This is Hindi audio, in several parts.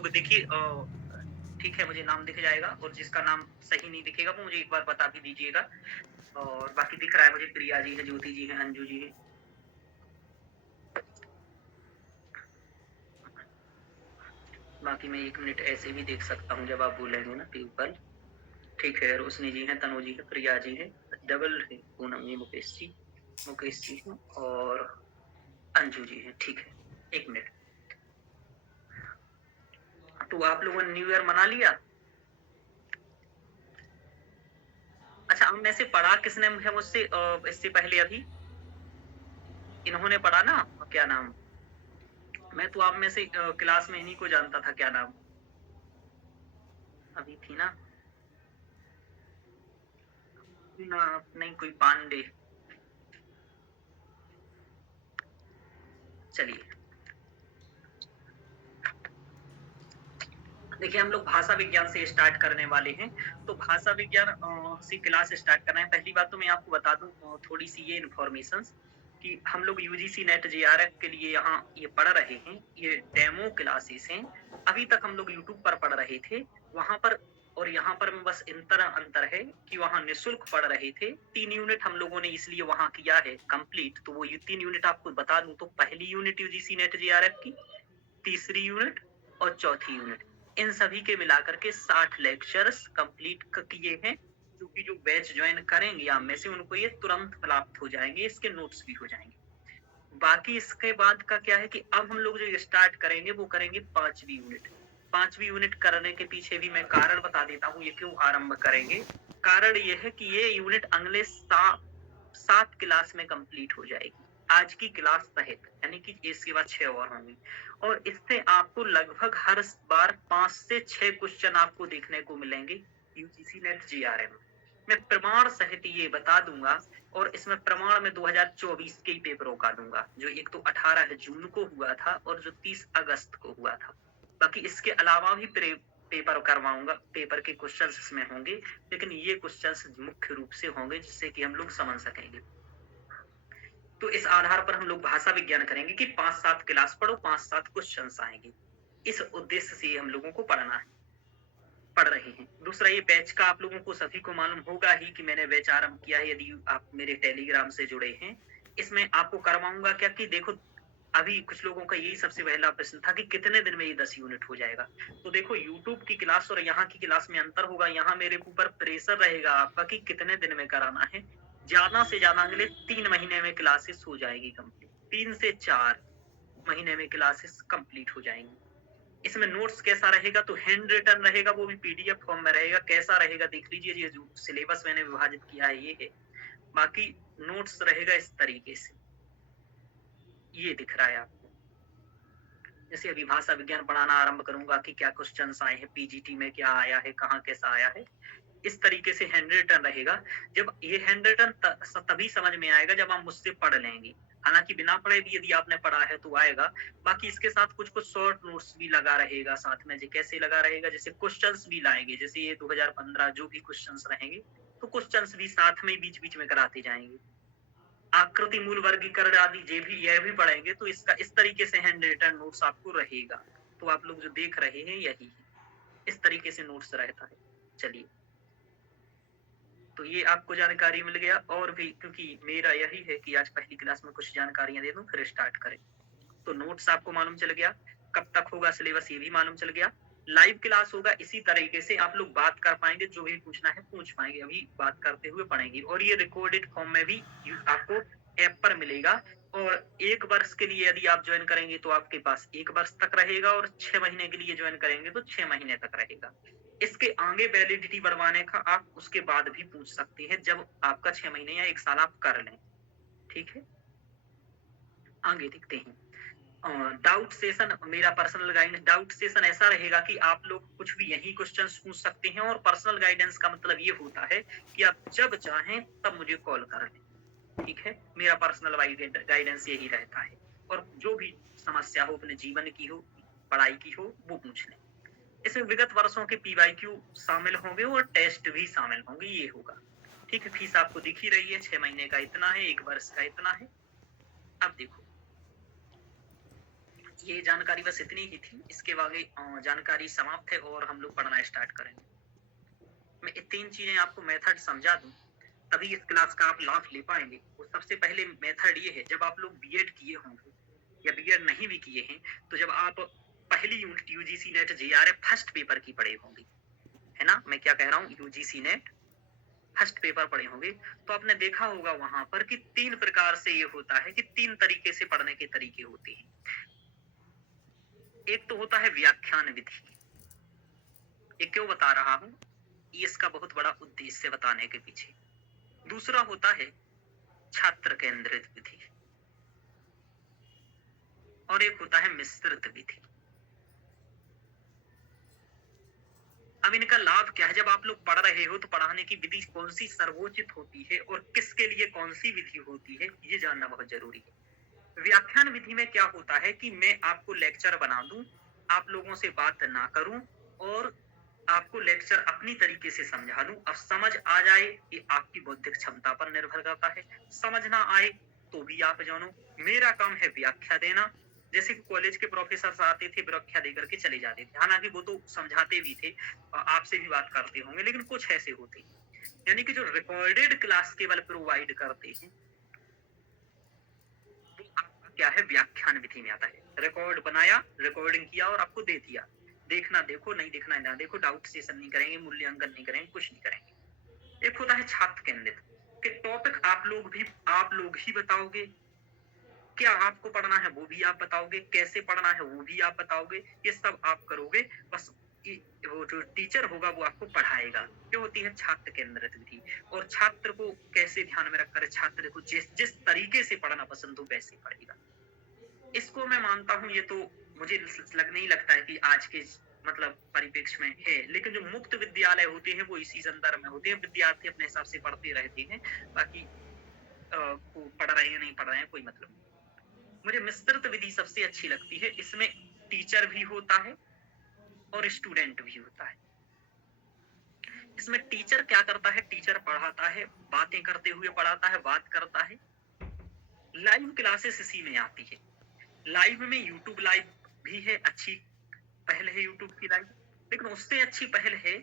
लोग देखिए ठीक है, मुझे नाम दिख जाएगा और जिसका नाम सही नहीं दिखेगा वो मुझे एक बार बता भी दीजिएगा। और बाकी दिख रहा है मुझे, प्रिया जी है, ज्योति जी है, अंजू जी है। बाकी मैं 1 मिनट ऐसे भी देख सकता हूँ जब आप बोलेंगे ना पीपल। ठीक है, रोशनी जी हैं, तनु जी है, प्रिया जी है, डबल है, पूनम जी, मुकेश जी हैं और अंजू जी हैं। ठीक है, 1 मिनट। तो आप लोगों ने न्यू ईयर मना लिया? अच्छा, हम में से पढ़ा किसने है मुझसे इससे पहले अभी? इन्होंने पढ़ा ना, क्या नाम? मैं तो आप में से क्लास में इन्हीं को जानता था, क्या नाम? अभी थी ना? ना, नहीं, कोई पांडे। चलिए, देखिए हम लोग भाषा विज्ञान से स्टार्ट करने वाले हैं। तो भाषा विज्ञान से क्लास स्टार्ट कर रहे हैं। पहली बात तो मैं आपको बता दूं थोड़ी सी ये इन्फॉर्मेशन कि हम लोग यूजीसी नेट जेआरएफ के लिए यहाँ ये पढ़ रहे हैं। ये डेमो क्लासेस हैं। अभी तक हम लोग यूट्यूब पर पढ़ रहे थे, वहां पर और यहाँ पर में बस अंतर है कि वहाँ निःशुल्क पढ़ रहे थे। 3 यूनिट हम लोगों ने इसलिए वहां किया है कंप्लीट। तो वो 3 यूनिट आपको बता दूं तो पहली यूनिट यूजीसी नेट जेआरएफ की, तीसरी यूनिट और चौथी यूनिट, इन सभी के मिलाकर के 60 लेक्चर्स कंप्लीट किए हैं। जो कि जो बैच ज्वाइन करेंगे आप में से उनको ये तुरंत प्राप्त हो जाएंगे, इसके नोट्स भी हो जाएंगे। बाकी इसके बाद का क्या है कि अब हम लोग जो स्टार्ट करेंगे वो करेंगे 5वीं यूनिट। 5वीं यूनिट करने के पीछे भी मैं कारण बता देता हूँ ये क्यों आरंभ करेंगे। कारण ये है कि ये यूनिट अगले 7 क्लास में कंप्लीट हो जाएगी, आज की क्लास सहित, यानी कि इसके बाद 6 और होंगी। और इससे आपको लगभग हर बार 5 से 6 क्वेश्चन आपको देखने को मिलेंगे यूजीसी नेट जीआरएम। मैं प्रमाण सहित ये बता दूंगा और इसमें प्रमाण में 2024 के ही पेपरों का दूंगा, जो एक तो 18 जून को हुआ था और जो 30 अगस्त को हुआ था। बाकी इसके अलावा भी पेपर करवाऊंगा, पेपर के क्वेश्चंस इसमें होंगे, लेकिन ये क्वेश्चंस मुख्य रूप से होंगे जिससे कि हम लोग समझ सकेंगे। तो इस आधार पर हम लोग भाषा विज्ञान करेंगे कि 5-7 क्लास पढ़ो, 5-7 क्वेश्चंस आएंगे। इस उद्देश्य से हम लोगों को पढ़ना है, पढ़ रहे हैं। दूसरा, ये बैच का आप लोगों को सभी को मालूम होगा ही कि मैंने बैच आरंभ किया है, यदि आप मेरे टेलीग्राम से जुड़े हैं। इसमें आपको करवाऊंगा क्या कि देखो, अभी कुछ लोगों का यही सबसे पहला प्रश्न था कि कितने दिन में ये 10 यूनिट हो जाएगा। तो देखो, यूट्यूब की क्लास और यहाँ की क्लास में अंतर होगा। यहाँ मेरे ऊपर प्रेशर रहेगा आपका कि कितने दिन में कराना है। ज्यादा से ज्यादा अगले 3 महीने में क्लासेस हो जाएगी कंप्लीट, 3 से 4 महीने में क्लासेस कंप्लीट हो जाएंगी। इसमें नोट्स कैसा रहेगा? तो हैंड रिटन रहेगा, वो भी पीडीएफ फॉर्म में रहेगा। कैसा रहेगा देख लीजिए, ये जो सिलेबस मैंने विभाजित किया है ये है। बाकी नोट्स रहेगा इस तरीके से, ये दिख रहा है आपको। जैसे अभी भाषा विज्ञान पढ़ाना आरंभ करूंगा कि क्या क्वेश्चंस आए हैं, पीजीटी में क्या आया है, कहाँ कैसा आया है, इस तरीके से हैंड रिटन रहेगा। जब ये हैंड रिटन तभी समझ में आएगा जब आप मुझसे पढ़ लेंगे। हालांकि बिना पढ़े भी यदि आपने पढ़ा है तो आएगा। बाकी इसके साथ कुछ कुछ शॉर्ट नोट्स भी लगा रहेगा साथ में। कैसे लगा रहेगा? जैसे क्वेश्चंस भी लाएंगे, जैसे ये 2015 जो भी क्वेश्चंस रहेंगे तो क्वेश्चंस भी साथ में बीच बीच में कराते जाएंगे। आकृति मूल वर्गीकरण आदि ये भी पढ़ेंगे। तो इसका इस तरीके से हैंड रिटन नोट्स आपको रहेगा। तो आप लोग जो देख रहे हैं यही है, इस तरीके से नोट्स रहता है। चलिए, तो ये आपको जानकारी मिल गया। और भी, क्योंकि मेरा यही है कि आज पहली क्लास में कुछ जानकारियां दे दूं फिर स्टार्ट करें। तो नोट्स आपको मालूम चल गया, कब तक होगा सिलेबस ये भी मालूम चल गया। लाइव क्लास होगा, इसी तरीके से आप लोग बात कर पाएंगे, जो भी पूछना है पूछ पाएंगे, अभी बात करते हुए पढ़ेंगे। और ये रिकॉर्डेड फॉर्म में भी आपको ऐप पर मिलेगा। और 1 वर्ष के लिए यदि आप ज्वाइन करेंगे तो आपके पास 1 वर्ष तक रहेगा, और 6 महीने के लिए ज्वाइन करेंगे तो 6 महीने तक रहेगा। इसके आगे वैलिडिटी बढ़वाने का आप उसके बाद भी पूछ सकते हैं, जब आपका 6 महीने या 1 साल आप कर लें। ठीक है, आगे देखते हैं। डाउट सेशन, मेरा पर्सनल गाइडेंस डाउट सेशन ऐसा रहेगा कि आप लोग कुछ भी यही क्वेश्चंस पूछ सकते हैं। और पर्सनल गाइडेंस का मतलब ये होता है कि आप जब चाहें तब मुझे कॉल कर लें। ठीक है, मेरा पर्सनल गाइडेंस यही रहता है। और जो भी समस्या हो, अपने जीवन की हो, पढ़ाई की हो, वो पूछ लें। इसमें विगत वर्षों के पीवाईक्यू शामिल होंगे और टेस्ट भी शामिल होंगे, ये होगा। ठीक है, फीस आपको दिख ही रही है, 6 महीने का इतना है, 1 वर्ष का इतना है। अब देखो, ये जानकारी बस इतनी ही थी। इसके आगे जानकारी समाप्त है और हम लोग पढ़ना स्टार्ट करेंगे। मैं ये 3 चीज़ें आपको मेथड समझा दूँ, तभी इस क्लास का आप लाभ ले पाएँगे। तो सबसे पहले मेथड ये है, जब आप लोग बीएड किए होंगे या बीएड नहीं भी किए हैं, तो जब आप पहली unit UGC net JRF first paper की पढ़े होंगे, है ना? मैं क्या कह रहा हूँ, यूजीसी नेट फर्स्ट पेपर पढ़े होंगे, तो आपने देखा होगा वहाँ पर कि 3 प्रकार से ये होता है कि 3 तरीके से पढ़ने के तरीके होते हैं। एक तो होता है व्याख्यान विधि। ये क्यों बता रहा हूँ? ये इसका बहुत बड़ा उद्देश्य बताने के पीछे। दूसरा होता है छात्र केंद्रित विधि और एक होता है मिश्रित विधि। अब इनका लाभ क्या है? जब आप लोग पढ़ रहे हो तो पढ़ाने की विधि कौन सी सर्वोचित होती है और किसके लिए कौन सी विधि होती है, ये जानना बहुत जरूरी है। व्याख्यान विधि में क्या होता है कि मैं आपको लेक्चर बना दूं, आप लोगों से बात ना करूं और आपको लेक्चर अपनी तरीके से समझा दूं। अब समझ आ जाए ये आपकी बौद्धिक क्षमता पर निर्भर करता है, समझ ना आए तो भी आप जानो। मेरा काम है व्याख्या देना। जैसे कि कॉलेज के प्रोफेसर आते थे, व्याख्या देकर के चले जाते थे, हालांकि वो तो समझाते भी थे, आपसे भी बात करते होंगे, लेकिन कुछ ऐसे होते हैं यानी कि जो रिकॉर्डेड क्लास केवल प्रोवाइड करते हैं, वो आपका क्या है, व्याख्यान विधि में आता है। रिकॉर्ड बनाया, रिकॉर्डिंग किया और आपको दे दिया। देखना देखो, नहीं देखना ना देखो, डाउट सेशन नहीं करेंगे, मूल्यांकन नहीं करेंगे, कुछ नहीं करेंगे। एक होता है छात्र केंद्रित कि टॉपिक आप लोग ही बताओगे, क्या आपको पढ़ना है वो भी आप बताओगे, कैसे पढ़ना है वो भी आप बताओगे, ये सब आप करोगे। बस वो जो टीचर होगा वो आपको पढ़ाएगा। ये होती है छात्र केंद्रित विधि। और छात्र को कैसे ध्यान में रखकर छात्र को जिस जिस तरीके से पढ़ना पसंद हो वैसे पढ़ेगा। इसको मैं मानता हूँ, ये तो मुझे नहीं लगता है कि आज के मतलब परिप्रेक्ष्य में है, लेकिन जो मुक्त विद्यालय होते हैं वो इसी संदर्भ में होते हैं। विद्यार्थी अपने हिसाब से पढ़ते रहते हैं, बाकी वो पढ़ रहे हैं नहीं पढ़ रहे हैं कोई मतलब नहीं। मुझे मिश्रित विधि सबसे अच्छी लगती है। इसमें टीचर भी होता है और स्टूडेंट भी होता है। इसमें टीचर क्या करता है, टीचर पढ़ाता है, बातें करते हुए पढ़ाता है, बात करता है। लाइव क्लासेस इसी में आती है। लाइव में यूट्यूब लाइव भी है, अच्छी पहल है यूट्यूब की लाइव, लेकिन उससे अच्छी पहल है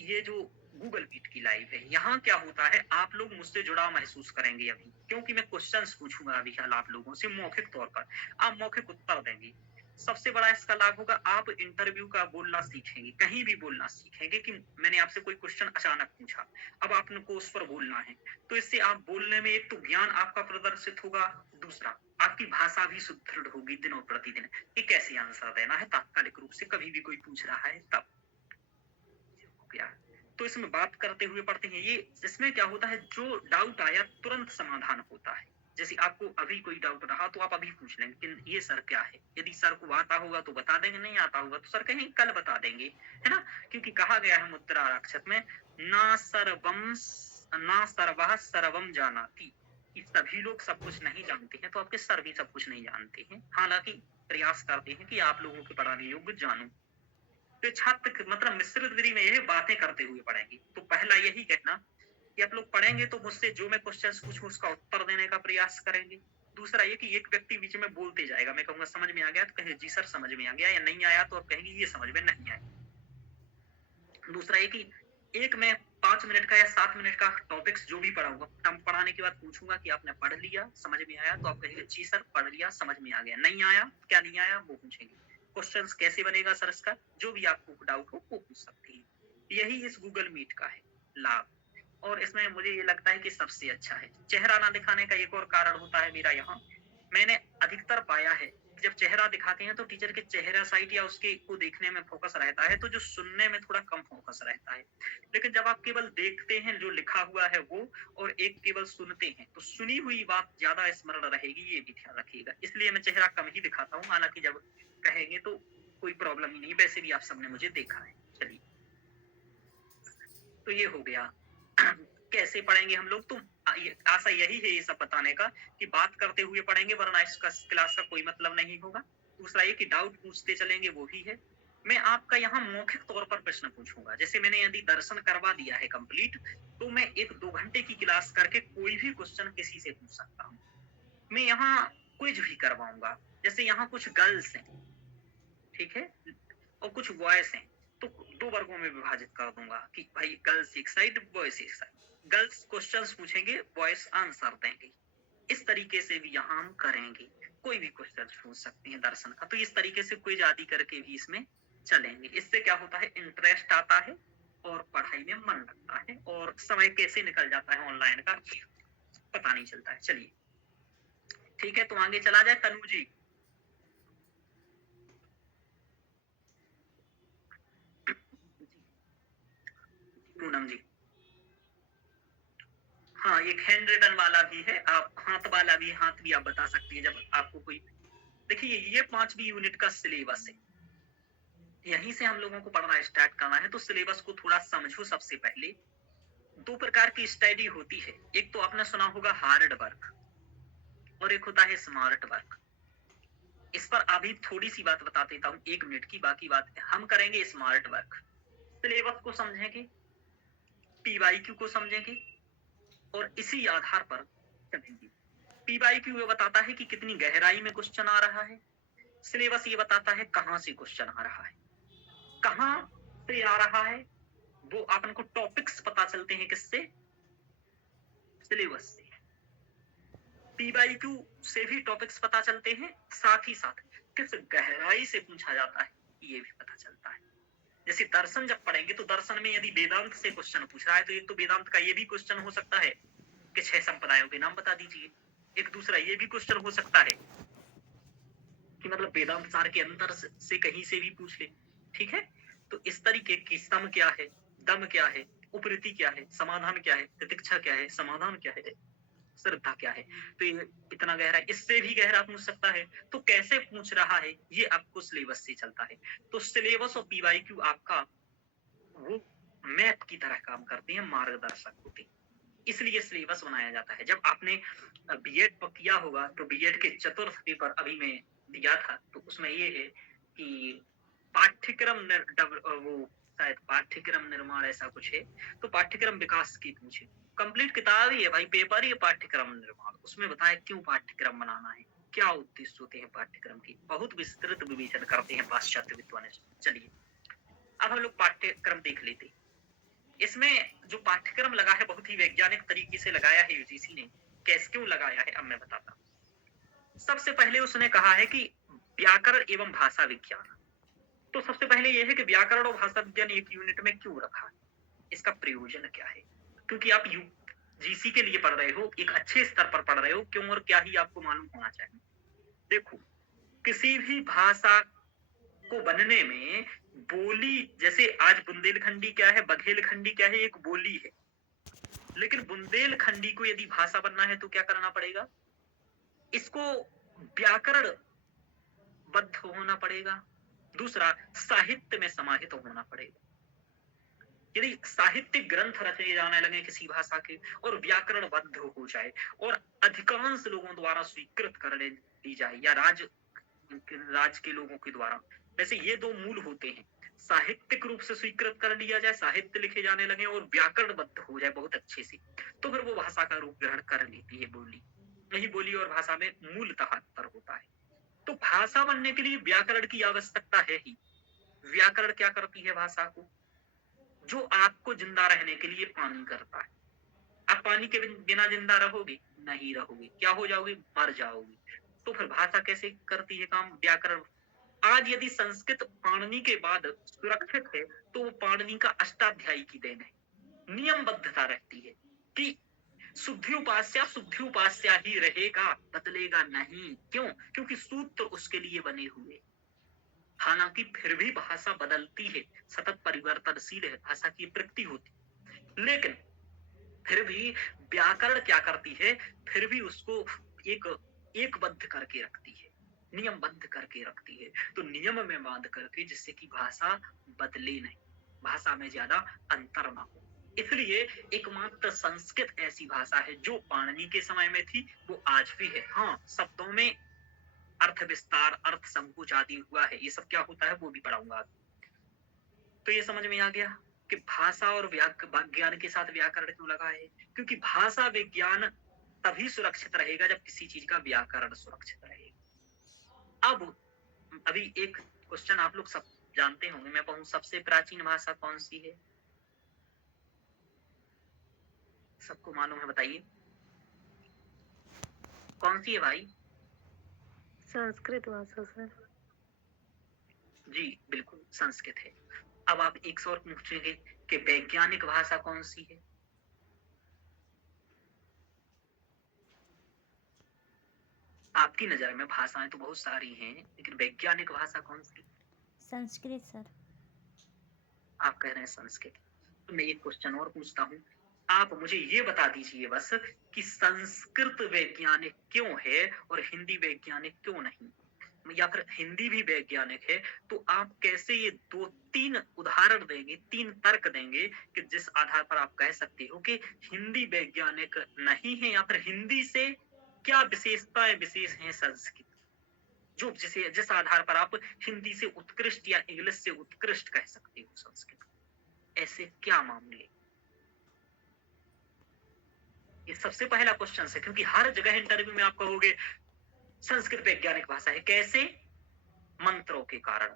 ये जो गूगल मीट की लाइव है। यहाँ क्या होता है, आप लोग मुझसे जुड़ाव महसूस करेंगे अभी, क्योंकि मैं क्वेश्चंस पूछूंगा अभी हाल आप लोगों से मौखिक तौर पर, आप मौखिक उत्तर देंगे। सबसे बड़ा इसका लाभ होगा, आप इंटरव्यू का बोलना सीखेंगे, कहीं भी बोलना सीखेंगे कि मैंने आपसे कोई क्वेश्चन अचानक पूछा, अब आपको उस पर बोलना है, तो इससे आप बोलने में एक तो ज्ञान आपका प्रदर्शित होगा, दूसरा आपकी भाषा भी सुदृढ़ होगी दिनों प्रतिदिन कि कैसे आंसर देना है तात्कालिक रूप से, कभी भी कोई पूछ रहा है तब हो गया। तो इसमें बात करते हुए पढ़ते हैं। ये इसमें क्या होता है, जो डाउट आया तुरंत समाधान होता है। जैसे आपको अभी कोई डाउट रहा तो आप अभी पूछ लेंगे कि ये सर क्या है, यदि सर को आता होगा तो बता देंगे, नहीं आता होगा तो सर कहेंगे कल बता देंगे, है ना? क्योंकि कहा गया है मुद्राक्षर में, ना सर्वः सर्वम जानाति, कि सभी लोग सब कुछ नहीं जानते हैं, तो आपके सर भी सब कुछ नहीं जानते हैं, हालांकि प्रयास करते हैं कि आप लोगों के पढ़ाने योग्य जानूं। तो छात्र मतलब मिश्रित विधि में ये बातें करते हुए पढ़ेंगे। तो पहला यही कहना कि आप लोग पढ़ेंगे तो मुझसे जो मैं क्वेश्चंस पूछूं उसका उत्तर देने का प्रयास करेंगे। दूसरा ये कि एक व्यक्ति बीच में बोलते जाएगा, मैं कहूंगा समझ में आ गया तो कहेंगे जी सर समझ में आ गया, या नहीं आया तो आप कहेंगे ये समझ में नहीं आया। दूसरा ये कि एक मैं 5 मिनट का या 7 मिनट का टॉपिक्स जो भी पढ़ाऊंगा, हम पढ़ाने के बाद पूछूंगा कि आपने पढ़ लिया, समझ में आया, तो आप कहेंगे जी सर पढ़ लिया, समझ में आ गया। नहीं आया, क्या नहीं आया वो पूछेंगे। क्वेश्चंस कैसे बनेगा सर इसका, जो भी आपको डाउट हो वो पूछ सकते हैं। यही इस गूगल मीट का है लाभ, और इसमें मुझे ये लगता है कि सबसे अच्छा है। चेहरा ना दिखाने का एक और कारण होता है मेरा यहाँ, मैंने अधिकतर पाया है जब चेहरा दिखाते हैं तो टीचर के चेहरा साइट या उसके को देखने में फोकस रहता है, तो जो सुनने में थोड़ा कम फोकस रहता है। लेकिन जब आप केवल देखते हैं जो लिखा हुआ है वो, और एक केवल सुनते हैं, तो सुनी हुई बात ज्यादा स्मरण रहेगी, ये भी ध्यान रखिएगा। इसलिए मैं चेहरा कम ही दिखाता हूँ, हालांकि जब कहेंगे तो कोई प्रॉब्लम ही नहीं, वैसे भी आप सबने मुझे देखा है। चलिए, तो ये हो गया। कैसे पढ़ेंगे हम लोग, तो आशा यही है ये सब बताने का कि बात करते हुए पढ़ेंगे, वरना इसका क्लास का कोई मतलब नहीं होगा। दूसरा ये कि डाउट पूछते चलेंगे, वो भी है। मैं आपका यहाँ मौखिक तौर पर प्रश्न पूछूंगा। जैसे मैंने यदि दर्शन करवा दिया है कंप्लीट, तो मैं 1-2 घंटे की क्लास करके कोई भी क्वेश्चन किसी से पूछ सकता हूँ। मैं यहाँ क्विज भी करवाऊंगा, जैसे यहाँ कुछ गर्ल्स हैं, ठीक है, और कुछ बॉयज हैं, तो 2 वर्गों में विभाजित कर दूंगा कि भाई गर्ल्स एक साइड, बॉयज एक साइड। गर्ल्स क्वेश्चंस पूछेंगे, बॉयज आंसर देंगे। इस तरीके से भी यहाँ हम करेंगे, कोई भी क्वेश्चन पूछ सकते हैं दर्शन का। तो इस तरीके से क्विज आदि करके भी इसमें चलेंगे। इससे क्या होता है, इंटरेस्ट आता है और पढ़ाई में मन लगता है, और समय कैसे निकल जाता है ऑनलाइन का पता नहीं चलता है। चलिए ठीक है, तो आगे चला जाए। तनु जी, पूनम जी, हाँ एक हैंड रिटन वाला भी है, आप हाथ वाला भी, हाथ भी आप बता सकती हैं जब आपको कोई। देखिए ये 5वीं यूनिट का सिलेबस है, यहीं से हम लोगों को पढ़ना स्टार्ट करना है। तो सिलेबस को थोड़ा समझो। सबसे पहले 2 प्रकार की स्टडी होती है, एक तो आपने सुना होगा हार्ड वर्क, और एक होता है स्मार्ट वर्क। इस पर अभी थोड़ी सी बात बता देता हूँ, 1 मिनट की, बाकी बात हम करेंगे स्मार्ट वर्क। सिलेबस को समझेंगे, पीवाईक्यू को समझेंगे, और इसी आधार पर चलेंगे। पीवाईक्यू ये बताता है कि कितनी गहराई में क्वेश्चन आ रहा है, सिलेबस ये बताता है कहां से क्वेश्चन आ रहा है। कहां से आ रहा है वो अपन को टॉपिक्स पता चलते हैं, किससे, सिलेबस से। पीवाईक्यू से भी टॉपिक्स पता चलते हैं, साथ ही साथ किस गहराई से पूछा जाता है ये भी पता चलता है। जैसे दर्शन जब पढ़ेंगे तो दर्शन में यदि वेदांत से क्वेश्चन पूछ रहा है, तो एक तो वेदांत का ये भी क्वेश्चन हो सकता है कि 6 संप्रदायों के नाम बता दीजिए। एक दूसरा ये भी क्वेश्चन हो सकता है कि मतलब वेदांत सार के अंदर से कहीं से भी पूछ ले, ठीक है। तो इस तरीके की सम क्या है, दम क्या है, उपरीति क्या है, समाधान क्या है, प्रतीक्षा क्या है, समाधान क्या है, श्रद्धा क्या है। तो ये इतना गहरा, इससे भी गहरा पूछ सकता है। तो कैसे पूछ रहा है ये आपको सिलेबस से चलता है। तो सिलेबस और पीवाईक्यू आपका वो मैप की तरह काम करते हैं, मार्गदर्शक होते हैं, इसलिए सिलेबस बनाया जाता है। जब आपने बीएड किया होगा तो बीएड के चतुर्थ पेपर अभी मैं दिया था, तो उसमें ये है कि पाठ्यक्रम वो शायद पाठ्यक्रम निर्माण ऐसा कुछ है, तो पाठ्यक्रम विकास की पूछे, कंप्लीट किताब ही है भाई, पेपर ही है पाठ्यक्रम निर्माण। उसमें बताया क्यों पाठ्यक्रम बनाना है, क्या उद्देश्य होते हैं पाठ्यक्रम की, बहुत विस्तृत विवेचन करते हैं पाश्चात्य विद्वान। चलिए अब हम लोग पाठ्यक्रम देख लेते हैं। इसमें जो पाठ्यक्रम लगा है बहुत ही वैज्ञानिक तरीके से लगाया है यूजीसी ने। कैसे, क्यों लगाया है, अब मैं बताता हूँ। सबसे पहले उसने कहा है कि व्याकरण एवं भाषा विज्ञान। तो सबसे पहले यह है कि व्याकरण और भाषा विज्ञान एक यूनिट में क्यों रखा है, इसका प्रयोजन क्या है। क्योंकि आप यूजीसी के लिए पढ़ रहे हो, एक अच्छे स्तर पर पढ़ रहे हो, क्यों और क्या ही आपको मालूम होना चाहिए। देखो किसी भी भाषा को बनने में बोली, जैसे आज बुंदेलखंडी क्या है, बघेलखंडी क्या है, एक बोली है। लेकिन बुंदेलखंडी को यदि भाषा बनना है तो क्या करना पड़ेगा, इसको व्याकरण बद्ध होना पड़ेगा, दूसरा साहित्य में समाहित होना पड़ेगा। यदि साहित्यिक ग्रंथ रचे जाने लगे किसी भाषा के और व्याकरण बद्ध हो जाए और अधिकांश लोगों द्वारा स्वीकृत कर ली जाए, या राज के लोगों के द्वारा, वैसे ये 2 मूल होते हैं, साहित्यिक रूप से स्वीकृत कर लिया जाए, साहित्य लिखे जाने लगे और व्याकरणबद्ध हो जाए बहुत अच्छे से, तो फिर वो भाषा का रूप ग्रहण कर लेती है बोली। यही बोली और भाषा में मूलतः अंतर होता है। तो भाषा बनने के लिए व्याकरण की आवश्यकता है ही। व्याकरण क्या करती है भाषा को, जो आपको जिंदा रहने के लिए पानी करता है। आप पानी के बिना जिंदा रहोगे, नहीं रहोगे, क्या हो जाओगे, मर जाओगे। तो फिर भाषा कैसे करती है काम, व्याकरण। आज यदि संस्कृत पाणिनि के बाद सुरक्षित है तो वो पाणिनि का अष्टाध्यायी की देन है। नियमबद्धता रहती है कि शुद्धि उपास्या ही रहेगा, बदलेगा नहीं। क्यों, क्योंकि सूत्र उसके लिए बने हुए। हालांकि फिर भी भाषा बदलती है, सतत परिवर्तनशील है, भाषा की प्रकृति होती, लेकिन फिर भी व्याकरण क्या करती है, फिर भी उसको एकबद्ध करके रखती है, नियमबद्ध करके रखती है। तो नियम में बांध करके, जिससे कि भाषा बदले नहीं, भाषा में ज्यादा अंतर ना हो। इसलिए एकमात्र संस्कृत ऐसी भाषा है जो पाणिनि के समय में थी, वो आज भी है। हाँ, शब्दों में अर्थ विस्तार, अर्थ संकुच आदि हुआ है, ये सब क्या होता है वो भी पढ़ाऊंगा। तो ये समझ में आ गया कि भाषा और विज्ञान के साथ व्याकरण क्यों लगा है। क्योंकि भाषा विज्ञान तभी सुरक्षित रहेगा जब किसी चीज का व्याकरण सुरक्षित रहेगा। अब अभी एक क्वेश्चन आप लोग सब जानते होंगे, मैं कहूँ सबसे प्राचीन भाषा कौन सी है? सबको मालूम है, बताइए कौन सी है भाई? संस्कृत भाषा सर। जी बिल्कुल, संस्कृत है। अब आप एक और पूछेंगे कि वैज्ञानिक भाषा कौन सी है? आपकी नजर में भाषाएं तो बहुत सारी हैं, लेकिन वैज्ञानिक भाषा कौन सी? संस्कृत सर। आप कह रहे हैं संस्कृत। तो मैं एक क्वेश्चन और पूछता हूँ, आप मुझे ये बता दीजिए बस कि संस्कृत वैज्ञानिक क्यों है और हिंदी वैज्ञानिक क्यों नहीं, या फिर हिंदी भी वैज्ञानिक है, तो आप कैसे ये 2-3 उदाहरण देंगे, 3 तर्क देंगे कि जिस आधार पर आप कह सकते हो कि हिंदी वैज्ञानिक नहीं है, या फिर हिंदी से क्या विशेषताएं विशेष हैं संस्कृत, जो जिस आधार पर आप हिंदी से उत्कृष्ट या इंग्लिश से उत्कृष्ट कह सकते हो संस्कृत, ऐसे क्या मामले? ये सबसे पहला क्वेश्चन है, क्योंकि हर जगह इंटरव्यू में आप कहोगे संस्कृत वैज्ञानिक भाषा है, कैसे? मंत्रों के कारण।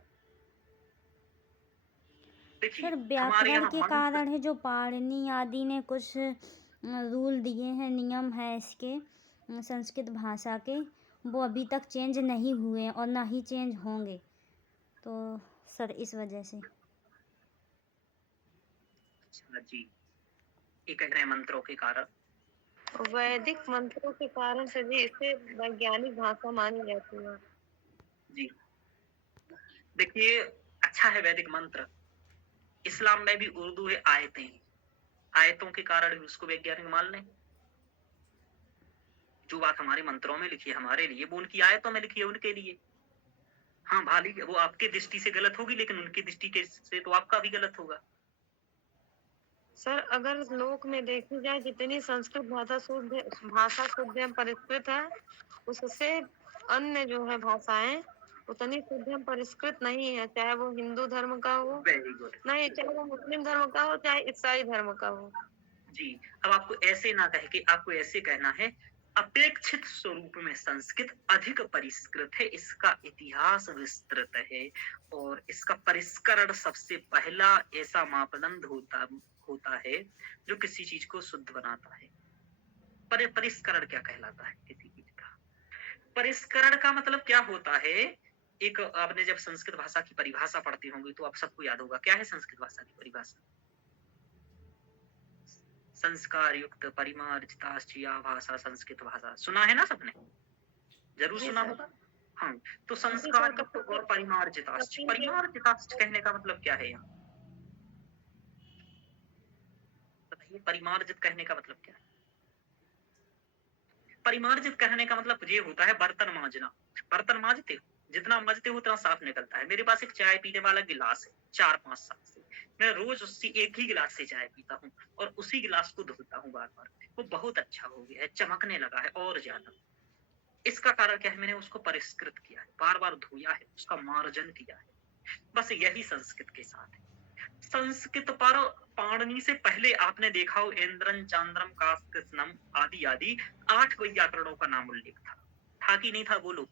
देखिए सर हमारे व्याकरण यहाँ के मंत्र, कारण है, जो पाणिनि आदि ने कुछ रूल दिए हैं, नियम है इसके संस्कृत भाषा के, वो अभी तक चेंज नहीं हुए और ना ही चेंज होंगे, तो सर इस वजह से। अच्छा जी, ये कह रहे हैं मंत्रों के कारण। वैदिक मंत्रों के कारण से भी इसे वैज्ञानिक भाषा मानी जाती है। जी देखिए, अच्छा है वैदिक मंत्र, इस्लाम में भी उर्दू है, आयतें हैं, आयतों के कारण भी उसको वैज्ञानिक मान लें। जो बात हमारे मंत्रों में लिखी है हमारे लिए, वो उनकी आयतों में लिखी है उनके लिए। हाँ भाली, वो आपके दृष्टि से गलत होगी, लेकिन उनकी दृष्टि के से तो आपका भी गलत होगा। सर अगर लोक में देखी जाए, जितनी संस्कृत भाषा शुद्ध एवं परिष्कृत है, उससे अन्य जो है भाषाएं उतनी शुद्ध एवं परिष्कृत नहीं है, चाहे वो हिंदू धर्म का हो, वेरी गुड। नहीं चाहे वो मुस्लिम धर्म का हो, चाहे ईसाई धर्म का हो। जी, अब आपको ऐसे ना कह के आपको ऐसे कहना है, अपेक्षित स्वरूप में संस्कृत अधिक परिष्कृत है, इसका इतिहास विस्तृत है, और इसका परिष्करण सबसे पहला ऐसा मापदंड होता है जो किसी चीज को शुद्ध बनाता है। परिष्करण क्या कहलाता है किसी चीज का? परिष्करण का मतलब क्या होता है? एक आपने जब संस्कृत भाषा की परिभाषा पढ़ते होंगे तो आप सबको याद होगा, क्या है संस्कृत भाषा की परिभाषा? संस्कार युक्त परिमार्जिताश्च या भाषा संस्कृत भाषा, सुना है ना सबने? जरूर जी सुना सर। होगा। हाँ, तो जी संस्कार सर, युक्त और परिमार्जिताश्च, कपिल देव परिमार्जिताश्च कहने का मतलब क्या है यहाँ बताइए? परिमार्जित कहने का मतलब क्या है? परिमार्जित कहने का मतलब ये होता है बर्तन मांजना। बर्तन मांजते हो, जितना मांजते हो उतना साफ निकलता है। मेरे पास एक चाय पीने वाला गिलास है 4-5 साल से, मैं रोज उसी एक ही गिलास से चाय पीता हूँ और उसी गिलास को धोता हूँ बार बार, वो बहुत अच्छा हो गया है, चमकने लगा है और ज्यादा। इसका कारण क्या है? मैंने उसको परिष्कृत किया है, बार बार धोया है, उसका मार्जन किया है। बस यही संस्कृत के साथ है। संस्कृत पर पाणिनि से पहले आपने देखा हो इंद्रन चांद्रम कास्कृष्णम आदि आदि 8 व्याकरणों का नाम उल्लेख था कि नहीं था? बोलो।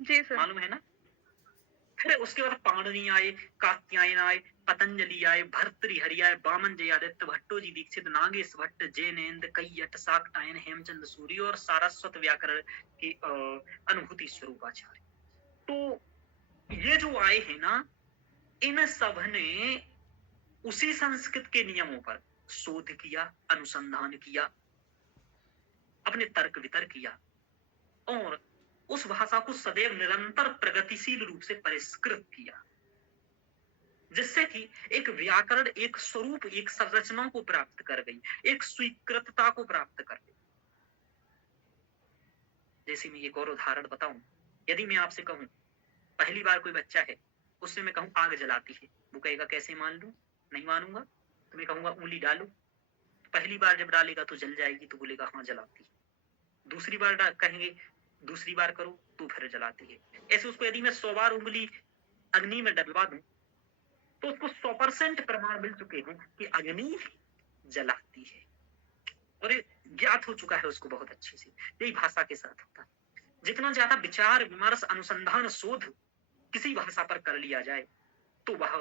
जी सर। मालूम है ना? फिर उसके बाद पाणिनि आए, कात्यायन आए, पतंजलि आए, भर्तृहरि आए, वामन जयादित्य, भट्टोजी दीक्षित, नागेश भट्ट, जैनेन्द्र, कैयट, शाकटायन, हेमचंद्र सूरी और सारस्वत व्याकरण के अनुभूति स्वरूपाचार्य। तो ये जो आए हैं ना, इन सब ने उसी संस्कृत के नियमों पर शोध किया, अनुसंधान किया, अपने तर्क वितर्क किया और उस भाषा को सदैव निरंतर प्रगतिशील रूप से परिष्कृत किया, जिससे कि एक व्याकरण एक स्वरूप, एक संरचना को प्राप्त कर गई, एक स्वीकृतता को प्राप्त कर गई। जैसे मैं एक और उदाहरण बताऊं, यदि मैं आपसे कहूं पहली बार कोई बच्चा है, उससे मैं कहूं आग जलाती है, वो कहेगा कैसे मान लूं? नहीं मानूंगा। तो मैं कहूंगा उंगली डालो, पहली बार जब डालेगा तो जल जाएगी, तो बोलेगा हाँ जलाती है। दूसरी बार कहेंगे, दूसरी बार करो तो फिर जलाती है। ऐसे उसको यदि मैं 100 बार उंगली अग्नि में डलवा दूं तो उसको 100% प्रमाण मिल चुके हैं कि अग्नि जलाती है, और ये ज्ञात हो चुका है उसको बहुत अच्छे से। यही भाषा के साथ होता है। जितना ज्यादा विचार विमर्श अनुसंधान शोध किसी भाषा पर कर लिया जाए तो वह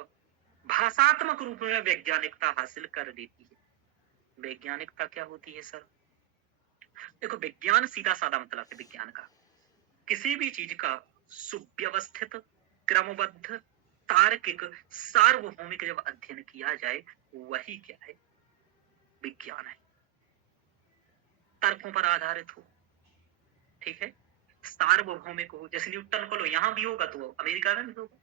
भाषात्मक रूप में वैज्ञानिकता हासिल कर लेती है। वैज्ञानिकता क्या होती है सर? देखो, विज्ञान सीधा साधा मतलब है विज्ञान का किसी भी चीज का सुव्यवस्थित, क्रमबद्ध, तार्किक, सार्वभौमिक जब अध्ययन किया जाए वही क्या है? विज्ञान है। तर्कों पर आधारित हो, ठीक है, सार्वभौमिक हो। जैसे न्यूटन को लो, यहाँ भी होगा तो अमेरिका में भी होगा।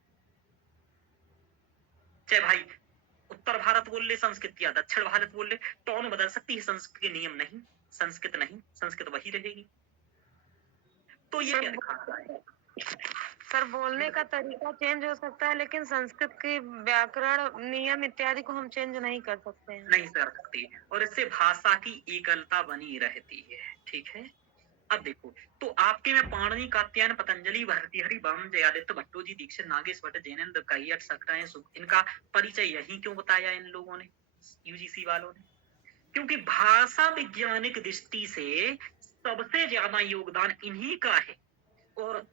चाहे भाई उत्तर भारत बोल ले संस्कृत या दक्षिण भारत बोल ले, टोन बदल सकती है, संस्कृत के नियम नहीं, संस्कृत नहीं, संस्कृत वही रहेगी। तो ये क्या दिखा रहा है? सर बोलने का तरीका चेंज हो सकता है लेकिन संस्कृत की व्याकरण नियम इत्यादि को हम चेंज नहीं कर सकते हैं। नहीं कर सकती, और इससे भाषा की एकलता बनी रहती है, ठीक है। अब देखो, तो आपके में पाणिनि, कात्यायन, पतंजलि, भर्तृहरि, वामन, जयादित्य, भट्टोजी, दीक्षित, नागेश भट्ट, जैनेन्द्र, कैयट, सकटायन, इनका परिचय यही क्यों बताया इन लोगों ने, यूजीसी वालों ने? क्योंकि भाषा वैज्ञानिक दृष्टि से सबसे ज्यादा योगदान इन्हीं का है। और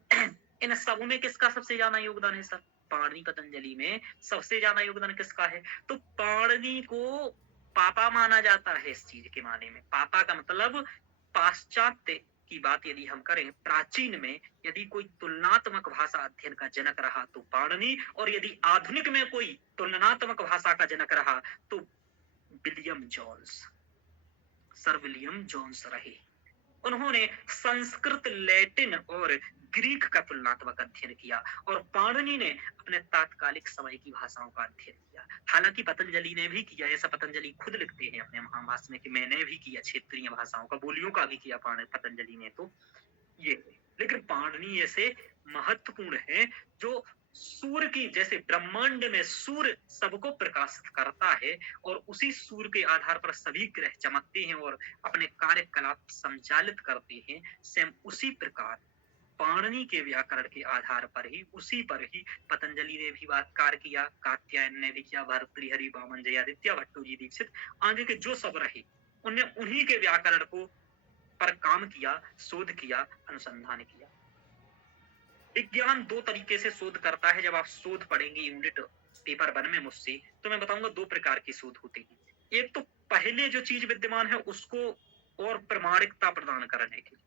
इन सब में किसका सबसे ज्यादा योगदान है सर? पाणिनि पतंजलि में सबसे ज्यादा योगदान किसका है? तो पाणिनि को पापा माना जाता है इस चीज के माने में। पापा का मतलब पाश्चात्य की बात यदि हम करें, प्राचीन में यदि कोई तुलनात्मक भाषा अध्ययन का जनक रहा तो पाणिनि, और यदि आधुनिक में कोई तुलनात्मक भाषा का जनक रहा तो William Jones, sir William Jones रहे। उन्होंने संस्कृत, लैटिन और ग्रीक का तुलनात्मक अध्ययन किया, और पाणिनि ने अपने तात्कालिक समय की भाषाओं का अध्ययन किया। हालांकि पतंजलि ने भी किया, ऐसा पतंजलि खुद लिखते हैं अपने महाभाष्य में कि मैंने भी किया, क्षेत्रीय भाषाओं का, बोलियों का भी किया पतंजलि ने। तो ये, लेकिन पाणिनि ऐसे महत्वपूर्ण है जो सूर्य की, जैसे ब्रह्मांड में सूर्य सबको प्रकाशित करता है और उसी सूर्य के आधार पर सभी ग्रह चमकते हैं और अपने कार्यकलाप संचालित करते हैं, सेम उसी प्रकार पाणिनि के व्याकरण के आधार पर ही, उसी पर ही पतंजलि ने भी वाक्कार किया, कात्यायन ने भी किया, भर्तृहरि, वामन, जयादित्य, भट्टोजी, दीक्षित, आगे के जो सब रहे उनने उन्हीं के व्याकरण को पर काम किया, शोध किया, अनुसंधान किया। विज्ञान दो तरीके से शोध करता है। जब आप शोध पढ़ेंगे यूनिट पेपर 1 में मुझसे, तो मैं बताऊंगा दो प्रकार की शोध होती है। एक तो पहले जो चीज विद्यमान है उसको और प्रमाणिकता प्रदान करने के लिए,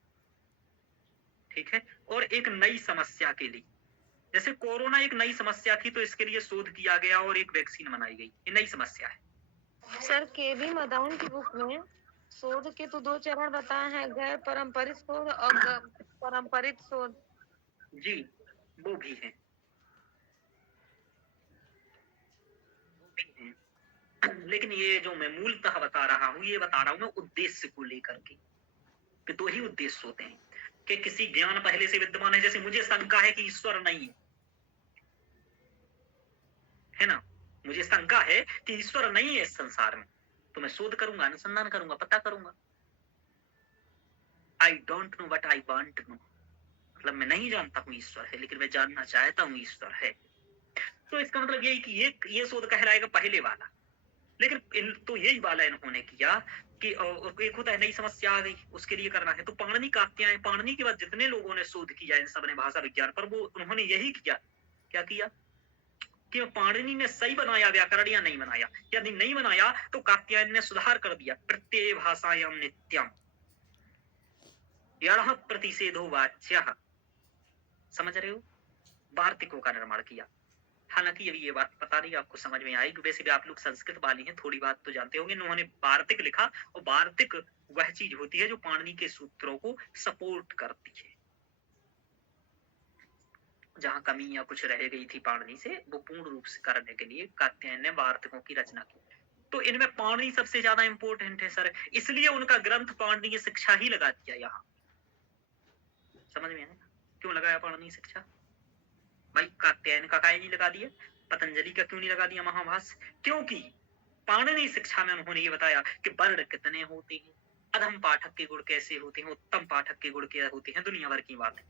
ठीक है, और एक नई समस्या के लिए। जैसे कोरोना एक नई समस्या थी तो इसके लिए शोध किया गया और एक वैक्सीन बनाई गई, ये नई समस्या है। सर केवी मदान की बुक में शोध के तो 2 चरण बताए हैं, गैर पारंपरिक शोध और पारंपरिक शोध। जी, वो भी है, वो भी है। लेकिन ये जो मैं मूलतः बता रहा हूँ, ये बता रहा हूँ मैं उद्देश्य को लेकर के, कि दो ही उद्देश्य होते हैं कि किसी ज्ञान पहले से विद्यमान है। जैसे मुझे शंका है कि ईश्वर नहीं है ना, मुझे शंका है कि ईश्वर नहीं है इस संसार में, तो मैं शोध करूंगा, अनुसंधान करूंगा, पता करूंगा। I don't know but I want to know, मतलब मैं नहीं जानता हूँ ईश्वर है, लेकिन मैं जानना चाहता हूँ ईश्वर है। तो इसका मतलब यही कि ये शोध कहलाएगा पहले वाला। लेकिन तो यही वाला इन्होंने किया कि एक होता है नई समस्या आ गई, उसके लिए करना है। तो पाणिनि, कात्यायन, पाणिनि के बाद जितने लोगों ने शोध किया इन सब ने भाषा विज्ञान पर, वो उन्होंने यही किया, क्या किया कि पाणिनि ने सही बनाया व्याकरण या नहीं बनाया। यदि नहीं बनाया तो कात्यायन ने सुधार कर दिया, प्रत्यय भाषायाम नित्यम यणः प्रतिषेधो वाच्यः, समझ रहे हो, वार्तिकों का निर्माण किया। हालांकि अभी ये बात पता नहीं आपको समझ में आएगी, वैसे भी आप लोग संस्कृत वाले हैं, थोड़ी बात तो जानते होंगे। उन्होंने वार्तिक लिखा, और वार्तिक वह चीज होती है जो पाणिनि के सूत्रों को सपोर्ट करती है। जहां कमी या कुछ रह गई थी पाणिनि से, वो पूर्ण रूप से करने के लिए कात्यायन ने वार्तिकों की रचना की। तो इनमें पाणिनि सबसे ज्यादा इंपॉर्टेंट है सर, इसलिए उनका ग्रंथ पाणिनि शिक्षा ही लगा दिया यहाँ। समझ में आया क्यों लगाया पाणिनि शिक्षा? भाई कात्यायन का काहे नहीं लगा दिया, पतंजलि का क्यों नहीं लगा दिया महाभाष्य? क्योंकि पाणिनि शिक्षा में उन्होंने ये बताया कि वर्ण कितने होते हैं, अधम पाठक के गुण कैसे होते हैं, उत्तम पाठक के गुण क्या होते हैं, दुनिया भर की बातें,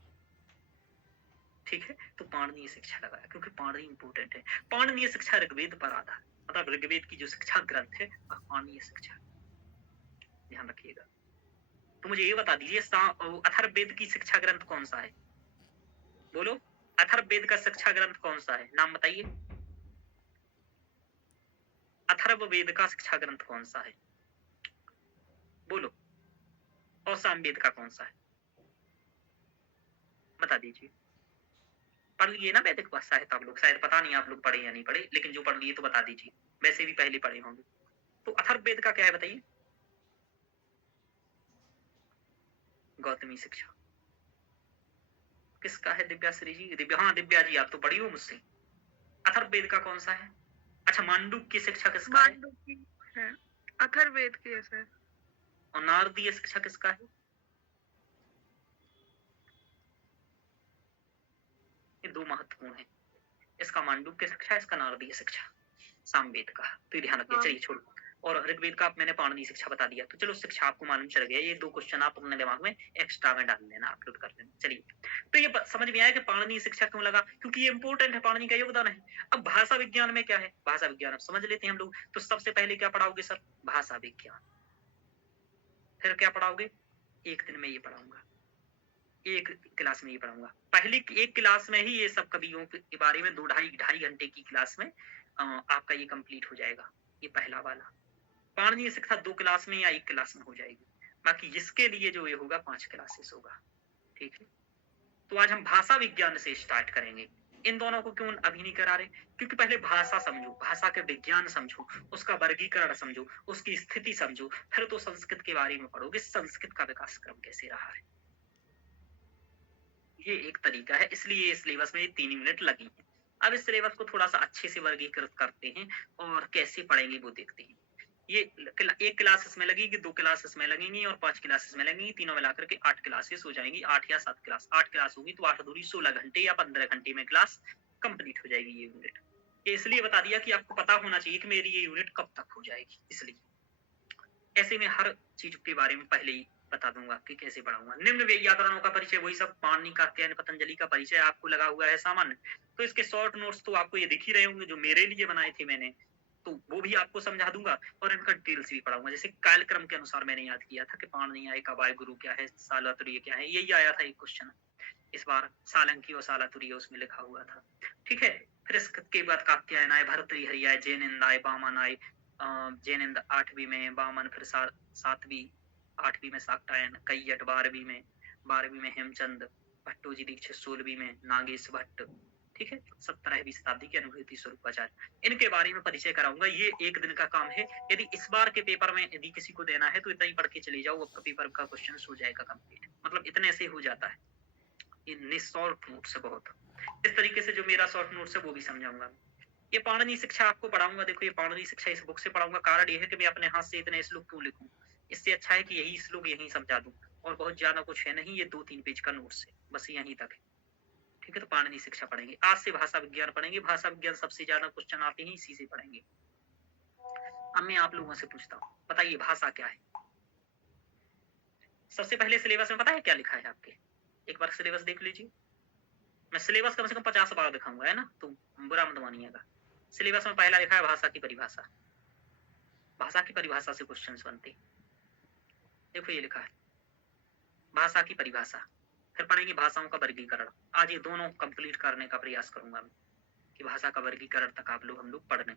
ठीक है। तो पाणिनीय शिक्षा लगाया क्योंकि पाणिनि इंपोर्टेंट है। पाणिनीय शिक्षा ऋग्वेद पर आधार, मतलब ऋग्वेद की जो शिक्षा ग्रंथ है वह पाणिनीय शिक्षा, ध्यान रखिएगा। तो मुझे ये बता दीजिए अथर्ववेद की शिक्षा ग्रंथ कौन सा है? बोलो, अथर्ववेद का शिक्षा ग्रंथ कौन सा है? नाम बताइए। अथर्ववेद का शिक्षा ग्रंथ कौन सा है? बोलो। और सामवेद का कौन सा है? बता दीजिए। पढ़ लिए ना वैदिक साहित्य आप लोग? शायद पता नहीं आप लोग पढ़े या नहीं पढ़े, लेकिन जो पढ़ लिए तो बता दीजिए, वैसे भी पहले पढ़े होंगे। तो अथर्ववेद का क्या है बताइए? गौतमी शिक्षा। किसका है दिव्याश्री जी? हाँ दिव्या जी, आप तो पढ़ी हो मुझसे। अथर्ववेद का कौन सा है? अच्छा, मांडुक्य की शिक्षा किसका है? मांडुक्य है, अथर्ववेद की है सर। और नारदीय शिक्षा किसका है? ये दो महत्वपूर्ण है, इसका मांडुक्य शिक्षा, इसका नारदीय शिक्षा, सामवेद का। तो ये ध्यान रखिए। चलिए छोड़ो। और ऋग्वेद का मैंने पाणिनि शिक्षा बता दिया, तो चलो शिक्षा आपको मालूम चल गया। ये दो क्वेश्चन आप अपने दिमाग में एक्स्ट्रा में डाल लेना, अपलोड कर देना। चलिए, तो ये समझ में आया कि पाणिनि शिक्षा क्यों लगा, क्योंकि ये इंपॉर्टेंट है, पाणिनि का योगदान है। अब भाषा विज्ञान में क्या है? भाषा विज्ञान अब समझ लेते हैं हम लोग। तो सबसे पहले क्या पढ़ाओगे सर? भाषा विज्ञान। फिर क्या पढ़ाओगे? एक दिन में ये पढ़ाऊंगा, एक क्लास में ये पढ़ाऊंगा। पहली एक क्लास में ही ये सब कवियों के बारे में 2 ढाई घंटे की क्लास में आपका ये कंप्लीट हो जाएगा। ये पहला वाला। पाणिनि शिक्षा 2 क्लास में या 1 क्लास में हो जाएगी। बाकी इसके लिए जो ये होगा 5 क्लासेस होगा। ठीक है, तो आज हम भाषा विज्ञान से स्टार्ट करेंगे। इन दोनों को क्यों अभी नहीं करा रहे? क्योंकि पहले भाषा समझो, भाषा के विज्ञान समझो, उसका वर्गीकरण समझो, उसकी स्थिति समझो, फिर तो संस्कृत के बारे में पढ़ोगे, संस्कृत का विकास क्रम कैसे रहा है। ये एक तरीका है, इसलिए इस सिलेबस में 3 मिनट लगी है। अब इस सिलेबस को थोड़ा सा अच्छे से वर्गीकृत करते हैं और कैसे पढ़ेंगे वो देखते हैं। ये एक क्लास इसमें लगेगी, 2 क्लास इसमें लगेंगी और 5 क्लास इसमें लगेंगी। तीनों मिलाकर के 8 क्लासेस हो जाएंगी। 8 या 7 क्लास, 8 क्लास होगी तो 8 दूनी 16 घंटे या 15 घंटे में क्लास कंप्लीट हो जाएगी ये यूनिट। ये इसलिए बता दिया कि आपको पता होना चाहिए कि मेरी ये यूनिट कब तक हो जाएगी, इसलिए ऐसे में हर चीज के बारे में पहले ही बता दूंगा कि कैसे पढ़ाऊंगा। निम्न व्याकरणों का परिचय, वही सब पाणिनि का अध्ययन पतंजलि का परिचय आपको लगा हुआ है सामान्य। तो इसके शॉर्ट नोट्स तो आपको ये दिख ही रहे होंगे, जो मेरे लिए बनाए थे मैंने, तो वो भी आपको समझा दूंगा और इनका डिटेल्स भी पढ़ाऊंगा। जैसे कालक्रम के अनुसार मैंने याद किया था कि पाणिनि आय का वायुगुरु क्या है, सालातुर्य क्या है, यही आया था एक क्वेश्चन। इस बार सालंकी और सालातुर्य उसमें लिखा हुआ था। ठीक है, फिर इसके बाद कात्यायन आय, भर्तृहरि आय, जैनिंद आय, वामन आय। जैनिंद 8वीं में, वामन फिर 7वीं, 8वीं में शाक्टायन, कैयट 12वीं में हेमचंद, भट्टोजी दीक्षित 16वीं में, नागेश भट्ट। ठीक है, 17वीं शताब्दी के अनुभूति स्वरूपाचार्य। इनके बारे में परिचय कराऊंगा। ये एक दिन का काम है। यदि इस बार के पेपर में यदि किसी को देना है तो इतना ही पढ़ के चले जाओ, आपका पेपर का क्वेश्चन हो जाएगा कंप्लीट। मतलब इतने से हो जाता है। ये शॉर्ट नोट्स है बहुत। इस तरीके से जो मेरा शॉर्ट नोट्स है वो भी समझाऊंगा। ये पाणिनि शिक्षा आपको पढ़ाऊंगा। देखो, ये पाणिनि शिक्षा इस बुक से पढ़ाऊंगा। कारण ये है कि मैं अपने हाथ से इतने श्लोक क्यों लिखूं, इससे अच्छा है कि यही श्लोक यहीं समझा दूं। और बहुत ज्यादा कुछ है नहीं, ये 2-3 पेज का नोट्स है, बस यहीं तक है। ठीक है, तो पाणिनि शिक्षा पढ़ेंगे। आज से भाषा विज्ञान पढ़ेंगे। भाषा विज्ञान सबसे ज्यादा क्वेश्चन आते हैं इसी से पढ़ेंगे। अब मैं आप लोगों से पूछता हूँ, बताइए भाषा क्या है? सबसे पहले सिलेबस में पता है क्या लिखा है आपके? एक बार सिलेबस देख लीजिए। मैं सिलेबस कम से कम 50 बार दिखाऊंगा, है ना, तो बुरा मत मानिएगा। सिलेबस में पहला लिखा है भाषा की परिभाषा। भाषा की परिभाषा से क्वेश्चंस बनते। देखो ये लिखा है भाषा की परिभाषा। फिर पढ़ेंगे भाषाओं का वर्गीकरण। आज ये दोनों कंप्लीट करने का प्रयास करूंगा मैं, कि भाषा का वर्गीकरण तक हम लोग पढ़ लें,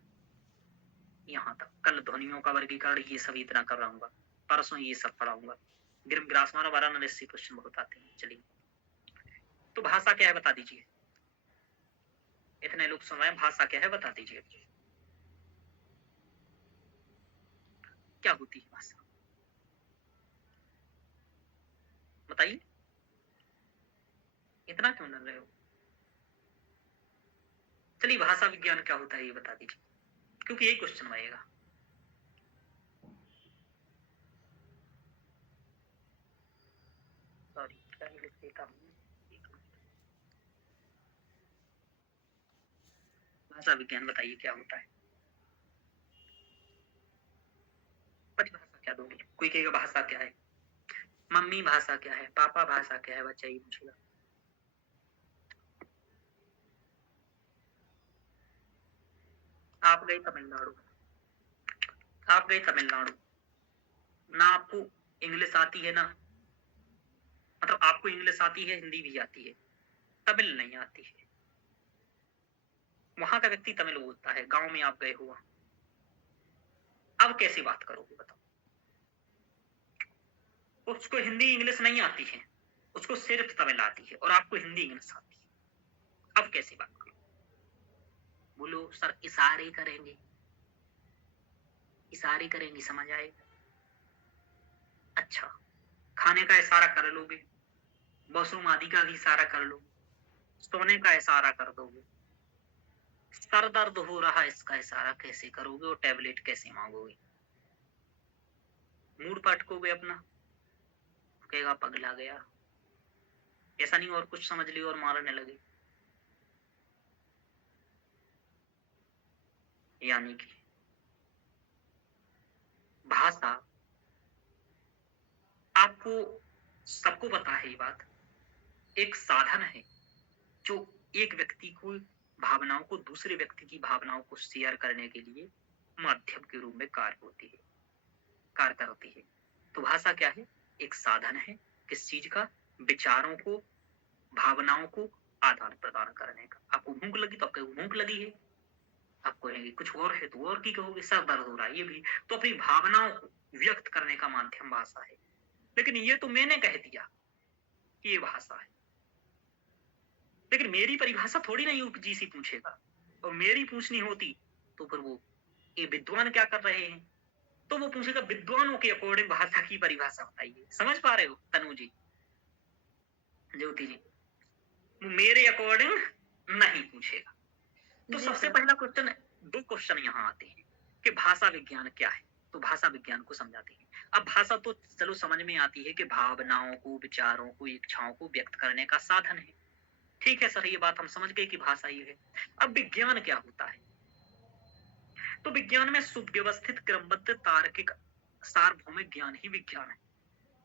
यहाँ तक। कल ध्वनियों का वर्गीकरण ये सभी इतना कर रहा हूँ, परसों ये सब पढ़ाऊंगा। ग्रासमान वाराणसी से क्वेश्चन बहुत आते हैं। चलिए, तो भाषा क्या है बता दीजिए। इतने लोग सुन रहे हैं, भाषा क्या है बता दीजिए। क्या होती है भाषा, बताइए। इतना क्यों डर रहे हो? चलिए, भाषा विज्ञान क्या होता है ये बता दीजिए, क्योंकि यही क्वेश्चन आएगा। सॉरी, क्या लिख देता हूँ। भाषा विज्ञान बताइए क्या होता है। परिभाषा क्या दोगे? कोई कहेगा भाषा क्या है, मम्मी भाषा क्या है, पापा भाषा क्या है, बच्चा ये पूछेगा। आप गए तमिलनाडु, आप गए तमिलनाडु ना, आपको इंग्लिश आती है ना, मतलब आपको इंग्लिश आती है, हिंदी भी आती है, तमिल नहीं आती है। वहां का व्यक्ति तमिल बोलता है, गांव में आप गए हो, अब कैसे बात करोगे बताओ? उसको हिंदी इंग्लिश नहीं आती है, उसको सिर्फ तमिल आती है और आपको हिंदी इंग्लिश आती है, अब कैसे बात करोगे? बोलो सर इशारे करेंगे, इशारे करेंगे, समझ आएगा। अच्छा, खाने का इशारा कर लोगे, वॉशरूम आदि का भी इशारा कर लो, सोने का इशारा कर दोगे, सर दर्द हो रहा इसका इशारा कैसे करोगे और टैबलेट कैसे मांगोगे? मूड पटकोगे अपना, कहेगा पगला गया, ऐसा नहीं और कुछ समझ लियो और मारने लगे। यानी कि भाषा, आपको सबको पता है ये बात, एक साधन है जो एक व्यक्ति को भावनाओं को दूसरे व्यक्ति की भावनाओं को शेयर करने के लिए माध्यम के रूप में कार्य करती है। तो भाषा क्या है? एक साधन है, किस चीज का? विचारों को, भावनाओं को आदान प्रदान करने का। आपको भूख लगी तो आप कहोगे भूख लगी है, आप कहेंगे कुछ और है तो और की कहोगे, सर दर्द हो रहा है, ये भी तो अपनी भावनाओं को व्यक्त करने का माध्यम भाषा है। लेकिन ये तो मैंने कह दिया कि ये भाषा है, लेकिन मेरी परिभाषा थोड़ी ना यूजीसी पूछेगा, और मेरी पूछनी होती तो फिर वो ये विद्वान क्या कर रहे हैं, तो वो पूछेगा विद्वानों के अकॉर्डिंग भाषा की परिभाषा बताइए। समझ पा रहे हो तनु जी, ज्योति जी? मेरे अकॉर्डिंग नहीं पूछेगा। तो जी सबसे सर। पहला क्वेश्चन, दो क्वेश्चन यहाँ आते हैं कि भाषा विज्ञान क्या है, तो भाषा विज्ञान को समझाते हैं। अब भाषा तो चलो समझ में आती है कि भावनाओं को, विचारों को, इच्छाओं को व्यक्त करने का साधन है। ठीक है सर, ये बात हम समझ गए कि भाषा ये है। अब विज्ञान क्या होता है? तो विज्ञान में सुव्यवस्थित, क्रमबद्ध, तार्किक, सार्वभौमिक ज्ञान ही विज्ञान है।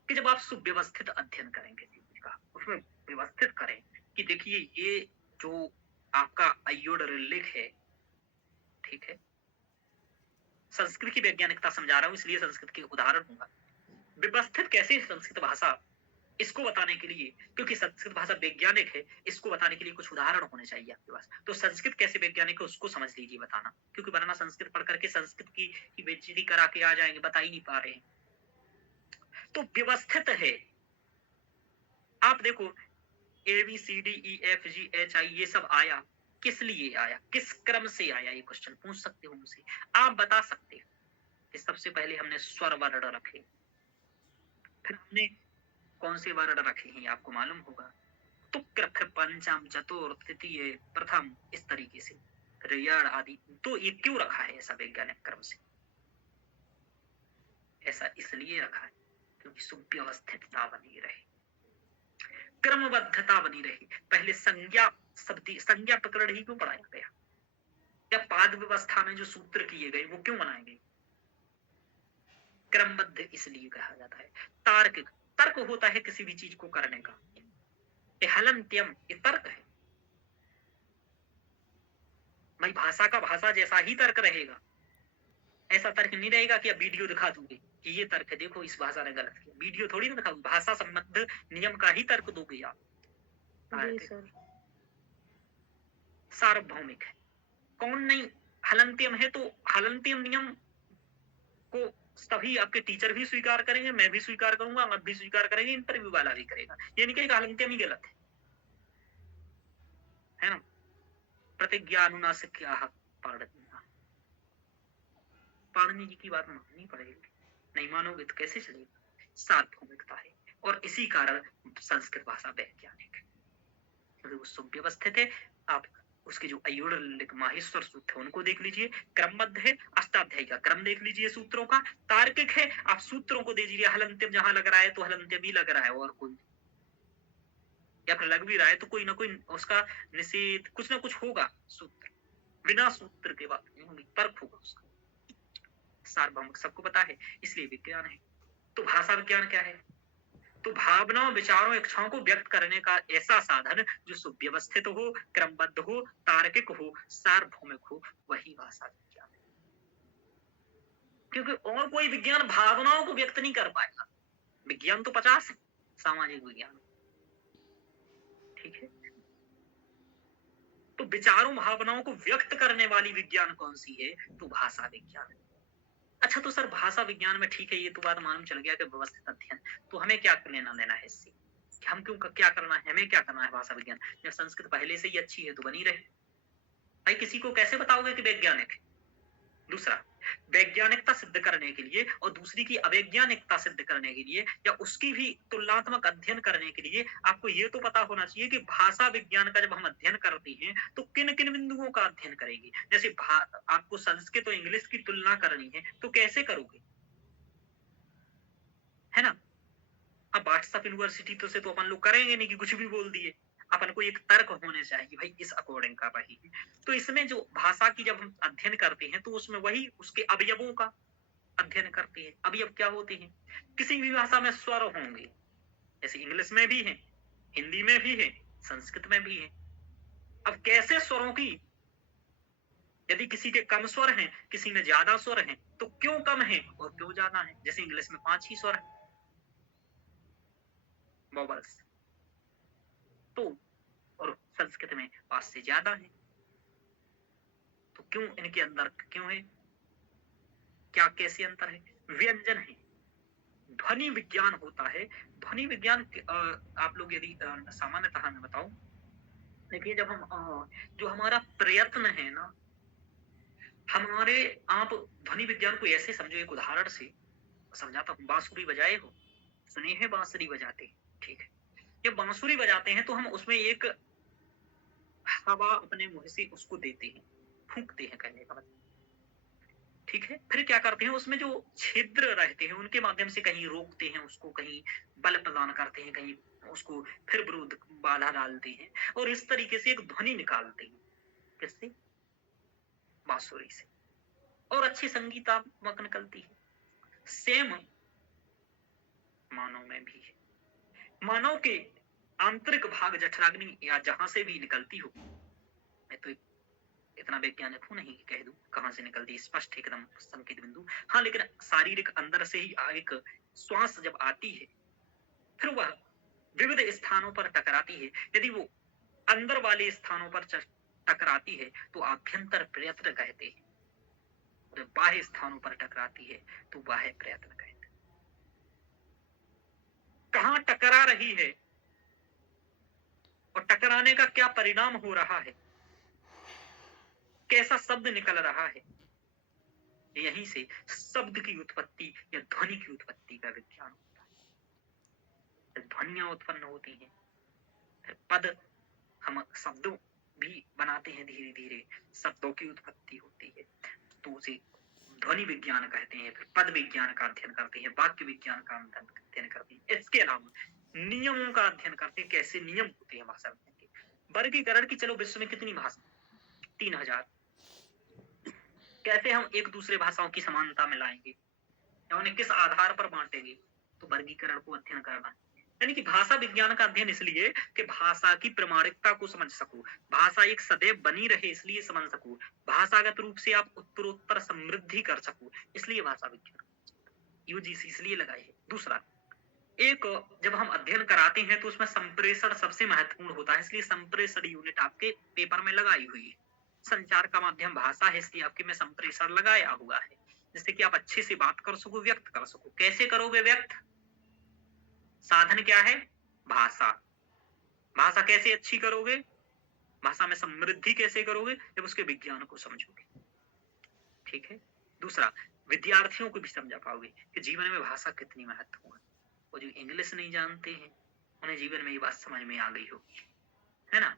कि जब आप सुव्यवस्थित अध्ययन करेंगे चीज का, उसमें व्यवस्थित करें कि देखिए ये जो आपका आयोडरिल्लिक है, ठीक है, संस्कृत की वैज्ञानिकता समझा रहा हूं इसलिए संस्कृत के उदाहरण दूंगा। व्यवस्थित कैसे संस्कृत भाषा, इसको बताने के लिए, क्योंकि संस्कृत भाषा वैज्ञानिक है, इसको बताने के लिए कुछ उदाहरण होने चाहिए आपके पास। तो संस्कृत कैसे वैज्ञानिक है उसको समझ लीजिए बताना, क्योंकि वरना संस्कृत पढ़ करके संस्कृत की बेइज्जती करा के आ जाएंगे, बता ही नहीं पा रहे हैं। तो व्यवस्थित है, आप देखो ABCDEFGHI ये सब आया, किस लिए आया, किस क्रम से आया, ये क्वेश्चन पूछ सकते हो मुझसे। आप बता सकते हो कि सबसे पहले हमने स्वर वर्ण रखे, फिर हमने कौन से वर्ण रखे हैं आपको मालूम होगा, तुक्र, फिर पंचम, चतुर्थ, तृतीय, प्रथम, इस तरीके से ऋण आदि। तो ये क्यों रखा है ऐसा वैज्ञानिक क्रम से? ऐसा इसलिए रखा है क्योंकि सुव्यवस्थितता बनी रहे, क्रमबद्धता बनी रही। पहले संज्ञा प्रकरण ही क्यों पढ़ाया गया, या पाद व्यवस्था में जो सूत्र किए गए वो क्यों बनाए गए? क्रमबद्ध इसलिए कहा जाता है। तार्किक, तर्क होता है किसी भी चीज को करने का। हलंत्यम, ये तर्क है भाई, भाषा का भाषा जैसा ही तर्क रहेगा। ऐसा तर्क नहीं रहेगा कि अब वीडियो दिखा दूंगे कि ये तर्क है, देखो इस भाषा ने गलत किया, वीडियो थोड़ी ना दिखाऊंगी, भाषा संबद्ध नियम का ही तर्क दोगे आप। जी सर। सार्वभौमिक है, कौन नहीं, हलंत्यम है तो हलंत्यम नियम को सभी आपके टीचर भी स्वीकार करेंगे, मैं भी स्वीकार करूंगा, आप भी स्वीकार करेंगे, इंटरव्यू वाला भी करेगा। ये नहीं कहेगा हलंत्यम ही गलत है ना? प्रतिज्ञा अनुनासिक्या पाणिनि जी की बात माननी पड़ेगी, नहीं मानोगे तो कैसे चलेगा? सार्वभौमिकता है, और इसी कारण संस्कृत भाषा वैज्ञानिक है, क्योंकि वो सुव्यवस्थित है। आप उसके जो अयोडलिक माहेश्वर सूत्र है उनको देख लीजिए, क्रमबद्ध है, अष्टाध्यायी का क्रम देख लीजिए सूत्रों का, तार्किक है, आप सूत्रों को दे दीजिए, हलंत्यम जहां लग रहा है तो हलंत्यम ही लग रहा है, और कोई, या फिर लग भी रहा है तो कोई ना कोई उसका निषेध, कुछ ना कुछ होगा सूत्र, बिना सूत्र के बात नहीं होगी, तर्क होगा उसका। सार्वभौमिक सबको पता है, इसलिए विज्ञान है। तो भाषा विज्ञान क्या है? तो भावनाओं, विचारों, इच्छाओं को व्यक्त करने का ऐसा साधन जो सुव्यवस्थित हो, क्रमबद्ध हो, तार्किक हो, सार्वभौमिक हो, वही भाषा विज्ञान है। क्योंकि और कोई विज्ञान भावनाओं को व्यक्त नहीं कर पाएगा। विज्ञान तो 50 है, सामाजिक विज्ञान, ठीक है। तो विचारों भावनाओं को व्यक्त करने वाली विज्ञान कौन सी है? तो भाषा विज्ञान। अच्छा तो सर भाषा विज्ञान में ठीक है, ये तो बात मालूम चल गया कि व्यवस्थित अध्ययन, तो हमें क्या लेना देना है इससे? कि हम क्यों क्या करना है, हमें क्या करना है भाषा विज्ञान? जब संस्कृत पहले से ही अच्छी है तो बनी रहे। भाई किसी को कैसे बताओगे कि वैज्ञानिक है? दूसरा, वैज्ञानिकता सिद्ध करने के लिए और दूसरी की अवैज्ञानिकता सिद्ध करने के लिए या उसकी भी तुलनात्मक अध्ययन करने के लिए आपको ये तो पता होना चाहिए कि भाषा विज्ञान का जब हम अध्ययन करते हैं तो किन किन बिंदुओं का अध्ययन करेंगे। जैसे आपको संस्कृत और इंग्लिश की तुलना करनी है तो कैसे करोगे, है ना? अब व्हाट्सएप यूनिवर्सिटी तो से तो अपन लोग करेंगे नहीं कि कुछ भी बोल दिए, अपन को एक तर्क होने चाहिए भाई इस अकॉर्डिंग का वही है। तो इसमें जो भाषा की जब हम अध्ययन करते हैं तो उसमें वही उसके अवयवों का अध्ययन करते हैं। अवयव क्या होते हैं? किसी भी भाषा में स्वर होंगे, जैसे इंग्लिश में भी है, हिंदी में भी है, संस्कृत में भी है। अब कैसे स्वरों की, यदि किसी के कम स्वर हैं, किसी में ज्यादा स्वर हैं, तो क्यों कम है और क्यों ज्यादा है? जैसे इंग्लिश में 5 ही स्वर है, वोवल्स, तो और संस्कृत में 5 से ज्यादा है, तो क्यों इनके अंदर क्यों है, क्या कैसे अंतर है? व्यंजन है, ध्वनि विज्ञान होता है। ध्वनि विज्ञान आप लोग यदि सामान्यतः मैं बताऊं, देखिए जब हम जो हमारा प्रयत्न है ना, हमारे आप ध्वनि विज्ञान को ऐसे समझो, एक उदाहरण से समझाता हूँ। बांसुरी बजाए हो, सुने हैं बांसुरी बजाते हैं, ठीक है। जब बांसुरी बजाते हैं तो हम उसमें एक हवा अपने मुंह से उसको देते हैं, फूंकते हैं कहने का मतलब, ठीक है। फिर क्या करते हैं, उसमें जो छिद्र रहते हैं उनके माध्यम से कहीं रोकते हैं उसको, कहीं बल प्रदान करते हैं, कहीं उसको फिर विरोध बाधा डालते हैं और इस तरीके से एक ध्वनि निकालते हैं। किससे? बांसुरी से, और अच्छी संगीतात्मक निकलती है। सेम मानव में भी है। मानव के आंतरिक भाग जठराग्नि या जहां से भी निकलती हो, मैं तो इतना वैज्ञानिक हूं नहीं कह दूं कहां से निकलती है, स्पष्ट एकदम संकेत बिंदु, हाँ, लेकिन शारीरिक अंदर से ही एक श्वास जब आती है फिर वह विविध स्थानों पर टकराती है। यदि वो अंदर वाले स्थानों पर टकराती है तो आभ्यंतर प्रयत्न कहते हैं, और बाह्य स्थानों पर टकराती है तो बाह्य प्रयत्न कहते हैं। कहां टकरा रही है और टकराने का क्या परिणाम हो रहा है, कैसा शब्द निकल रहा है, यहीं से शब्द की उत्पत्ति या ध्वनि की उत्पत्ति का विज्ञान होता है। ध्वनियां उत्पन्न होती हैं, फिर पद, हम शब्दों भी बनाते हैं, धीरे धीरे शब्दों की उत्पत्ति होती है, तो उसे ध्वनि विज्ञान कहते हैं। फिर पद विज्ञान का अध्ययन करते हैं, वाक्य विज्ञान का अध्ययन करते हैं। इसके अलावा नियमों का अध्ययन करते हैं, कैसे नियम होते हैं भाषा विज्ञान के। वर्गीकरण की, चलो विश्व में कितनी भाषा, 3000, कैसे हम एक दूसरे भाषाओं की समानता में लाएंगे या उन्हें किस आधार पर बांटेंगे, तो वर्गीकरण को अध्ययन करना। यानी कि भाषा विज्ञान का अध्ययन इसलिए कि भाषा की प्रामाणिकता को समझ सको, भाषा एक सदैव बनी रहे इसलिए समझ सको, भाषागत रूप से आप उत्तरोत्तर समृद्धि कर सको, इसलिए भाषा विज्ञान यूजीसी इसलिए लगाई है। दूसरा, एक जब हम अध्ययन कराते हैं तो उसमें संप्रेषण सबसे महत्वपूर्ण होता है, इसलिए संप्रेषण यूनिट आपके पेपर में लगाई हुई है। संचार का माध्यम भाषा है, इसलिए आपके में संप्रेषण लगाया हुआ है, जिससे कि आप अच्छे से बात कर सको, व्यक्त कर सको। कैसे करोगे व्यक्त? साधन क्या है? भाषा। भाषा कैसे अच्छी करोगे? भाषा में समृद्धि कैसे करोगे? जब उसके विज्ञान को समझोगे, ठीक है। दूसरा, विद्यार्थियों को भी समझा पाओगे कि जीवन में भाषा कितनी महत्वपूर्ण है। वो जो इंग्लिश नहीं जानते हैं उन्हें जीवन में ये बात समझ में आ गई होगी, है ना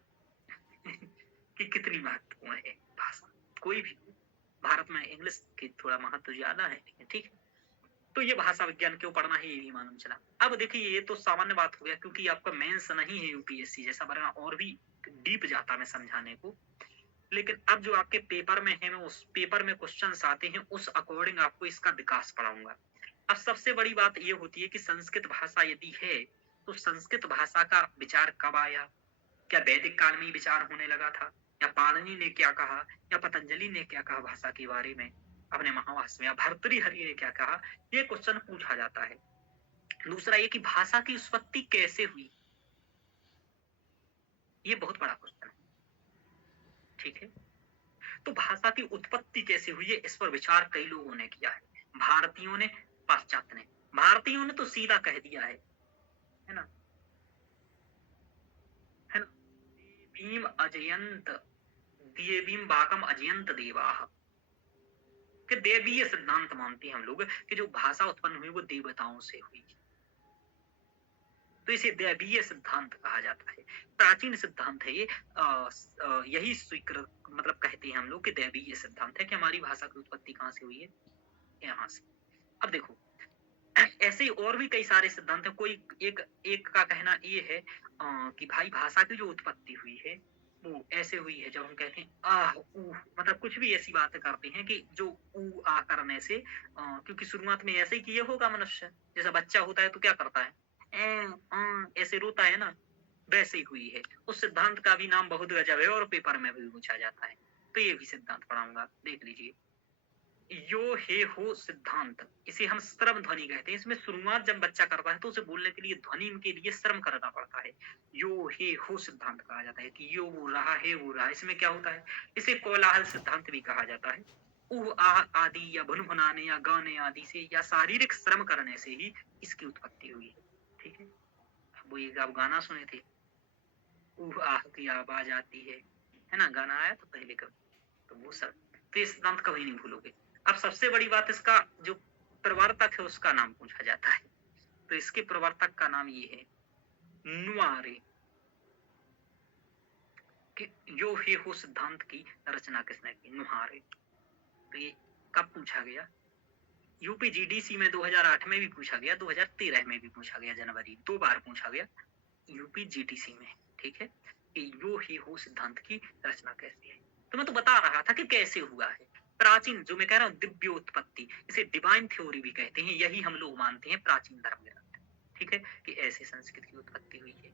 कि कितनी महत्वपूर्ण है भाषा। कोई भी, भारत में इंग्लिश की थोड़ा महत्व ज्यादा है, ठीक है। तो ये भाषा विज्ञान क्यों पढ़ना है ये भी मालूम चला। अब देखिए ये तो सामान्य बात हो गया, क्योंकि आपका मेंस नहीं है यूपीएससी जैसा, वरना और भी डीप जाता मैं समझाने को। लेकिन अब जो आपके पेपर में है, मैं उस पेपर में क्वेश्चंस आते हैं उस अकॉर्डिंग आपको इसका विकास पढ़ाऊंगा। अब सबसे बड़ी बात ये होती है कि संस्कृत भाषा यदि है तो संस्कृत भाषा का विचार कब आया? क्या वैदिक काल में विचार होने लगा था, या पाणिनि ने क्या कहा, या पतंजलि ने क्या कहा भाषा के बारे में अपने महाभाष्य में, या भर्तृहरि ने क्या कहा, ये क्वेश्चन पूछा जाता है। दूसरा ये कि भाषा की उत्पत्ति कैसे हुई, ये बहुत बड़ा क्वेश्चन है, ठीक है? तो भाषा की उत्पत्ति कैसे हुई है, इस पर विचार कई लोगों ने किया है। भारतीयों ने, पाश्चात्य ने। भारतीयों ने तो सीधा कह दिया है ना? है ना? देवीम अजयंत, देवीम वाकम अजयंत देवाः, कि देवीय सिद्धांत मानते हैं हम लोग कि जो भाषा उत्पन्न हुई वो देवताओं से हुई, तो इसे दैवीय सिद्धांत कहा जाता है। प्राचीन सिद्धांत है ये। यही स्वीकृत, मतलब कहते हैं हम लोग कि दैवीय सिद्धांत है कि हमारी भाषा की उत्पत्ति कहाँ से हुई है, यहाँ से। अब देखो, ऐसे और भी कई सारे सिद्धांत हैं। कोई एक एक का कहना ये है कि भाई भाषा की जो उत्पत्ति हुई है वो ऐसे हुई है, जब हम कहते हैं आह ऊह, मतलब कुछ भी ऐसी बातें करते हैं कि जो ऊ आ करने से, क्योंकि शुरुआत में ऐसे ही किया होगा मनुष्य, जैसा बच्चा होता है तो क्या करता है, ऐसे रोता है ना, वैसे ही हुई है। उस सिद्धांत का भी नाम बहुत गजब है और पेपर में भी पूछा जाता है, तो ये भी सिद्धांत पढ़ाऊंगा, देख लीजिए। यो हे हो सिद्धांत, इसे हम श्रम ध्वनि कहते हैं। इसमें शुरुआत जब बच्चा करता है तो उसे बोलने के लिए ध्वनि के लिए श्रम करना पड़ता है। यो हे हो सिद्धांत कहा जाता है कि यो वो रहा है वो रहा। इसमें क्या होता है, इसे कोलाहल सिद्धांत भी कहा जाता है। उह आह आदि या भुनभुनाने या गाने आदि से या शारीरिक श्रम करने से ही इसकी उत्पत्ति हुई है, ठीक है? वो एक आप गाना सुने थे, उह आह की आवाज आती है ना, गाना आया तो पहले कभी, तो वो सब, तो ये सिद्धांत कभी नहीं भूलोगे। अब सबसे बड़ी बात, इसका जो प्रवर्तक है उसका नाम पूछा जाता है, तो इसके प्रवर्तक का नाम ये है नुआरे, कि यो हे हो सिद्धांत की रचना किसने की, नुहारे। तो ये कब पूछा गया, यूपीजीडीसी में 2008 में भी पूछा गया, 2013 में भी पूछा गया, जनवरी 2 बार पूछा गया यूपीजीडीसी में, ठीक है? कि यो हे हो सिद्धांत की रचना कैसे है। तो मैं तो बता रहा था कि कैसे हुआ है। प्राचीन, जो मैं कह रहा हूँ दिव्योत्पत्ति, इसे डिवाइन थ्योरी भी कहते हैं, यही हम लोग मानते हैं प्राचीन धर्म ग्रंथ, ठीक है? कि ऐसे संस्कृत की उत्पत्ति हुई है।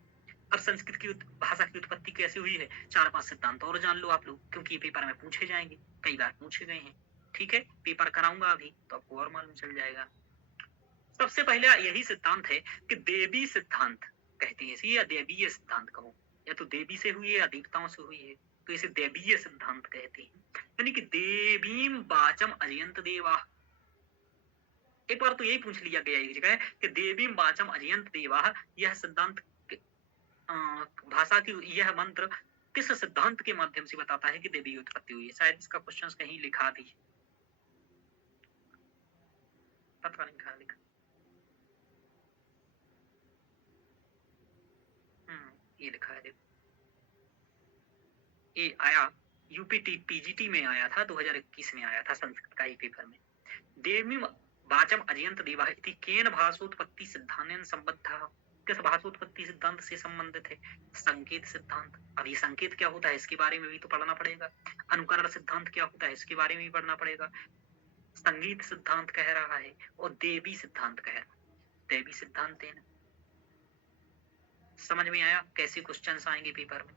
अब संस्कृत की भाषा की उत्पत्ति कैसे हुई है, 4-5 सिद्धांत और जान लो आप लोग, क्योंकि पेपर में पूछे जाएंगे, कई बार पूछे गए हैं, ठीक है? पेपर कराऊंगा अभी तो आपको और मालूम चल जाएगा। सबसे पहले यही सिद्धांत है कि देवी सिद्धांत कहते हैं इसे, या देवीय सिद्धांत कहो, या तो देवी से हुई है या देवताओं से हुई है, तो इसे देवीय सिद्धांत कहते हैं। यानी कि देवीम वाचम अजयंत देवा। एक बार तो यही पूछ लिया गया एक जगह कि देवीम वाचम अजयंत देवा, यह सिद्धांत भाषा की, यह मंत्र किस सिद्धांत के माध्यम से बताता है कि देवी उत्पत्ति हुई है? शायद इसका क्वेश्चन कहीं लिखा भी, पता नहीं कहाँ लिखा। ये लिखा है, देखो, ये आया यूपीटी पीजीटी में आया था, 2021 में आया था संस्कृत का ही पेपर में। देवी वाचम अजयंत देवा इति केन भाषोत्पत्ति सिद्धांतेन संबद्धः, किस भाषोत्पत्ति सिद्धांत से संबंधित है? संकेत सिद्धांत। अब ये संकेत क्या होता है इसके बारे में भी तो पढ़ना पड़ेगा। अनुकरण सिद्धांत क्या होता है इसके बारे में भी पढ़ना पड़ेगा। संगीत सिद्धांत कह रहा है और देवी सिद्धांत कह रहा है। देवी सिद्धांत है ना, समझ में आया कैसे क्वेश्चंस आएंगे पेपर में?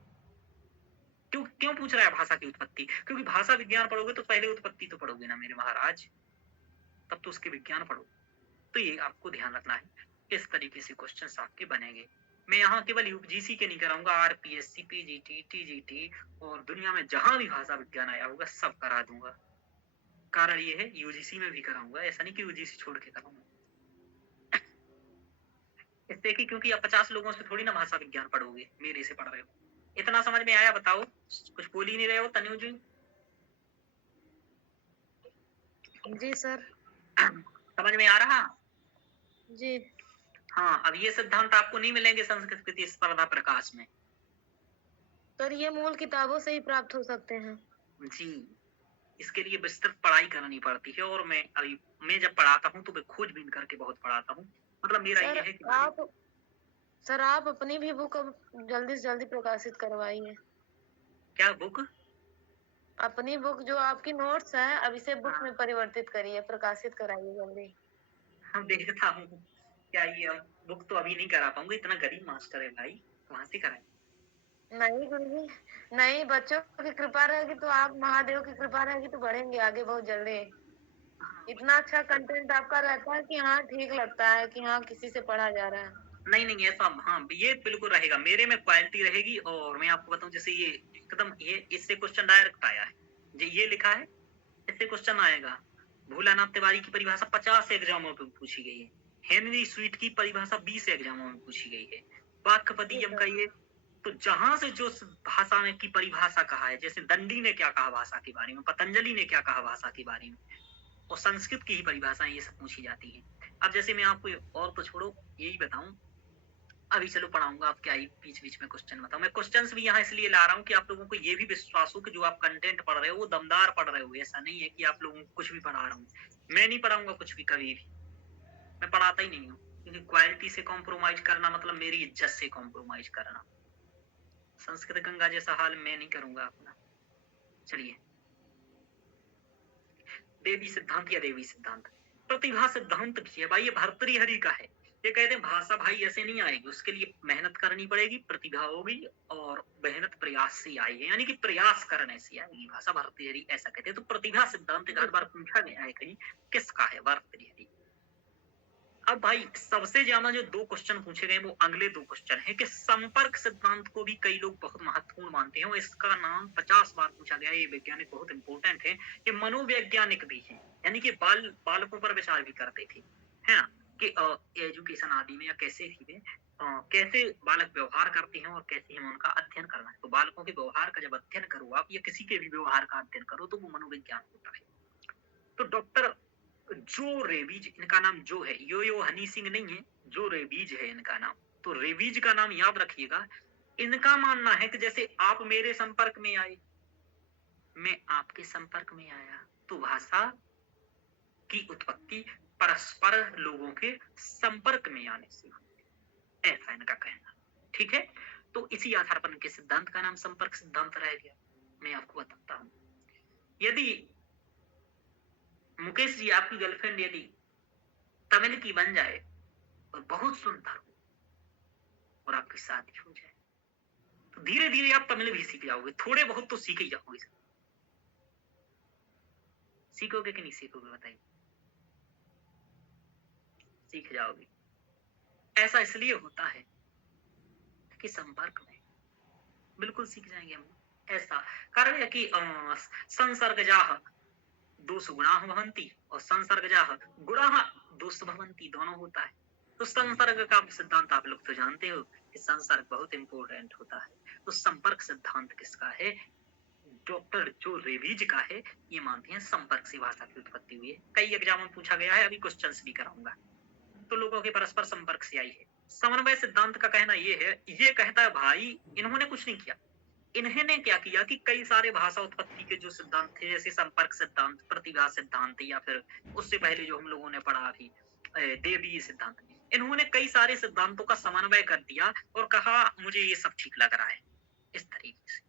क्यों क्यों पूछ रहा है भाषा की उत्पत्ति? क्योंकि भाषा विज्ञान पढ़ोगे तो पहले उत्पत्ति तो पढ़ोगे ना मेरे महाराज, तब तो उसके विज्ञान पढ़ो। तो ये आपको ध्यान रखना है, इस तरीके से क्वेश्चंस आपके बनेंगे। मैं यहाँ केवल यूजीसी के नहीं कराऊंगा, आरपीएससी, पीजीटी, टीजीटी और दुनिया में जहां भी भाषा विज्ञान आया होगा सब करा दूंगा। कारण ये है यूजीसी में भी कराऊंगा, ऐसा नहीं कि यूजीसी छोड़ के कराऊंगा। इससे कि क्योंकि आप 50 लोगों से थोड़ी ना भाषा विज्ञान पढ़ोगे, मेरे से पढ़ रहे हो। इतना समझ में आया? बताओ, कुछ बोल ही नहीं रहे हो तनु जी। जी सर। समझ में आ रहा? जी हाँ, अब ये सिद्धांत आपको नहीं मिलेंगे संस्कृत कृति स्पर्धा प्रकाश में। सर, ये मूल किताबों से ही प्राप्त हो सकते हैं। जी, इसके लिए विस्तृत पढ़ाई करनी पड़ती है, और मैं जब पढ़ाता हूँ तो मैं खोजबीन करके बहुत पढ़ाता हूँ। मतलब मेरा ये है कि सर आप अपनी भी बुक अब जल्दी से जल्दी प्रकाशित करवाइए। क्या बुक? अपनी बुक जो आपकी नोट्स है, अब इसे बुक में परिवर्तित करिए, प्रकाशित कराइए जल्दी। हम देखता हूँ क्या ये, अब बुक तो अभी नहीं करा पाऊंगा, इतना गरीब मास्टर है भाई, कहाँ से कराए? नहीं गुरुजी, नहीं, बच्चों की कृपा रहेगी तो आप, महादेव की कृपा रहेगी तो बढ़ेंगे आगे बहुत जल्दी। इतना अच्छा कंटेंट आपका रहता है कि हाँ ठीक लगता है कि हाँ किसी से पढ़ा जा रहा है। नहीं नहीं ऐसा, हाँ ये बिल्कुल रहेगा, मेरे में क्वालिटी रहेगी। और मैं आपको बताऊं, जैसे ये एकदम ये इससे क्वेश्चन डायरेक्ट आया है, ये लिखा है, इससे क्वेश्चन आएगा। भोलानाथ तिवारी की परिभाषा 50 एग्जामों में पूछी गई है। हेनरी स्वीट की परिभाषा 20 एग्जामों में पूछी गई है। वाक्यपति यम का ये, तो जहां से जो भाषा में की परिभाषा कहा है, जैसे दंडी ने क्या कहा भाषा के बारे में, पतंजलि ने क्या कहा भाषा के बारे में, और संस्कृत की ही परिभाषाएं ये सब पूछी जाती हैं। अब जैसे मैं आपको और तो छोड़ो यही बताऊं, अभी चलो पढ़ाऊंगा, आप क्या ही बीच बीच में क्वेश्चन बताओ। मैं क्वेश्चंस भी यहाँ इसलिए ला रहा हूँ कि आप लोगों को ये भी विश्वास हो कि जो आप कंटेंट पढ़ रहे हो वो दमदार पढ़ रहे हो। ऐसा नहीं है कि आप लोगों को कुछ भी पढ़ा रहा हूँ, मैं नहीं पढ़ाऊंगा कुछ भी कभी भी, मैं पढ़ाता ही नहीं हूँ। क्योंकि क्वालिटी से कॉम्प्रोमाइज करना मतलब मेरी इज्जत से कॉम्प्रोमाइज करना। संस्कृत गंगा जैसा हाल मैं नहीं करूंगा अपना। चलिए, देवी सिद्धांत या देवी सिद्धांत, प्रतिभा सिद्धांत भी है भाई, ये भर्तृहरि का है। ये कहते हैं भाषा भाई ऐसे नहीं आएगी, उसके लिए मेहनत करनी पड़ेगी, प्रतिभा होगी और मेहनत प्रयास से आएगी, यानी कि प्रयास करने से आएगी भाषा। भर्तृहरि ऐसा कहते हैं। तो प्रतिभा सिद्धांत एक बार पूछा गया है कहीं, किसका है? भर्तृहरि। अब भाई सबसे ज्यादा जो 2 क्वेश्चन पूछे गए वो अगले 2 क्वेश्चन है कि संपर्क सिद्धांत को भी कई लोग बहुत महत्वपूर्ण मानते हैं, इसका नाम 50 बार पूछा गया है। ये वैज्ञानिक बहुत इंपॉर्टेंट है, ये मनोवैज्ञानिक भी है, यानी कि बालकों पर विचार भी करते थे, है ना, कि एजुकेशन आदि में या कैसे भी में कैसे बालक व्यवहार करते हैं और कैसे हमें उनका अध्ययन करना है। तो बालकों के व्यवहार का जब अध्ययन करो आप, या किसी के भी व्यवहार का अध्ययन करो, तो वो मनोविज्ञान होता है। तो डॉक्टर जो रेबीज, इनका नाम जो है, यो हनी सिंह नहीं है, जो रेबीज है इनका नाम। तो रेबीज का नाम याद रखिएगा। इनका मानना है कि जैसे आप मेरे संपर्क में आए, मैं आपके संपर्क में आया, तो भाषा की उत्पत्ति परस्पर लोगों के संपर्क में आने से हुई, ऐसा इनका कहना। ठीक है, तो इसी आधार पर इनके सिद्धांत का नाम संपर्क सिद्धांत रह गया। मैं आपको बताता हूं, यदि मुकेश जी आपकी गर्लफ्रेंड यदि तमिल की बन जाए और बहुत सुंदर हो और आपकी शादी हो जाए, तो धीरे धीरे आप तमिल भी सीख जाओगे, थोड़े बहुत तो सीख ही जाओगे। सीखोगे कि नहीं सीखोगे बताइए? सीख जाओगे। ऐसा इसलिए होता है कि संपर्क में बिल्कुल सीख जाएंगे हम। ऐसा कारण है कि संसर्गजाः दोष गुणाः भवन्ति और संसर्गजाः गुणाः दोष भवन्ति, दोनों होता है। तो संसर्ग का सिद्धांत आप लोग तो जानते हो कि संसर्ग बहुत इंपॉर्टेंट होता है। तो संपर्क सिद्धांत किसका है? डॉक्टर जो रेबीज का है। ये मानते हैं संपर्क से भाषा की उत्पत्ति हुई है। कई एग्जाम में पूछा गया है, अभी क्वेश्चंस भी कराऊंगा। तो लोगों के परस्पर संपर्क से आई है। समन्वय सिद्धांत का कहना ये है, ये कहता है भाई इन्होंने कुछ नहीं किया, इन्होंने क्या किया कि कई सारे भाषा उत्पत्ति के जो सिद्धांत थे, जैसे संपर्क सिद्धांत, प्रतिभा सिद्धांत, या फिर उससे पहले जो हम लोगों ने पढ़ा अभी देवीय सिद्धांत, इन्होंने कई सारे सिद्धांतों का समन्वय कर दिया और कहा मुझे ये सब ठीक लग रहा है इस तरीके से।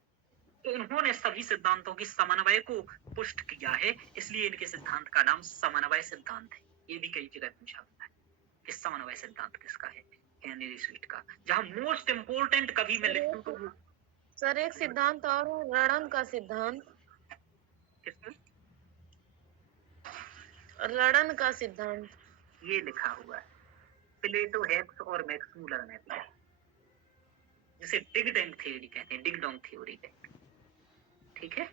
तो उन्होंने सभी सिद्धांतों की समन्वय को पुष्ट किया है, इसलिए इनके सिद्धांत का नाम समन्वय सिद्धांत है। ये भी कई जगह पूछा गया है कि समन्वय सिद्धांत किसका है? हेनरी स्वीट का। जहां मोस्ट इंपोर्टेंट कभी मैं लिखूं तो सर एक सिद्धांत और है, रणन का सिद्धांत। किसमें? रणन का सिद्धांत ये लिखा हुआ है प्लेटो, हेक्स और मैक्स मूलर ने दिया, जिसे डिग डैंग थ्योरी कहते हैं, डिग डोंग थ्योरी कहते हैं। ठीक है,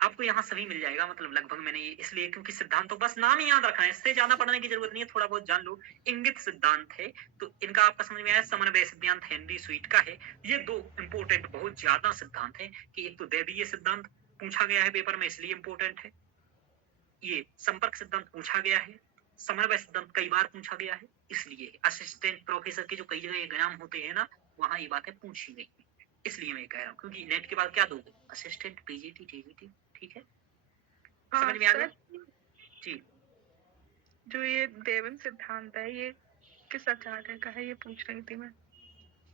आपको यहाँ सभी मिल जाएगा, मतलब लगभग मैंने ये इसलिए क्योंकि सिद्धांत तो बस नाम ही याद रखना है, इससे ज्यादा पढ़ने की जरूरत नहीं है, थोड़ा बहुत जान लो। इंगित सिद्धांत है, तो इनका आपका समझ में आया। समन्वय सिद्धांत हेनरी स्वीट का है। ये 2 इंपोर्टेंट बहुत ज्यादा सिद्धांत है कि एक तो दैवीय सिद्धांत पूछा गया है पेपर में, इसलिए इंपोर्टेंट है। ये संपर्क सिद्धांत पूछा गया है, समन्वय सिद्धांत कई बार पूछा गया है, इसलिए असिस्टेंट प्रोफेसर के जो कई जगह एग्जाम होते हैं ना, वहां ये बातें पूछी गई है, इसलिए मैं कह रहा हूँ। क्योंकि नेट के बाद क्या दोगे? Assistant, PGT, TGT. ठीक है, समझ में आ गया जी? जो ये देवन सिद्धांत है, ये किस आचार्य का है, ये पूछ रही थी मैं।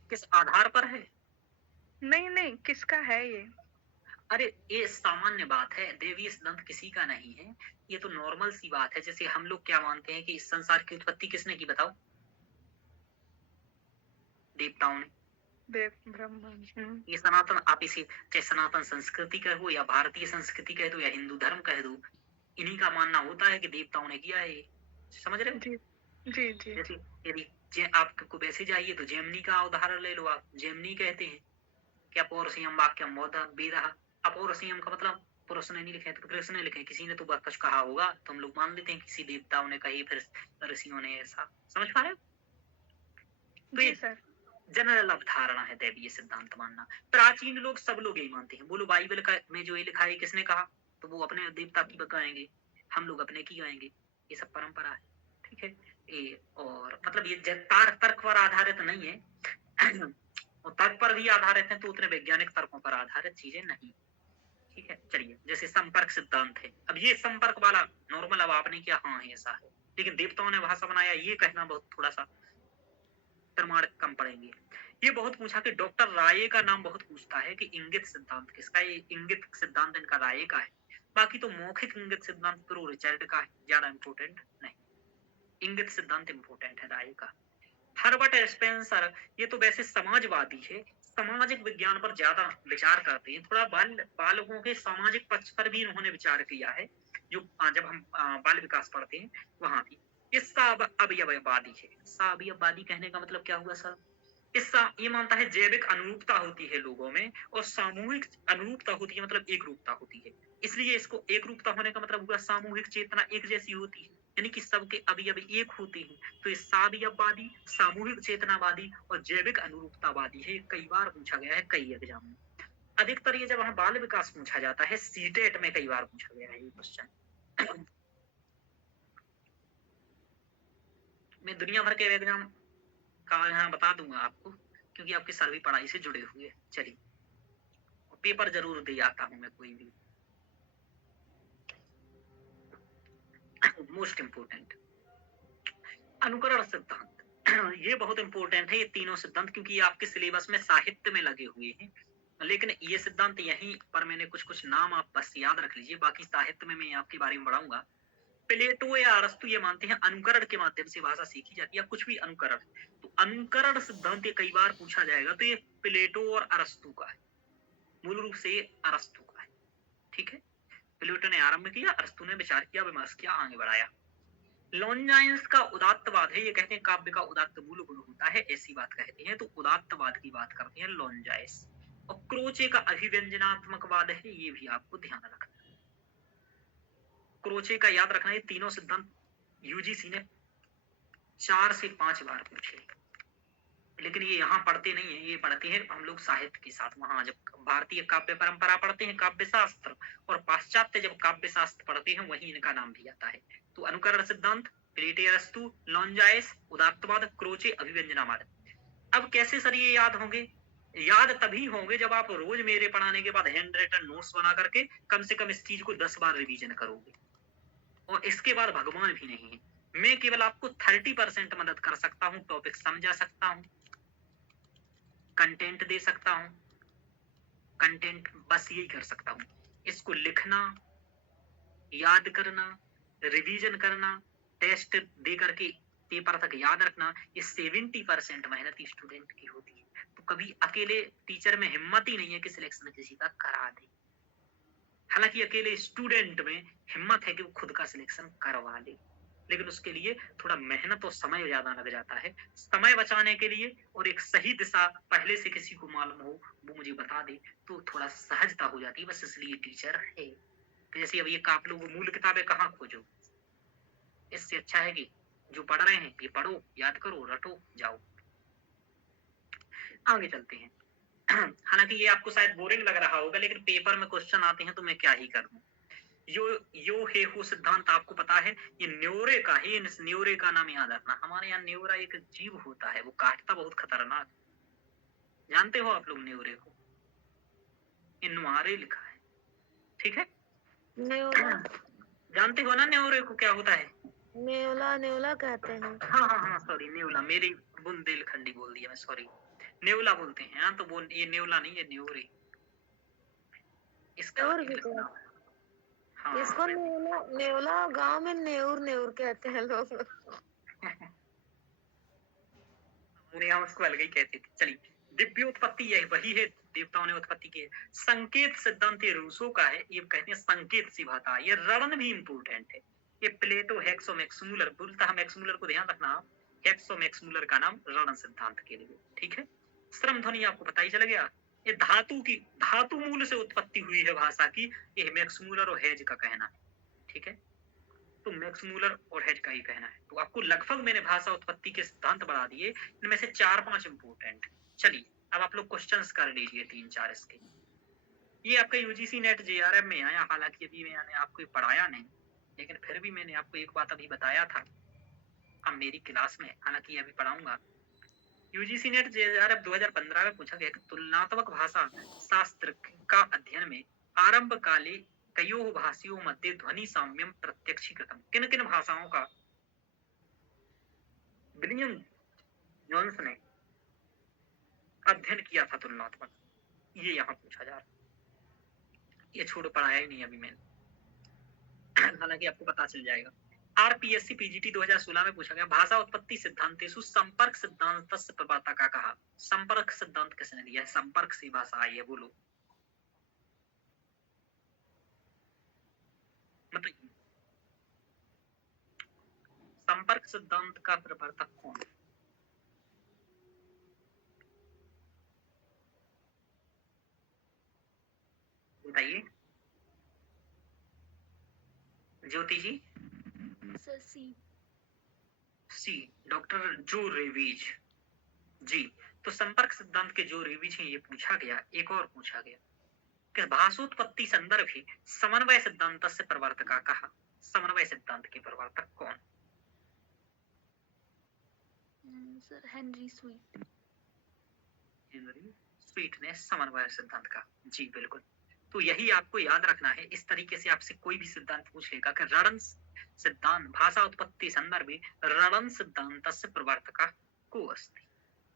किस आधार पर है? नहीं, किसका है ये? अरे ये सामान्य बात है, देवीय सिद्धांत किसी का नहीं है, ये तो नॉर्मल सी बात है। जैसे हम लोग क्या मानते हैं कि इस संसार की उत्पत्ति किसने की? बताओ। देवताओं ने। देव ब्रह्मा। ये सनातन, आप इसे चाहे सनातन संस्कृति कह दो या भारतीय संस्कृति कह दो या हिंदू धर्म कह दो, इन्हीं का मानना होता है कि देवताओं ने किया है ये। समझ रहे हो? जी जी, जी, जैसे यदि आपको वैसे चाहिए तो जेमिनी का उदाहरण ले लो, आप जेमिनी कहते हैं क्या पौरुषेयम वाक्यम वेदः। अपौरुषेयम का मतलब पुरुष ने नहीं लिखे तो कृष्ण ने लिखे, किसी ने तो कुछ कहा होगा तो हम लोग मान लेते हैं किसी देवताओं ने कही, फिर ऋषियों ने, ऐसा समझ पा रहे हो? तो ये जी सर। जनरल अवधारणा है दैवीय सिद्धांत मानना। प्राचीन लोग सब लोग यही मानते हैं। बोलो बाइबल का में जो ये लिखा है किसने कहा, तो वो अपने देवता की गाएंगे, हम लोग अपने की गाएंगे। ये सब परंपरा है, ठीक है। ये और मतलब ये तर्क पर आधारित नहीं है और तर्क पर भी आधारित है तो उतने वैज्ञानिक तर्कों पर आधारित चीजें नहीं, ठीक है। चलिए, जैसे संपर्क सिद्धांत है, अब ये संपर्क वाला नॉर्मल, अब आपने क्या, हाँ ऐसा है, लेकिन देवताओं ने भाषा बनाया, ये कहना बहुत थोड़ा सा प्रमाण कम पड़ेंगे। ये बहुत पूछा कि डॉक्टर राये का नाम बहुत पूछता है कि इंगित सिद्धांत किसका है। ये इंगित सिद्धांत इनका राये का है, बाकी तो मौखिक इंगित सिद्धांत प्रो रिचर्ड का है, ज्यादा इंपोर्टेंट नहीं। इंगित सिद्धांत इंपोर्टेंट है राये का। हर्बर्ट स्पेंसर, ये तो वैसे समाजवादी है, सामाजिक विज्ञान पर ज्यादा विचार करते हैं, थोड़ा बालकों के सामाजिक पक्ष पर भी इन्होंने विचार किया है, जो जब हम बाल विकास पढ़ते हैं वहां भी। ये अवयववादी है। अवयववादी कहने का मतलब क्या हुआ सर, ये मानता है जैविक अनुरूपता होती है लोगों में और सामूहिक अनुरूपता होती है, मतलब एक रूपता होती है। इसलिए इसको एक रूपता होने का मतलब हुआ सामूहिक चेतना एक जैसी होती है, यानी कि सबके अवयव एक होते हैं। तो ये सावयववादी, सामूहिक चेतनावादी और जैविक अनुरूपतावादी है। कई बार पूछा गया है कई एग्जाम में। अधिकतर ये जब वहां बाल विकास पूछा जाता है, सीटेट में कई बार पूछा गया है ये क्वेश्चन। मैं दुनिया भर के एग्जाम का यहाँ बता दूंगा आपको, क्योंकि आपके सर भी पढ़ाई से जुड़े हुए। चलिए, पेपर जरूर दे आता हूँ मैं कोई भी। मोस्ट इम्पोर्टेंट अनुकरण सिद्धांत ये बहुत इंपॉर्टेंट है, ये तीनों सिद्धांत, क्योंकि ये आपके सिलेबस में साहित्य में लगे हुए हैं। लेकिन ये सिद्धांत यहीं पर मैंने कुछ नाम आप बस याद रख लीजिए, बाकी साहित्य में मैं आपके बारे में बढ़ाऊंगा। प्लेटो या अरस्तु ये मानते हैं अनुकरण के माध्यम से भाषा सीखी जाती है, या कुछ भी अनुकरण। तो अनुकरण सिद्धांत ये कई बार पूछा जाएगा, तो ये प्लेटो और अरस्तु का है, मूल रूप से अरस्तु का है, ठीक है। प्लेटो ने आरंभ किया, अरस्तु ने विचार किया, विमर्श किया, आगे बढ़ाया। लॉन्जाइंस का उदात्तवाद है, ये कहते हैं काव्य का उदात्त मूल गुण होता है, ऐसी बात कहते हैं, तो उदात्तवाद की बात करते हैं लॉन्जाइस। और क्रोचे का अभिव्यंजनात्मकवाद है, ये भी आपको ध्यान रखना है। क्रोचे का याद रखना, ये तीनों सिद्धांत यूजीसी ने 4 से 5 बार पूछे, लेकिन ये यहाँ पढ़ते नहीं है, ये पढ़ते हैं हम लोग साहित्य के साथ। वहां जब भारतीय काव्य परंपरा पढ़ते हैं काव्य शास्त्र, और पाश्चात्य जब काव्य शास्त्र पढ़ते हैं वही इनका नाम भी आता है। तो अनुकरण सिद्धांत, प्लेटो अरस्तु, लॉन्जाइस, उदात्तवाद, क्रोचे, अभिव्यंजनावाद। अब कैसे सर ये याद होंगे? याद तभी होंगे जब आप रोज मेरे पढ़ाने के बाद हैंड रिटन नोट्स बना करके कम से कम इस चीज को 10 बार रिवीजन करोगे। और इसके बाद भगवान भी नहीं है, मैं केवल आपको 30% मदद कर सकता हूँ, टॉपिक समझा सकता हूँ, कंटेंट दे सकता हूँ, कंटेंट बस यही कर सकता हूँ। इसको लिखना, याद करना, रिवीजन करना, टेस्ट दे करके पेपर तक याद रखना, ये 70% मेहनत स्टूडेंट की होती है। तो कभी अकेले टीचर में हिम्मत ही नहीं है कि सिलेक्शन किसी का करा दे। हालांकि अकेले स्टूडेंट में हिम्मत है कि वो खुद का सिलेक्शन करवा ले, लेकिन उसके लिए थोड़ा मेहनत और समय ज्यादा लग जाता है। समय बचाने के लिए और एक सही दिशा पहले से किसी को मालूम हो, वो मुझे बता दे, तो थोड़ा सहजता हो जाती है, बस इसलिए टीचर है। तो जैसे अब ये आप लोग मूल किताबें कहाँ खोजो, इससे अच्छा है कि जो पढ़ रहे हैं ये पढ़ो, याद करो, रटो, जाओ। आगे चलते हैं। हालांकि ये आपको शायद बोरिंग लग रहा होगा, लेकिन पेपर में क्वेश्चन आते हैं तो मैं क्या ही करूं। यो हे हो सिद्धांत आपको पता है, ये न्योरे का है। इस न्योरे का नाम याद रखना। हमारे यहाँ न्योरा एक जीव होता है, वो काटता बहुत खतरनाक। जानते हो आप लोग न्योरे को? ये नुआरे लिखा है, ठीक है। नेवला, जानते हो ना न्योरे को क्या होता है? नेवला नेवला कहते हैं। हाँ हाँ हाँ, सॉरी, नेवला, मेरी बुंदेलखंडी बोल दिया मैं, सॉरी। नेवला बोलते हैं, हाँ, तो वो ये नेवला नहीं है, न्योरे इसका नेउर भी इंग्लिश कहते नाम है। हाँ, हैं। इसको नेवला, नेवला गांव में नेउर नेउर कहते हैं लोग। उन्हें हम उसको अलग ही कहते थे। चलिए, दिव्योत्पत्ति यही वही है, देवताओं ने उत्पत्ति की है। संकेत सिद्धांत ये रूसों का है, ये कहते हैं संकेत सी भाषा। ये रण भी इंपोर्टेंट है, ये प्लेटो हेक्सोमैक्समूलर, मूलतः मैक्समूलर को ध्यान रखना आप, हेक्सोमैक्समूलर का नाम रणन सिद्धांत के लिए, ठीक है। श्रम ध्वनि आपको पता ही चल गया, ये धातु मूल से उत्पत्ति हुई है भाषा की, ये मैक्समूलर और हेज का कहना है, ठीक है। तो मैक्समूलर और हेज का ही कहना है। तो आपको लगभग मैंने भाषा उत्पत्ति के सिद्धांत बढ़ा दिए, इनमें से 4-5 इंपोर्टेंट। चलिए अब आप लोग क्वेश्चंस कर लीजिए 3-4 इसके। ये आपका यूजीसी नेट जेआरएफ में आया, हालांकि अभी मैंने आपको ये पढ़ाया नहीं, लेकिन फिर भी मैंने आपको एक बात अभी बताया था अब मेरी क्लास में, हालांकि अभी पढ़ाऊंगा। यूजीसी नेट जेआरएफ 2015 में पूछा गया कि तुलनात्मक भाषा शास्त्र का अध्ययन में आरंभ काले कयोः भाषियों मध्ये ध्वनि साम्यम प्रत्यक्षीकृतम, किन किन भाषाओं का विलियम जोन्स ने अध्ययन किया था तुलनात्मक, ये यहाँ पूछा जा रहा है। ये छोड़ पढ़ाया ही नहीं अभी मैंने, हालांकि आपको पता चल जाएगा। आरपीएससी पीजीटी 2016 में पूछा गया भाषा उत्पत्ति सिद्धांतेषु संपर्क सिद्धांतस्य प्रवर्तका का कहा। संपर्क सिद्धांत किसने दिया है? संपर्क से भाषा आई है, बोलो बताइए, संपर्क सिद्धांत का प्रवर्तक कौन? बताइए ज्योति जी। सर सी डॉक्टर जो रेविज जी। तो संपर्क सिद्धांत के जो रेविज हैं ये पूछा गया। एक और पूछा गया कि भाषोत्पत्ति संदर्भ ही समन्वय सिद्धांत से प्रवर्तका कहा। समन्वय सिद्धांत के प्रवर्तक कौन? Sir Henry sweet. Henry sweet ने समन्वय सिद्धांत का, जी बिल्कुल। तो यही आपको याद रखना है, इस तरीके से आपसे कोई भी सिद्धांत पूछेगा कि रणन सिद्धांत भाषा उत्पत्ति संदर्भ रणन सिद्धांत से प्रवर्तका को अस्ति,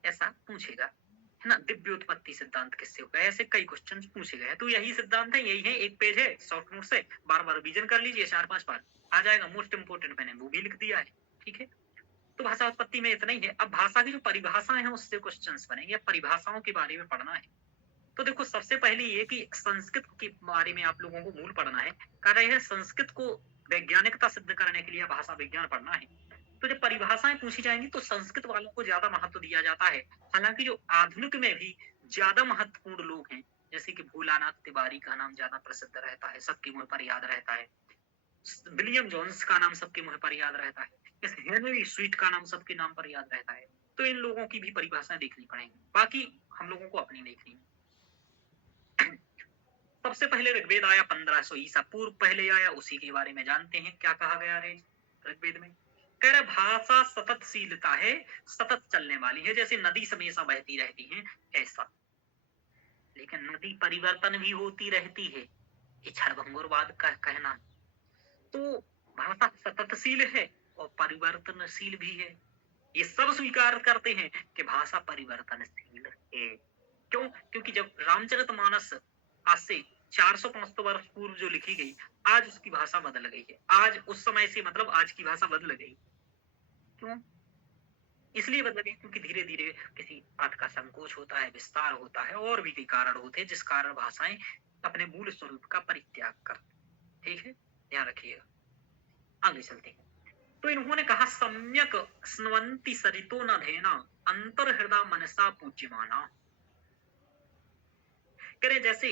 ऐसा पूछेगा, है ना। दिव्योत्पत्ति सिद्धांत किससे होगा, ऐसे कई क्वेश्चन पूछे गए। तो यही सिद्धांत है, यही है, एक पेज है शॉर्ट नोट से, बार बार रिवीजन कर लीजिए, 4-5 बार आ जाएगा। मोस्ट इंपोर्टेंट मैंने वो भी लिख दिया है, ठीक है। तो भाषा उत्पत्ति में इतना ही है। अब भाषा की जो परिभाषाएं हैं उससे क्वेश्चंस बनेंगे, परिभाषाओं के बारे में पढ़ना है। तो देखो सबसे पहले ये कि संस्कृत के बारे में आप लोगों को मूल पढ़ना है, कारण है संस्कृत को वैज्ञानिकता सिद्ध करने के लिए भाषा विज्ञान पढ़ना है। तो जब परिभाषाएं पूछी जाएंगी तो संस्कृत वालों को ज्यादा महत्व दिया जाता है, हालांकि जो आधुनिक में भी ज्यादा महत्वपूर्ण लोग हैं, जैसे कि भोलानाथ तिवारी का नाम ज्यादा प्रसिद्ध रहता है, सबके मुंह पर याद रहता है। विलियम जोन्स का नाम सबके मुंह पर याद रहता है, हेनरी स्वीट का नाम सबके नाम पर याद रहता है। तो इन लोगों की भी परिभाषाएं देखनी पड़ेंगी, बाकी हम लोगों को अपनी देखनी है। सबसे पहले ऋग्वेद आया 1500 ईसा पूर्व पहले आया, उसी के बारे में जानते हैं क्या कहा गया ऋग्वेद में। कह रहे भाषा सततशीलता है, सतत चलने वाली है, जैसे नदी हमेशा बहती रहती है ऐसा। लेकिन नदी परिवर्तन भी होती रहती है, ये क्षणभंगुरवाद का कहना। तो भाषा सततशील है और परिवर्तनशील भी है, ये सब स्वीकार करते हैं कि भाषा परिवर्तनशील है। क्यों? क्योंकि जब रामचरितमानस आज से 400-500 वर्ष पूर्व जो लिखी गई, आज उसकी भाषा बदल गई है। आज उस समय से मतलब आज की भाषा बदल गई। क्यों? इसलिए बदल गई क्योंकि धीरे धीरे किसी बात का संकोच होता है, विस्तार होता है, और भी कई कारण होते हैं जिस कारण भाषाएं अपने मूल स्वरूप का परित्याग करती। ठीक है, ध्यान रखिएगा। आगे चलते हैं। तो इन्होंने कहा सम्यक स्नवंती सरितो न धेना अंतर्हृदय मनसा पूज्यमाना। कह रहे जैसे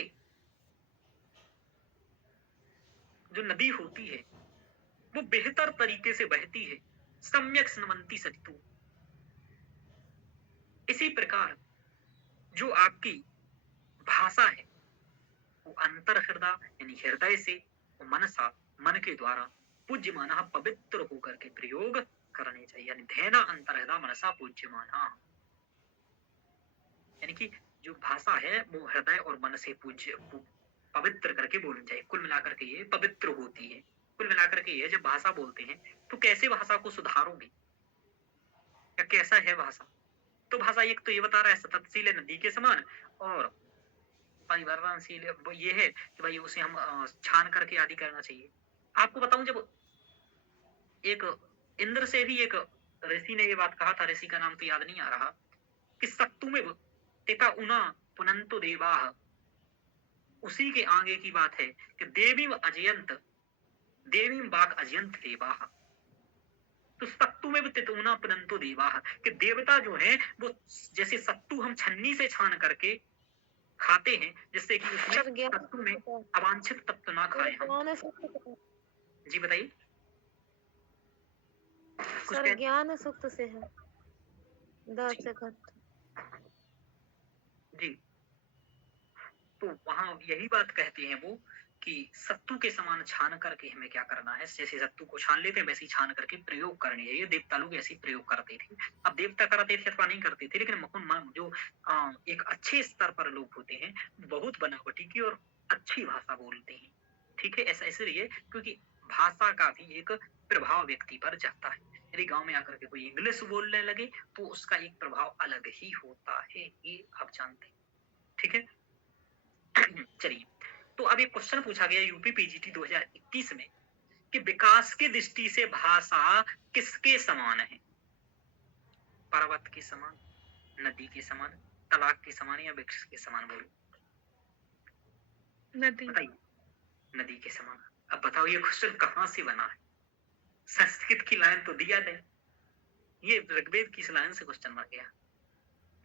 जो नदी होती है वो बेहतर तरीके से बहती है, सम्यक स्नवंती सरितो, इसी प्रकार जो आपकी भाषा है वो अंतर हृदय यानी हृदय से, मनसा मन के द्वारा, पूज्यमाना पवित्र होकर के प्रयोग करने चाहिए। यानी धेना अंतर हृदय मनसा पूज्यमाना, यानी कि जो भाषा है वो हृदय और मन से पूज्य पवित्र करके बोलनी चाहिए। कुल मिलाकर के ये पवित्र होती है। कुल मिलाकर के ये जब भाषा बोलते हैं तो कैसे भाषा को सुधारोगे या कैसा है भाषा? तो भाषा एक तो ये बता रहा है सततशील है नदी के समान, और परिवर्तनशील ये है कि भाई उसे हम छान करके आदि करना चाहिए। आपको बताऊं, जब एक इंद्र से भी एक ऋषि ने ये बात कहा था, ऋषि का नाम तो याद नहीं आ रहा, कि सत्तु में तेता उना पुनंतो देवाः, उसी के आगे की बात है कि देवी अजयंत देवीं वाक् अजयंत देवाः। तो सत्तु में वित्तोना परंतु देवाः, कि देवता जो हैं वो जैसे सत्तु हम छन्नी से छान करके खाते हैं, जिससे कि उसमें सर ज्ञान सत्तु में अवांछित तत्व ना खाएं हम। ज्ञान सुक्त जी बताइए कुछ सर ज्ञान सुक्त से है 10 से घट। जी, तो वहां यही बात कहते हैं वो कि सत्तु के समान छान करके हमें क्या करना है, जैसे सत्तु को छान लेते हैं वैसे ही छान करके प्रयोग करनी है। ये देवता लोग ऐसे ही प्रयोग करते थे। अब देवता करते थे अथवा नहीं करते थे, लेकिन जो एक अच्छे स्तर पर लोग होते हैं, बहुत बनावटी की और अच्छी भाषा बोलते हैं। ठीक है, ऐसा इसलिए क्योंकि भाषा का भी एक प्रभाव व्यक्ति पर जाता है। यदि गांव में आकर के कोई इंग्लिश बोलने लगे तो उसका एक प्रभाव अलग ही होता है, ये आप जानते हैं। ठीक है चलिए, तो अब एक क्वेश्चन पूछा गया यूपी पीजीटी 2021 में कि विकास की दृष्टि से भाषा किसके समान है? पर्वत के समान, नदी के समान, तलाक के समान या वृक्ष के समान? बोलो नदी। बताइए। नदी के समान। अब बताओ ये क्वेश्चन कहाँ से बना है? संस्कृत की लाइन तो दिया नहीं, ये ऋग्वेद की लाइन से क्वेश्चन बन गया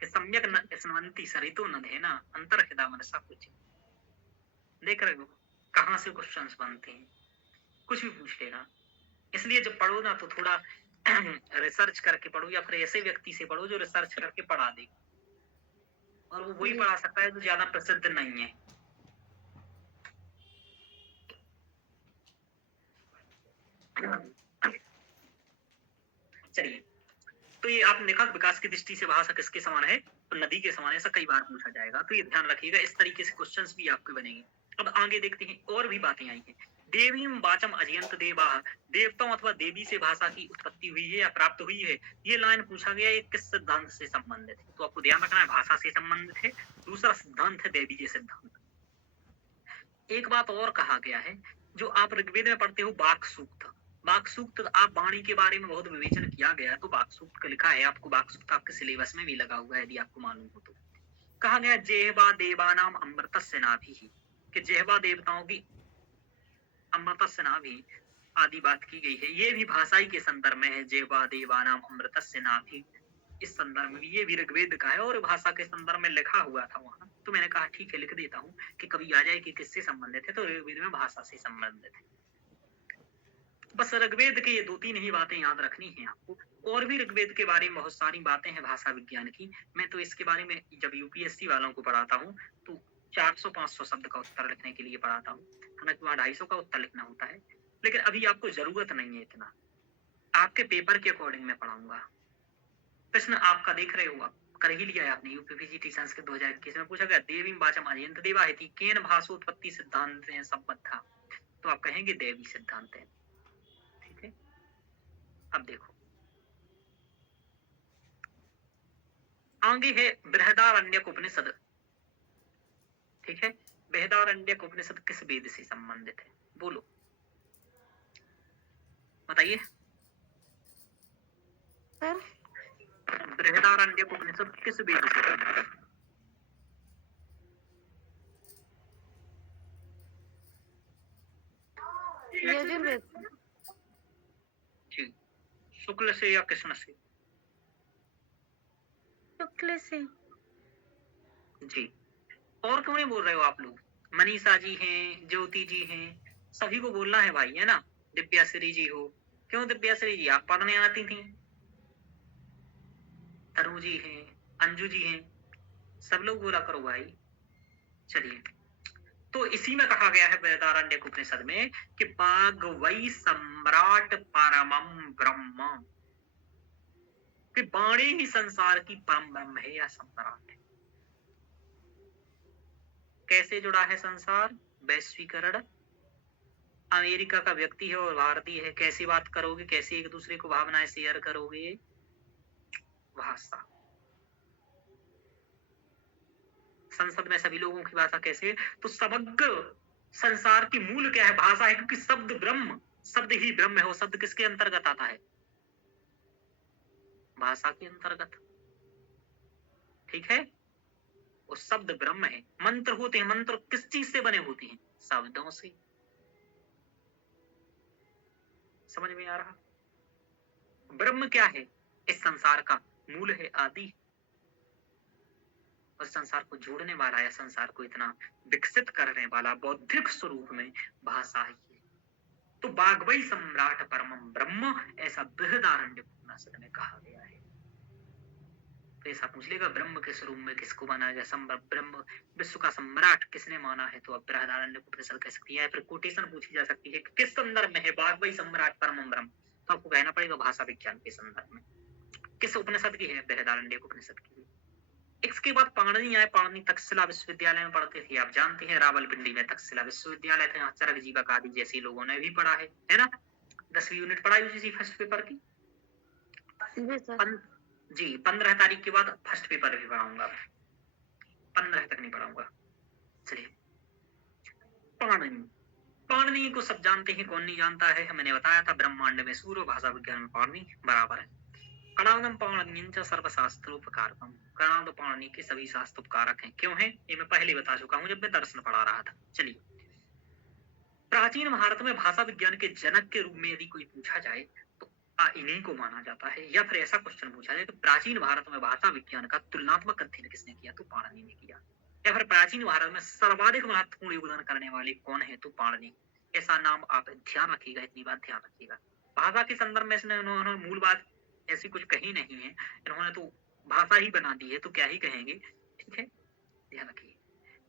कि सम्यक न स्नवंती सरितो नदेना अंतर्हृदा मनसा कुछ। देख रहे हो कहाँ से क्वेश्चंस बनते हैं, कुछ भी पूछ लेना। इसलिए जब पढ़ो ना तो थोड़ा रिसर्च करके पढ़ो, या फिर ऐसे व्यक्ति से पढ़ो जो रिसर्च करके पढ़ा दे, और वो वही पढ़ा सकता है जो ज्यादा प्रसिद्ध नहीं है। चलिए, तो ये आपने देखा विकास की दृष्टि से भाषा किसके समान है? तो नदी के समान। ऐसा कई बार पूछा जाएगा, तो ये ध्यान रखिएगा। इस तरीके से क्वेश्चंस भी आपके बनेंगे। अब आगे देखते हैं, और भी बातें आई हैं। देवीं वाचम अजयंत देवाः, देवताओं अथवा देवी से भाषा की उत्पत्ति हुई है या प्राप्त हुई है। ये लाइन पूछा गया, ये किस सिद्धांत से संबंधित है? तो आपको ध्यान रखना है भाषा से संबंधित है। दूसरा सिद्धांत है देवीय सिद्धांत। एक बात और कहा गया है, जो आप ऋग्वेद में पढ़ते हो वाक् सूक्त। वाक् सूक्त, आप वाणी के बारे में बहुत विवेचन किया गया, तो वाक् सूक्त का लिखा है आपको। वाक् सूक्त आपके सिलेबस में भी लगा हुआ है, यदि आपको मालूम हो तो। कहा गया जेहवा देवानाम अमृतस्य नाभिः, कि जेहवा देवताओं की अमृतस्य नाभि आदि बात की गई है। ये भी भाषाई के संदर्भ में है, जेहवा देवानाम अमृतस्य नाभिः। इस संदर्भ में ये भी ऋग्वेद का है और भाषा के संदर्भ में लिखा हुआ था वहां। तो मैंने कहा ठीक है लिख देता हूँ कि कभी आ जाए कि किससे संबंधित है, तो ऋग्वेद में भाषा से संबंधित है। बस ऋग्वेद के ये 2-3 ही बातें याद रखनी है आपको। और भी ऋग्वेद के बारे में बहुत सारी बातें हैं भाषा विज्ञान की। मैं तो इसके बारे में जब यूपीएससी वालों को पढ़ाता हूँ तो 400-500 शब्द का उत्तर लिखने के लिए पढ़ाता हूँ। हालांकि वहाँ 250 का उत्तर लिखना होता है, लेकिन अभी आपको जरूरत नहीं है इतना। आपके पेपर के अकॉर्डिंग मैं पढ़ाऊंगा। प्रश्न आपका देख रहे हो, आप कर ही लिया है आपने। यूपीपीजीटी संस्कृत 2021 में पूछा गया देवीं वाचम अजयंत देवा है केन भाषोत्पत्ति सिद्धांत संबद्धा, तो आप कहेंगे देवी सिद्धांत है। ठीक है, अब देखो आगे है बृहदारण्यक उपनिषद। ठीक है, बृहदारण्यक उपनिषद किस वेद से संबंधित है? बोलो बताइए। सर बृहदारण्यक उपनिषद किस वेद से संबंधित है? यजुर्वेद। ठीक, शुक्ल से या कृष्ण से? शुक्ल से। जी, और क्यों नहीं बोल रहे हो आप लोग? मनीषा जी हैं, ज्योति जी हैं, सभी को बोलना है भाई, है ना? दिव्याश्री जी हो, क्यों दिव्याश्री जी आप पढ़ने आती थी? तनु जी हैं, अंजू जी हैं, सब लोग बोला करो भाई। चलिए, तो इसी में कहा गया है बृहदारण्यक उपनिषद में कि बाग वै सम्राट परमम ब्रह्म, कि वाणी ही संसार की परम ब्रह्म है या सम्राट है। कैसे जुड़ा है संसार? वैश्वीकरण। अमेरिका का व्यक्ति है और भारतीय है, कैसे बात करोगे, कैसे एक दूसरे को भावनाएं शेयर करोगे? भाषा। संसद में सभी लोगों की भाषा कैसे? तो समग्र संसार की मूल क्या है? भाषा है, क्योंकि शब्द ब्रह्म, शब्द ही ब्रह्म है। वो शब्द किसके अंतर्गत आता है? भाषा के अंतर्गत। ठीक है, वो शब्द ब्रह्म है। मंत्र होते हैं, मंत्र किस चीज से बने होते हैं? शब्दों से। समझ में आ रहा? ब्रह्म क्या है? इस संसार का मूल है, आदि, और संसार को जोड़ने वाला या संसार को इतना विकसित करने वाला बौद्धिक स्वरूप में भाषा ही है। तो बागवई सम्राट परमम ब्रह्म, ऐसा बृहदारण्यक उपनिषद में कहा गया है। तो ऐसा पूछ लेगा ब्रह्म के स्वरूप में किसको माना गया, ब्रह्म विश्व का सम्राट किसने माना है, तो अब बृहदारण्यक उपनिषद कह सकती है। फिर कोटेशन पूछी जा सकती है कि किस संदर्भ में है बागवई सम्राट परमम ब्रह्म, तो आपको कहना पड़ेगा भाषा विज्ञान के संदर्भ में। किस उपनिषद की है? बृहदारण्यक उपनिषद की। इसके बाद पाणिनि आए। पाणिनि तक्षशिला विश्वविद्यालय में पढ़ते थे, आप जानते हैं। रावलपिंडी में तक्षशिला विश्वविद्यालय थे, चरक जीवक आदि जैसे लोगों ने भी पढ़ा है ना। 10वीं यूनिट पढ़ा यूजीसी फर्स्ट पेपर की। जी सर। जी 15 तारीख के बाद फर्स्ट पेपर भी पढ़ाऊंगा, 15 तक नहीं पढ़ाऊंगा। चलिए, पाणिनि, पाणिनि को सब जानते हैं, कौन नहीं जानता है? मैंने बताया था ब्रह्मांड में सूर्य, भाषा विज्ञान में पाणिनि बराबर है। कणादम पाणिनिंच सर्वशास्त्रोपकारकम, कणाद पाणिनि के सभी शास्त्र उपकारक हैं। क्यों है? ये मैं पहले बता चुका हूं जब मैं दर्शन पढ़ा रहा था। चलिए, प्राचीन भारत में भाषा विज्ञान के जनक के रूप में यदि कोई पूछा जाए तो इन्हीं को माना जाता है। या फिर ऐसा क्वेश्चन पूछा जाए कि प्राचीन भारत में भाषा विज्ञान का तुलनात्मक अध्ययन किसने किया, तो पाणिनि ने किया। या फिर प्राचीन भारत में सर्वाधिक महत्वपूर्ण योगदान करने वाले कौन है, तो पाणिनि। ऐसा नाम आप ध्यान रखिएगा, इतनी बात ध्यान रखिएगा। भाषा के संदर्भ में इसने उन्होंने मूल बात ऐसी कुछ कही नहीं है, इन्होंने तो भाषा ही बना दी है, तो क्या ही कहेंगे। ठीक है, ध्यान रखिए।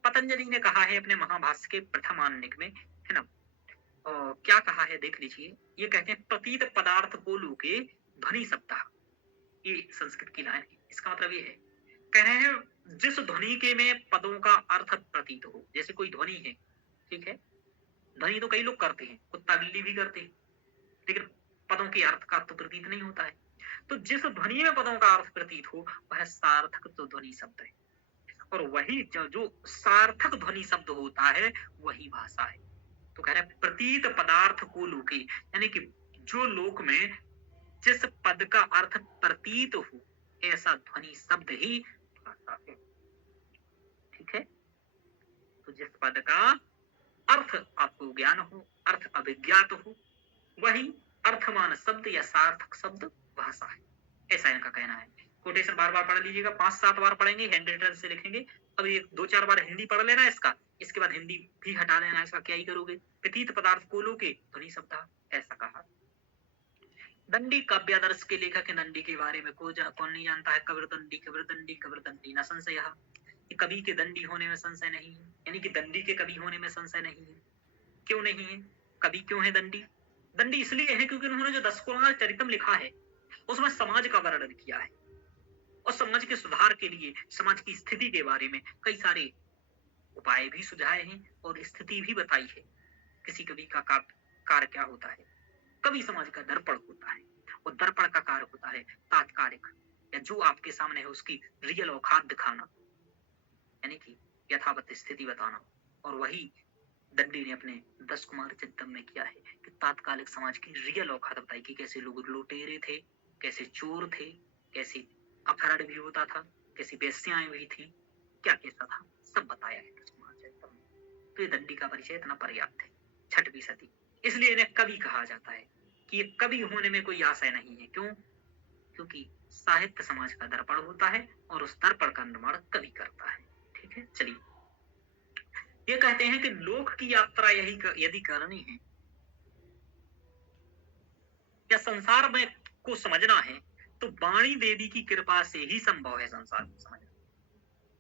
पतंजलि ने कहा है अपने महाभाष्य के प्रथम आन्निक में, है ना, क्या कहा है देख लीजिए। ये कहते हैं प्रतीत पदार्थ को लोके ध्वनि शब्द, ये संस्कृत की लाइन है। इसका मतलब ये है, कह रहे हैं जिस ध्वनि के में पदों का अर्थ प्रतीत हो। जैसे कोई ध्वनि है, ठीक है, ध्वनि तो कई लोग करते हैं, कुत्ता बिल्ली भी करते हैं, लेकिन पदों के अर्थ का तो प्रतीत नहीं होता है। तो जिस ध्वनि में पदों का अर्थ प्रतीत हो वह सार्थक तो ध्वनि शब्द है, और वही जो सार्थक ध्वनि शब्द होता है वही भाषा है। तो कह रहे हैं प्रतीत पदार्थ को लोके, यानी कि जो लोक में जिस पद का अर्थ प्रतीत हो ऐसा ध्वनि शब्द ही भाषा है। ठीक है, तो जिस पद का अर्थ आपको ज्ञान हो, अर्थ अभिज्ञात हो, वही अर्थमान शब्द या सार्थक शब्द भाषा है, ऐसा इनका कहना है। कोटेशन बार बार पढ़ लीजिएगा, 5-7 बार पढ़ेंगे, हैंड रिटन से लिखेंगे। अब ये 2-4 बार हिंदी पढ़ लेना इसका, इसके बाद हिंदी भी हटा लेना, इसका क्या ही करोगे। प्रतीत पदार्थ को लोके ध्वनि शब्द, ऐसा कहा। दंडी काव्यादर्श के लेखक है। दंडी के बारे में कौन नहीं जानता है? कबीरदंडी कबीरदंडी कबीरदंडी न संशय, कवि के दंडी होने में संशय नहीं है, यानी कि दंडी के कवि होने में संशय नहीं है। क्यों नहीं है? कवि क्यों है दंडी? दंडी इसलिए है क्योंकि उन्होंने जो 10 कुरान चरितम लिखा है उसमें समाज का वर्णन किया है, और समाज के सुधार के लिए समाज की स्थिति के बारे में कई सारे उपाय भी सुझाए हैं और स्थिति भी बताई है। किसी कवि का कार्य क्या होता है? कवि समाज का दर्पण होता है, और दर्पण का कार्य होता है तात्कालिक, या जो आपके सामने है उसकी रियल औकात दिखाना, यानी कि यथावत स्थिति बताना। और वही दंडी ने अपने 10 कुमार चरितम में किया है कि तात्कालिक समाज की रियल औकात बताई कि कैसे लोग लुटेरे थे, कैसे चोर थे, कैसे अपहरण भी होता था, कैसी वेश्याएं भी थी, क्या कैसा था, सब बताया है 10 कुमार चरितम में। तो ये दंडी का परिचय इतना पर्याप्त है। 6वीं सदी, इसलिए इन्हें कवि कहा जाता है कि ये कवि होने में कोई आशय नहीं है। क्यों? क्योंकि साहित्य समाज का दर्पण होता है और उस दर्पण का निर्माण कवि करता है। ठीक है, चलिए, ये कहते हैं कि लोक की यात्रा यदि करनी है या संसार में को समझना है तो वाणी देवी की कृपा से ही संभव है संसार को समझना।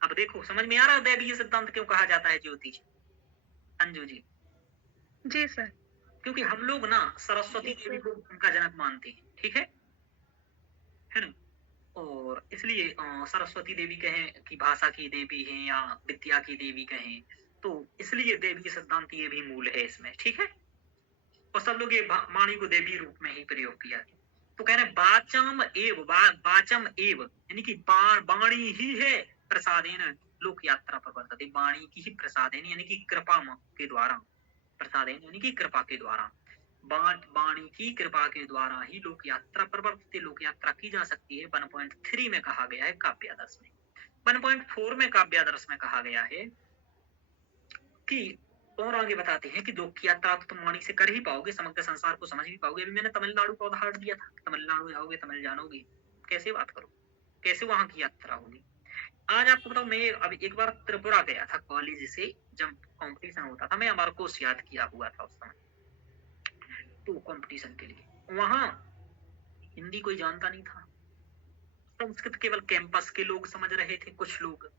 अब देखो, समझ में आ रहा है दैवीय सिद्धांत क्यों कहा जाता है ज्योतिष? अंजू जी। जी सर। क्योंकि हम लोग ना सरस्वती देवी को उनका जनक मानते हैं, ठीक है ना। और इसलिए सरस्वती देवी कहें कि भाषा की देवी है या विद्या की देवी कहें, तो इसलिए देवी सिद्धांत ये भी मूल है इसमें। ठीक है, और सब लोग ये वाणी को देवी रूप में ही प्रयोग किया है। तो कह रहे वाचम एव, यानी कि वाणी ही है प्रसादेन लोक यात्रा पर वर्तते, वाणी की ही प्रसादेन यानी कि कृपा के द्वारा, प्रसादेन यानी कि कृपा के द्वारा, वाणी की कृपा के द्वारा ही लोक यात्रा पर वर्तते, लोक यात्रा की जा सकती है। 1.3 में कहा गया है काव्यादर्श में। 1.4 में काव्यादर्श में कहा गया है कि और आगे बताते हैं कि दुख की यात्रा तो तुम वाणी से कर ही पाओगे, समग्र संसार को समझ भी पाओगे। अभी मैंने तमिलनाडु का उदाहरण दिया था, तमिलनाडु जाओगे, तमिल जानोगे, कैसे बात करो, कैसे वहां की यात्रा होगी। आज आपको बताऊं, मैं अभी एक बार त्रिपुरा गया था कॉलेज से, जब कंपटीशन होता था, मैं अमरकोश याद किया हुआ था उस समय, तो कंपटीशन के लिए वहां हिंदी कोई जानता नहीं था, संस्कृत केवल कैंपस के लोग समझ रहे थे, कुछ लोग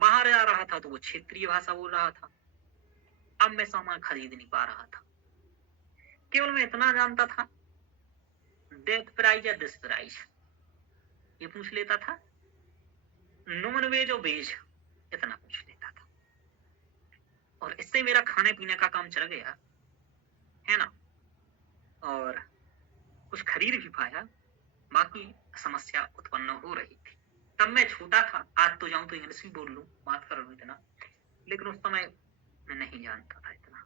बाहर जा रहा था तो वो क्षेत्रीय भाषा बोल रहा था। अब मैं सामान खरीद नहीं पा रहा था, केवल मैं इतना जानता था, डेथ प्राइज या दिस प्राइज ये पूछ लेता था, नॉन वेज और वेज इतना पूछ लेता था, और इससे मेरा खाने पीने का काम चल गया, है ना, और कुछ खरीद भी पाया, बाकी समस्या उत्पन्न हो रही थी। तब मैं छोटा था, आज तो जाऊं तो इंग्लिश भी बोल लूं, बात कर लूं इतना, लेकिन उस समय मैं नहीं जानता था इतना।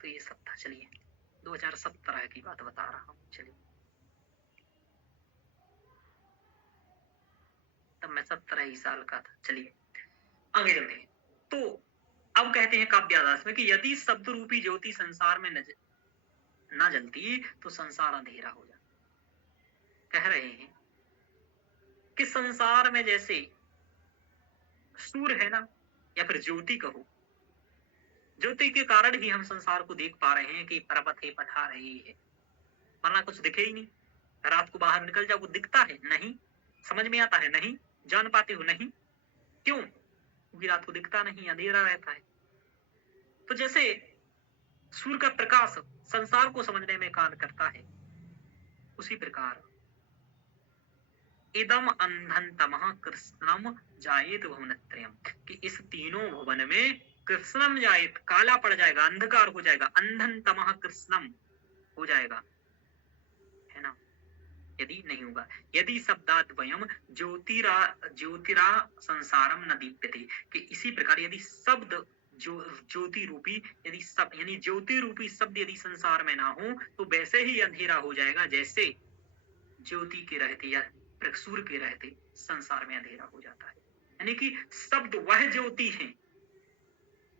तो ये सब था। चलिए 2017 की बात बता रहा हूँ। चलिए तब मैं 17 ही साल का था। चलिए आगे चलते हैं। तो अब कहते हैं काव्यादास में कि यदि शब्द रूपी ज्योति संसार में न जलती तो संसार अंधेरा हो जाता। कह रहे हैं कि संसार में जैसे सूर्य है ना, या फिर ज्योति कहो, ज्योति के कारण ही हम संसार को देख पा रहे हैं कि पर्वत है, पठार है, ये है, वरना कुछ दिखे ही नहीं। रात को बाहर निकल जाओ, दिखता है नहीं, समझ में आता है नहीं, जान पाते हो नहीं, क्यों? क्योंकि रात को दिखता नहीं, अंधेरा रहता है। तो जैसे सूर्य का प्रकाश संसार को समझने में कार्य करता है, उसी प्रकार इदम अंधन तमः कृष्णम जायेत भुवनत्रयम्, कि इस तीनों भुवन में कृष्णम जायेत, काला पड़ जाएगा, अंधकार हो जाएगा, अंधन तमः कृष्णम हो जाएगा, है ना, यदि नहीं होगा। यदि शब्दाद्वयम् ज्योतिरा संसारम न दीप्यते, कि इसी प्रकार यदि शब्द ज्योति रूपी, यदि सब यानी ज्योति रूपी शब्द यदि संसार में ना हो तो वैसे ही अंधेरा हो जाएगा, जैसे ज्योति के रहते या सूर्य के रहते संसार में अंधेरा हो जाता है। यानी कि शब्द वह ज्योति है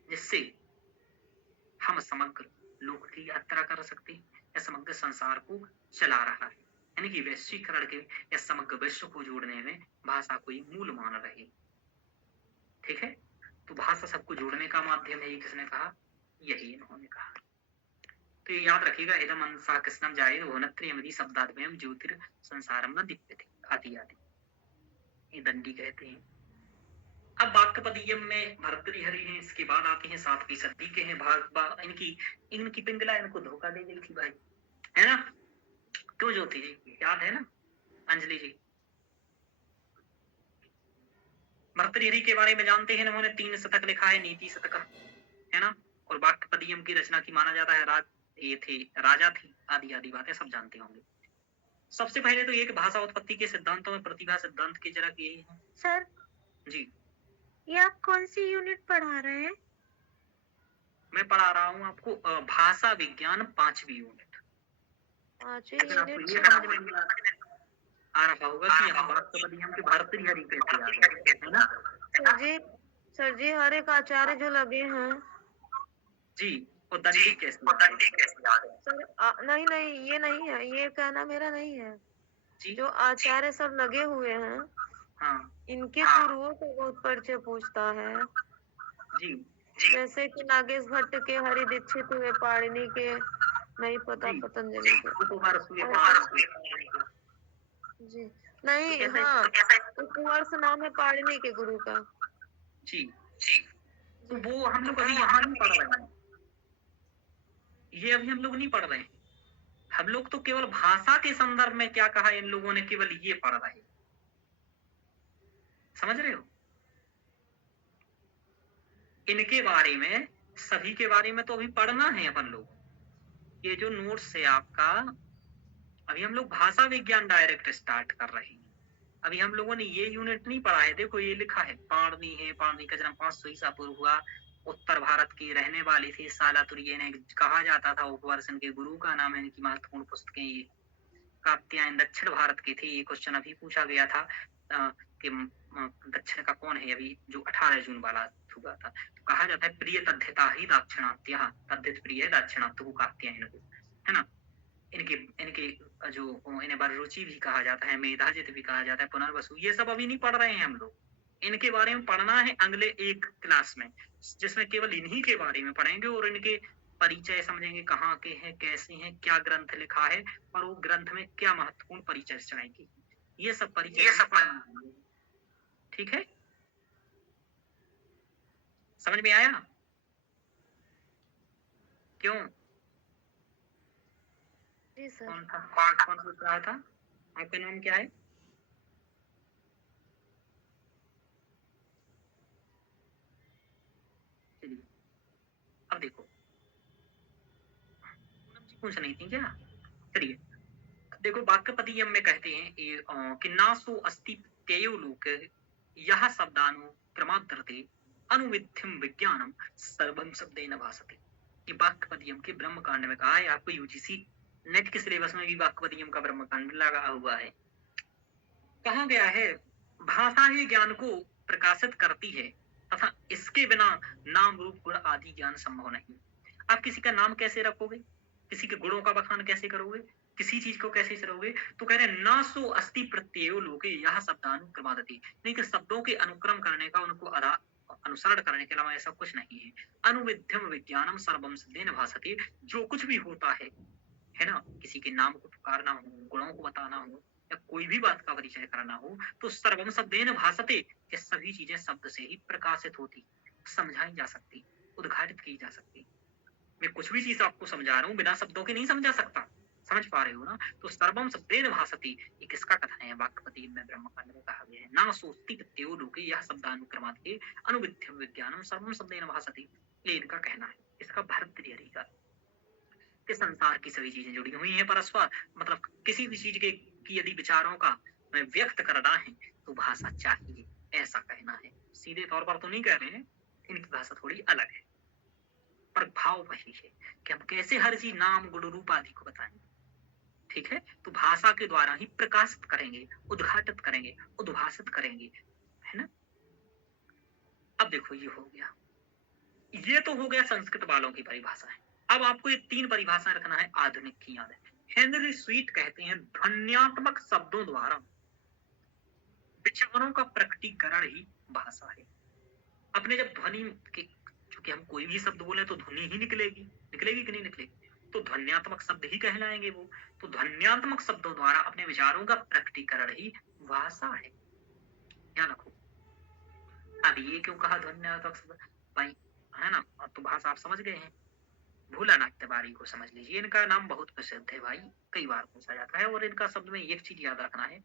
जिससे हम समग्र लोक की यात्रा कर सकते हैं, या समग्र संसार को चला रहा है। यानी कि वैश्वीकरण के या समग्र विश्व को जोड़ने में भाषा को ही मूल मान रहे। ठीक है, तो भाषा सबको जोड़ने का माध्यम है, ये किसने कहा? यही इन्होंने कहा। तो ये याद रखिएगा, इदम अंसा कृष्णम जाये भुवनत्रयम् शब्दाद्वयम् ज्योतिर संसारम न दीप्यते, आदि आदि ये दंडी कहते हैं। अब वाक्पदीयम में भर्तृहरि हैं, इसके बाद आते हैं 7वीं सदी के हैं भाग। इनकी पिंगला इनको धोखा दे गई थी भाई, है ना, क्यों ज्योति जी, याद है ना अंजलि जी? भर्तृहरि के बारे में जानते हैं, उन्होंने 3 शतक लिखा है, नीति शतक, है ना, और वाक्पदीयम की रचना की माना जाता है ये थे राजा थे, आदि आदि बातें सब जानते होंगे। सबसे पहले तो एक भाषा उत्पत्ति के सिद्धांतों में प्रतिभा सिद्धांत के जनक यही है। सर जी, ये आप कौन सी यूनिट पढ़ा रहे हैं? मैं पढ़ा रहा हूँ आपको भाषा विज्ञान 5वीं यूनिट। पांचवी लेकिन आपको यूनिट ये समझ में आ रहा होगा कि यहाँ वाक्पदीयम के भर्तृहरि कैसे आ गए, है ना? सर जी हर एक आचार्य जो लगे हैं जी, और दंडी कैसे आ गए? सर नहीं ये नहीं है, ये कहना मेरा नहीं है जी, जो आचार्य सब लगे हुए हैं, हाँ इनके गुरुओं को बहुत परिचय पूछता है। जी, जैसे कि नागेश भट्ट के, हरि दीक्षित हुए, पाणिनि के, नहीं पता जी, पतंजलि के। उपवर्ष हुए जी नहीं, तो हाँ उपवर्ष नाम है पाणिनि के गुरु का। जी, तो वो हम लोग अभी यहाँ नहीं पढ़ रहे हैं, ये अभी हम लोग नहीं पढ़ रहे हैं। हम लोग तो केवल भाषा के संदर्भ में क्या कहा इन लोगों ने, केवल ये पढ़ रहे हैं, समझ रहे हो? इनके बारे में, सभी के बारे में तो अभी पढ़ना है अपन लोग। ये जो नोट्स है आपका, अभी हम लोग भाषा विज्ञान डायरेक्ट स्टार्ट कर रहे हैं। अभी हम लोगों ने ये यूनिट नहीं पढ़ा है। देखो ये लिखा है, पाणिनि है, पाणिनि का जन्म 500 ईसा पूर्व हुआ, उत्तर भारत की रहने वाली थी, सालातुर्य ने कहा जाता था, उपवर्ष के गुरु का नाम है। इनकी महत्वपूर्ण पुस्तकें ये कात्यायन दक्षिण भारत की थी। ये क्वेश्चन अभी पूछा गया था कि दक्षिण का कौन है अभी जो 18 जून वाला हुआ था, तो कहा जाता है प्रिय तद्धिता ही दाक्षिणात्य, तद्धित प्रिय दाक्षिणात्य को कहते हैं इनको, है ना। इनके इनके जो इन्हें वररुचि भी कहा जाता है, मेधाजित भी कहा जाता है, पुनर्वसु, ये सब अभी नहीं पढ़ रहे हैं हम लोग। इनके बारे में पढ़ना है अगले एक क्लास में, जिसमें केवल इन्हीं के बारे में पढ़ेंगे और इनके परिचय समझेंगे, कहाँ के हैं, कैसे हैं, क्या ग्रंथ लिखा है और वो ग्रंथ में क्या महत्वपूर्ण परिचर्चाएं की, ये सब परिचय पढ़ना है। ठीक है, समझ में आया? क्यों? जी सर। कौन था, कौन पूछ रहा था? आपका नाम क्या है? चलिए अब देखो, पूनम जी पूछ नहीं थी क्या? चलिए देखो, वाक्यपदीयम में कहते हैं कि नासो अस्ति प्रत्ययो लोके यह शब्दानुक्रमाद्रते अनुविध्यम विज्ञानम सर्वम शब्देन भासते। ये वाक्यपदीयम के ब्रह्म कांड में कहा है। आपको यूजीसी नेट के सिलेबस में भी वाक्यपदीयम का ब्रह्म कांड लगा हुआ है। कहा गया है भाषा ही ज्ञान को प्रकाशित करती है तथा इसके बिना नाम रूप गुण आदि ज्ञान संभव नहीं। आप किसी का नाम कैसे रखोगे, किसी के गुणों का बखान कैसे करोगे, किसी चीज को कैसे करोगे? तो कह रहे ना सो अस्ति प्रत्ययो लोके यह शब्दानुक्रमादति, नहीं कि शब्दों के अनुक्रम करने का, उनको अनुसरण करने के अलावा ऐसा कुछ नहीं है। अनुविध्यम विज्ञानम सर्वम शब्देन भासते, जो कुछ भी होता है ना, किसी के नाम को पुकारना हो, गुणों को बताना हो या कोई भी बात का परिचय करना हो, तो सर्वम शब्देन भासते, ये सभी चीजें शब्द से ही प्रकाशित होती, समझाई जा सकती, उद्घाटित की जा सकती। मैं कुछ भी चीज आपको समझा रहा हूँ, बिना शब्दों के नहीं समझा सकता, समझ पा रहे हो ना? तो सर्वम शब्देन भासते, ये किसका कथन है? वाक्यपति में ब्रह्मकांड में कहा गया है। ना सोस्ति प्रत्ययो लोके यह शब्दानुक्रमात् के अनुविध्यम विज्ञानम सर्वम शब्देन भासते, ये इनका कहना है। इसका भर्तृहरि का कि संसार की सभी चीजें जुड़ी हुई हैं परस्पर, मतलब किसी भी चीज के की यदि विचारों का व्यक्त करना है तो भाषा चाहिए, ऐसा कहना है। सीधे तौर पर तो नहीं कह रहे हैं, इनकी भाषा थोड़ी अलग है, पर भाव वही है कि हम कैसे हर चीज नाम गुण रूप आदि को बताएंगे। ठीक है, तो भाषा के द्वारा ही प्रकाशित करेंगे, उद्घाटित करेंगे, उद्भाषित करेंगे, है ना। अब देखो ये हो गया, ये तो हो गया संस्कृत वालों की परिभाषा है। अब आपको ये 3 परिभाषाएं रखना है आधुनिक की याद है। हेनरी स्वीट कहते हैं ध्वन्यात्मक शब्दों द्वारा विचारों का प्रकटीकरण ही भाषा है। अपने जब ध्वनि के, क्योंकि हम कोई भी शब्द बोले तो ध्वनि ही निकलेगी, निकलेगी कि नहीं निकलेगी, तो ध्वन्यात्मक शब्द ही कहलाएंगे वो। तो ध्वन्यात्मक शब्दों द्वारा अपने विचारों का प्रकटीकरण ही भाषा है, ध्यान रखो। अब ये क्यों कहा ध्वन्यात्मक शब्द भाई, है ना? अब तो भाषा आप समझ गए हैं। भूला नाट्यवारी को समझ लीजिए, इनका नाम बहुत प्रसिद्ध है भाई, कई बार पूछा जाता है। और इनका शब्द में एक चीज याद रखना है,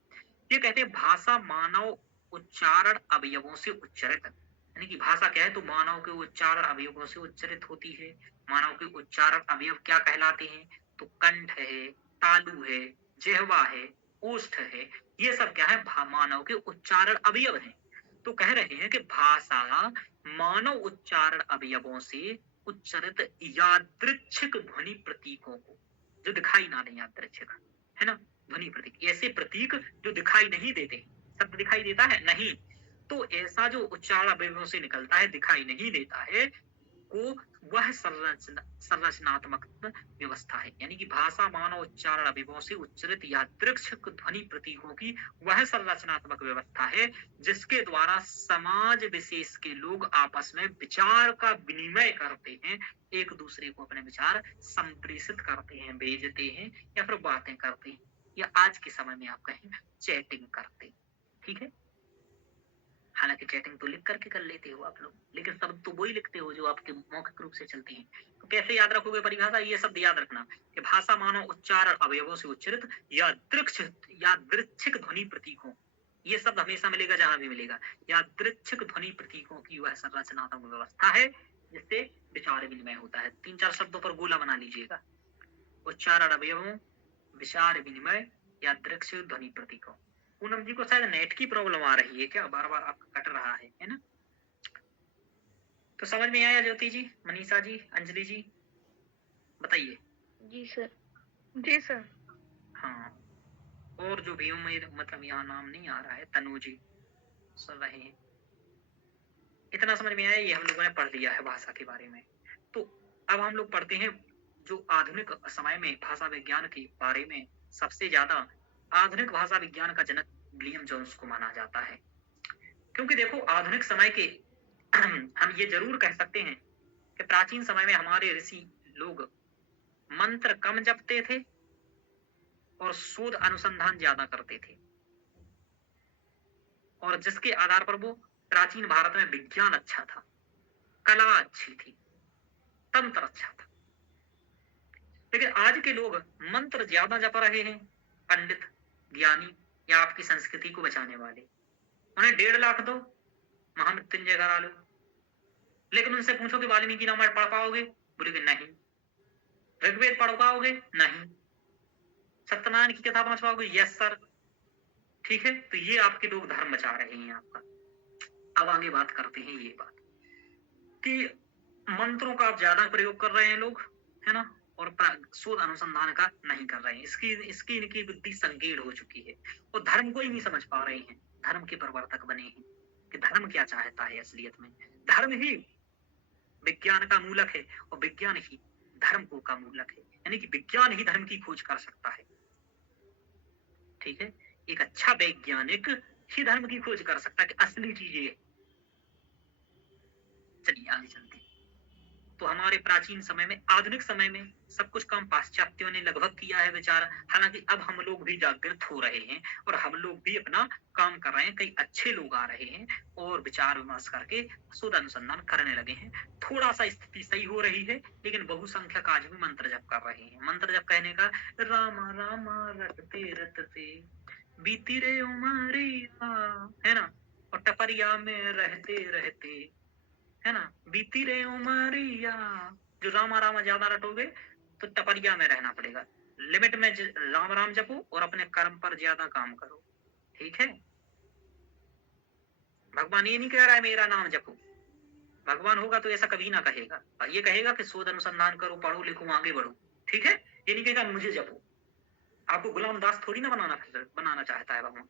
ये कहते हैं भाषा मानव उच्चारण अवयवों से उच्चरित, यानी कि भाषा क्या है, तो मानव के उच्चारण अवयवों से उच्चरित होती है। मानव के उच्चारण अवयव क्या कहलाते हैं? तो कंठ है, तालु है, जिह्वा है, ओष्ठ है, ये सब क्या है? मानव के उच्चारण अवयव हैं। तो कह रहे हैं कि भाषा मानव उच्चारण अवयवों से उच्चरित यादृच्छिक ध्वनि प्रतीकों को, जो दिखाई ना दे, यादृच्छिक, है ना, ध्वनि प्रतीक, ऐसे प्रतीक जो दिखाई नहीं देते। शब्द दिखाई देता है नहीं, तो ऐसा जो उच्चारण अवयवों से निकलता है, दिखाई नहीं देता है, को वह संरचनात्मक व्यवस्था है। यानी कि भाषा मानव उच्चारण अवयवों से उच्चरित यादृच्छिक ध्वनि प्रतीकों की वह संरचनात्मक व्यवस्था है जिसके द्वारा समाज विशेष के लोग आपस में विचार का विनिमय करते हैं, एक दूसरे को अपने विचार संप्रेषित करते हैं, भेजते हैं या फिर बातें करते हैं, या आज के समय में आप कहें चैटिंग करते हैं। ठीक है, हालांकि चैटिंग तो लिख करके कर लेते हो आप लोग, लेकिन शब्द तो वही लिखते हो जो आपके मौखिक रूप से चलती है। तो कैसे याद रखोगे परिभाषा? ये शब्द याद रखना कि भाषा मानव उच्चारण अवयवों से उच्चरित यादृच्छिक ध्वनि प्रतीकों, ये शब्द हमेशा मिलेगा जहां भी मिलेगा। यादृच्छिक ध्वनि प्रतीकों की वह संरचनात्मक व्यवस्था है जिससे विचार विनिमय होता है। 3-4 शब्दों पर गोला बना लीजिएगा, उच्चारण अवयवों, विचार विनिमय, यादृच्छिक ध्वनि प्रतीकों। पूनम जी को शायद नेट की प्रॉब्लम आ रही है क्या, बार बार आपका कट रहा है ना? तो समझ में आया ज्योति जी, मनीषा जी, अंजलि जी, बताइए। जी सर। जी सर। हाँ, और जो भी हो, मेरे मतलब यहाँ नाम नहीं आ रहा है, तनु जी, सुन रहे हैं। इतना समझ में आया? ये हम लोगों ने पढ़ लिया है भाषा के बारे में। तो अब हम लोग पढ़ते हैं जो आधुनिक समय में भाषा विज्ञान के बारे में सबसे ज्यादा आधुनिक भाषा विज्ञान का जनक विलियम जोन्स को माना जाता है। क्योंकि देखो आधुनिक समय के हम ये जरूर कह सकते हैं कि प्राचीन समय में हमारे ऋषि लोग मंत्र कम जपते थे और शोध अनुसंधान ज्यादा करते थे, और जिसके आधार पर वो प्राचीन भारत में विज्ञान अच्छा था, कला अच्छी थी, तंत्र अच्छा था। लेकिन आज के लोग मंत्र ज्यादा जप रहे हैं, पंडित ज्ञानी या आपकी संस्कृति को बचाने वाले। उन्हें 1.5 लाख दो, महामृत्युंजय करा लो, लेकिन उनसे पूछो कि वाल्मीकि रामायण पढ़ पाओगे? बोलेगे नहीं। ऋग्वेद पढ़ पाओगे? नहीं। सत्यनारायण की कथा पढ़ पाओगे? Yes sir. ठीक है, तो ये आपके लोग धर्म बचा रहे हैं आपका। अब आगे बात करते हैं ये बात कि मंत्रों का आप ज्यादा प्रयोग कर रहे हैं लोग, है ना, और शोध अनुसंधान का नहीं कर रहे हैं। इसकी इनकी बुद्धि संकीर्ण हो चुकी है और धर्म को ही नहीं समझ पा रहे हैं। धर्म के प्रवर्तक बने हैं कि धर्म क्या चाहता है असलियत में। धर्म ही विज्ञान का मूलक है और विज्ञान ही धर्म को का मूलक है, यानी कि विज्ञान ही धर्म की खोज कर सकता है। ठीक है, एक अच्छा वैज्ञानिक ही धर्म की खोज कर सकता है कि असली चीज ये है। चलिए आगे चलते हैं। तो हमारे प्राचीन समय में, आधुनिक समय में सब कुछ काम पाश्चात्यों ने लगभग किया है बेचारा। हालांकि अब हम लोग भी जागृत हो रहे हैं और हम लोग भी अपना काम कर रहे हैं। कई अच्छे लोग आ रहे हैं और विचार विमर्श करके शोध अनुसंधान करने लगे हैं। थोड़ा सा स्थिति सही हो रही है, लेकिन बहुसंख्यक आज भी मंत्र जप कर रहे हैं। मंत्र जप कहने का रामा रामा रटते रटते बीती रे उमरिया, है ना, और टपरिया में रहते रहते, है ना, बीती रे उमरिया। जो रामा रामा ज्यादा रटोगे तो टपरिया में रहना पड़ेगा। लिमिट में राम राम जपो और अपने कर्म पर ज्यादा काम करो। ठीक है, भगवान ये नहीं कह रहा है मेरा नाम जपो। भगवान होगा तो ऐसा कभी ना कहेगा। ये कहेगा कि शोध अनुसंधान करो, पढ़ो लिखो, आगे बढ़ो। ठीक है, ये नहीं कहेगा मुझे जपो। आपको गुलाम दास थोड़ी ना बनाना चाहता है भगवान,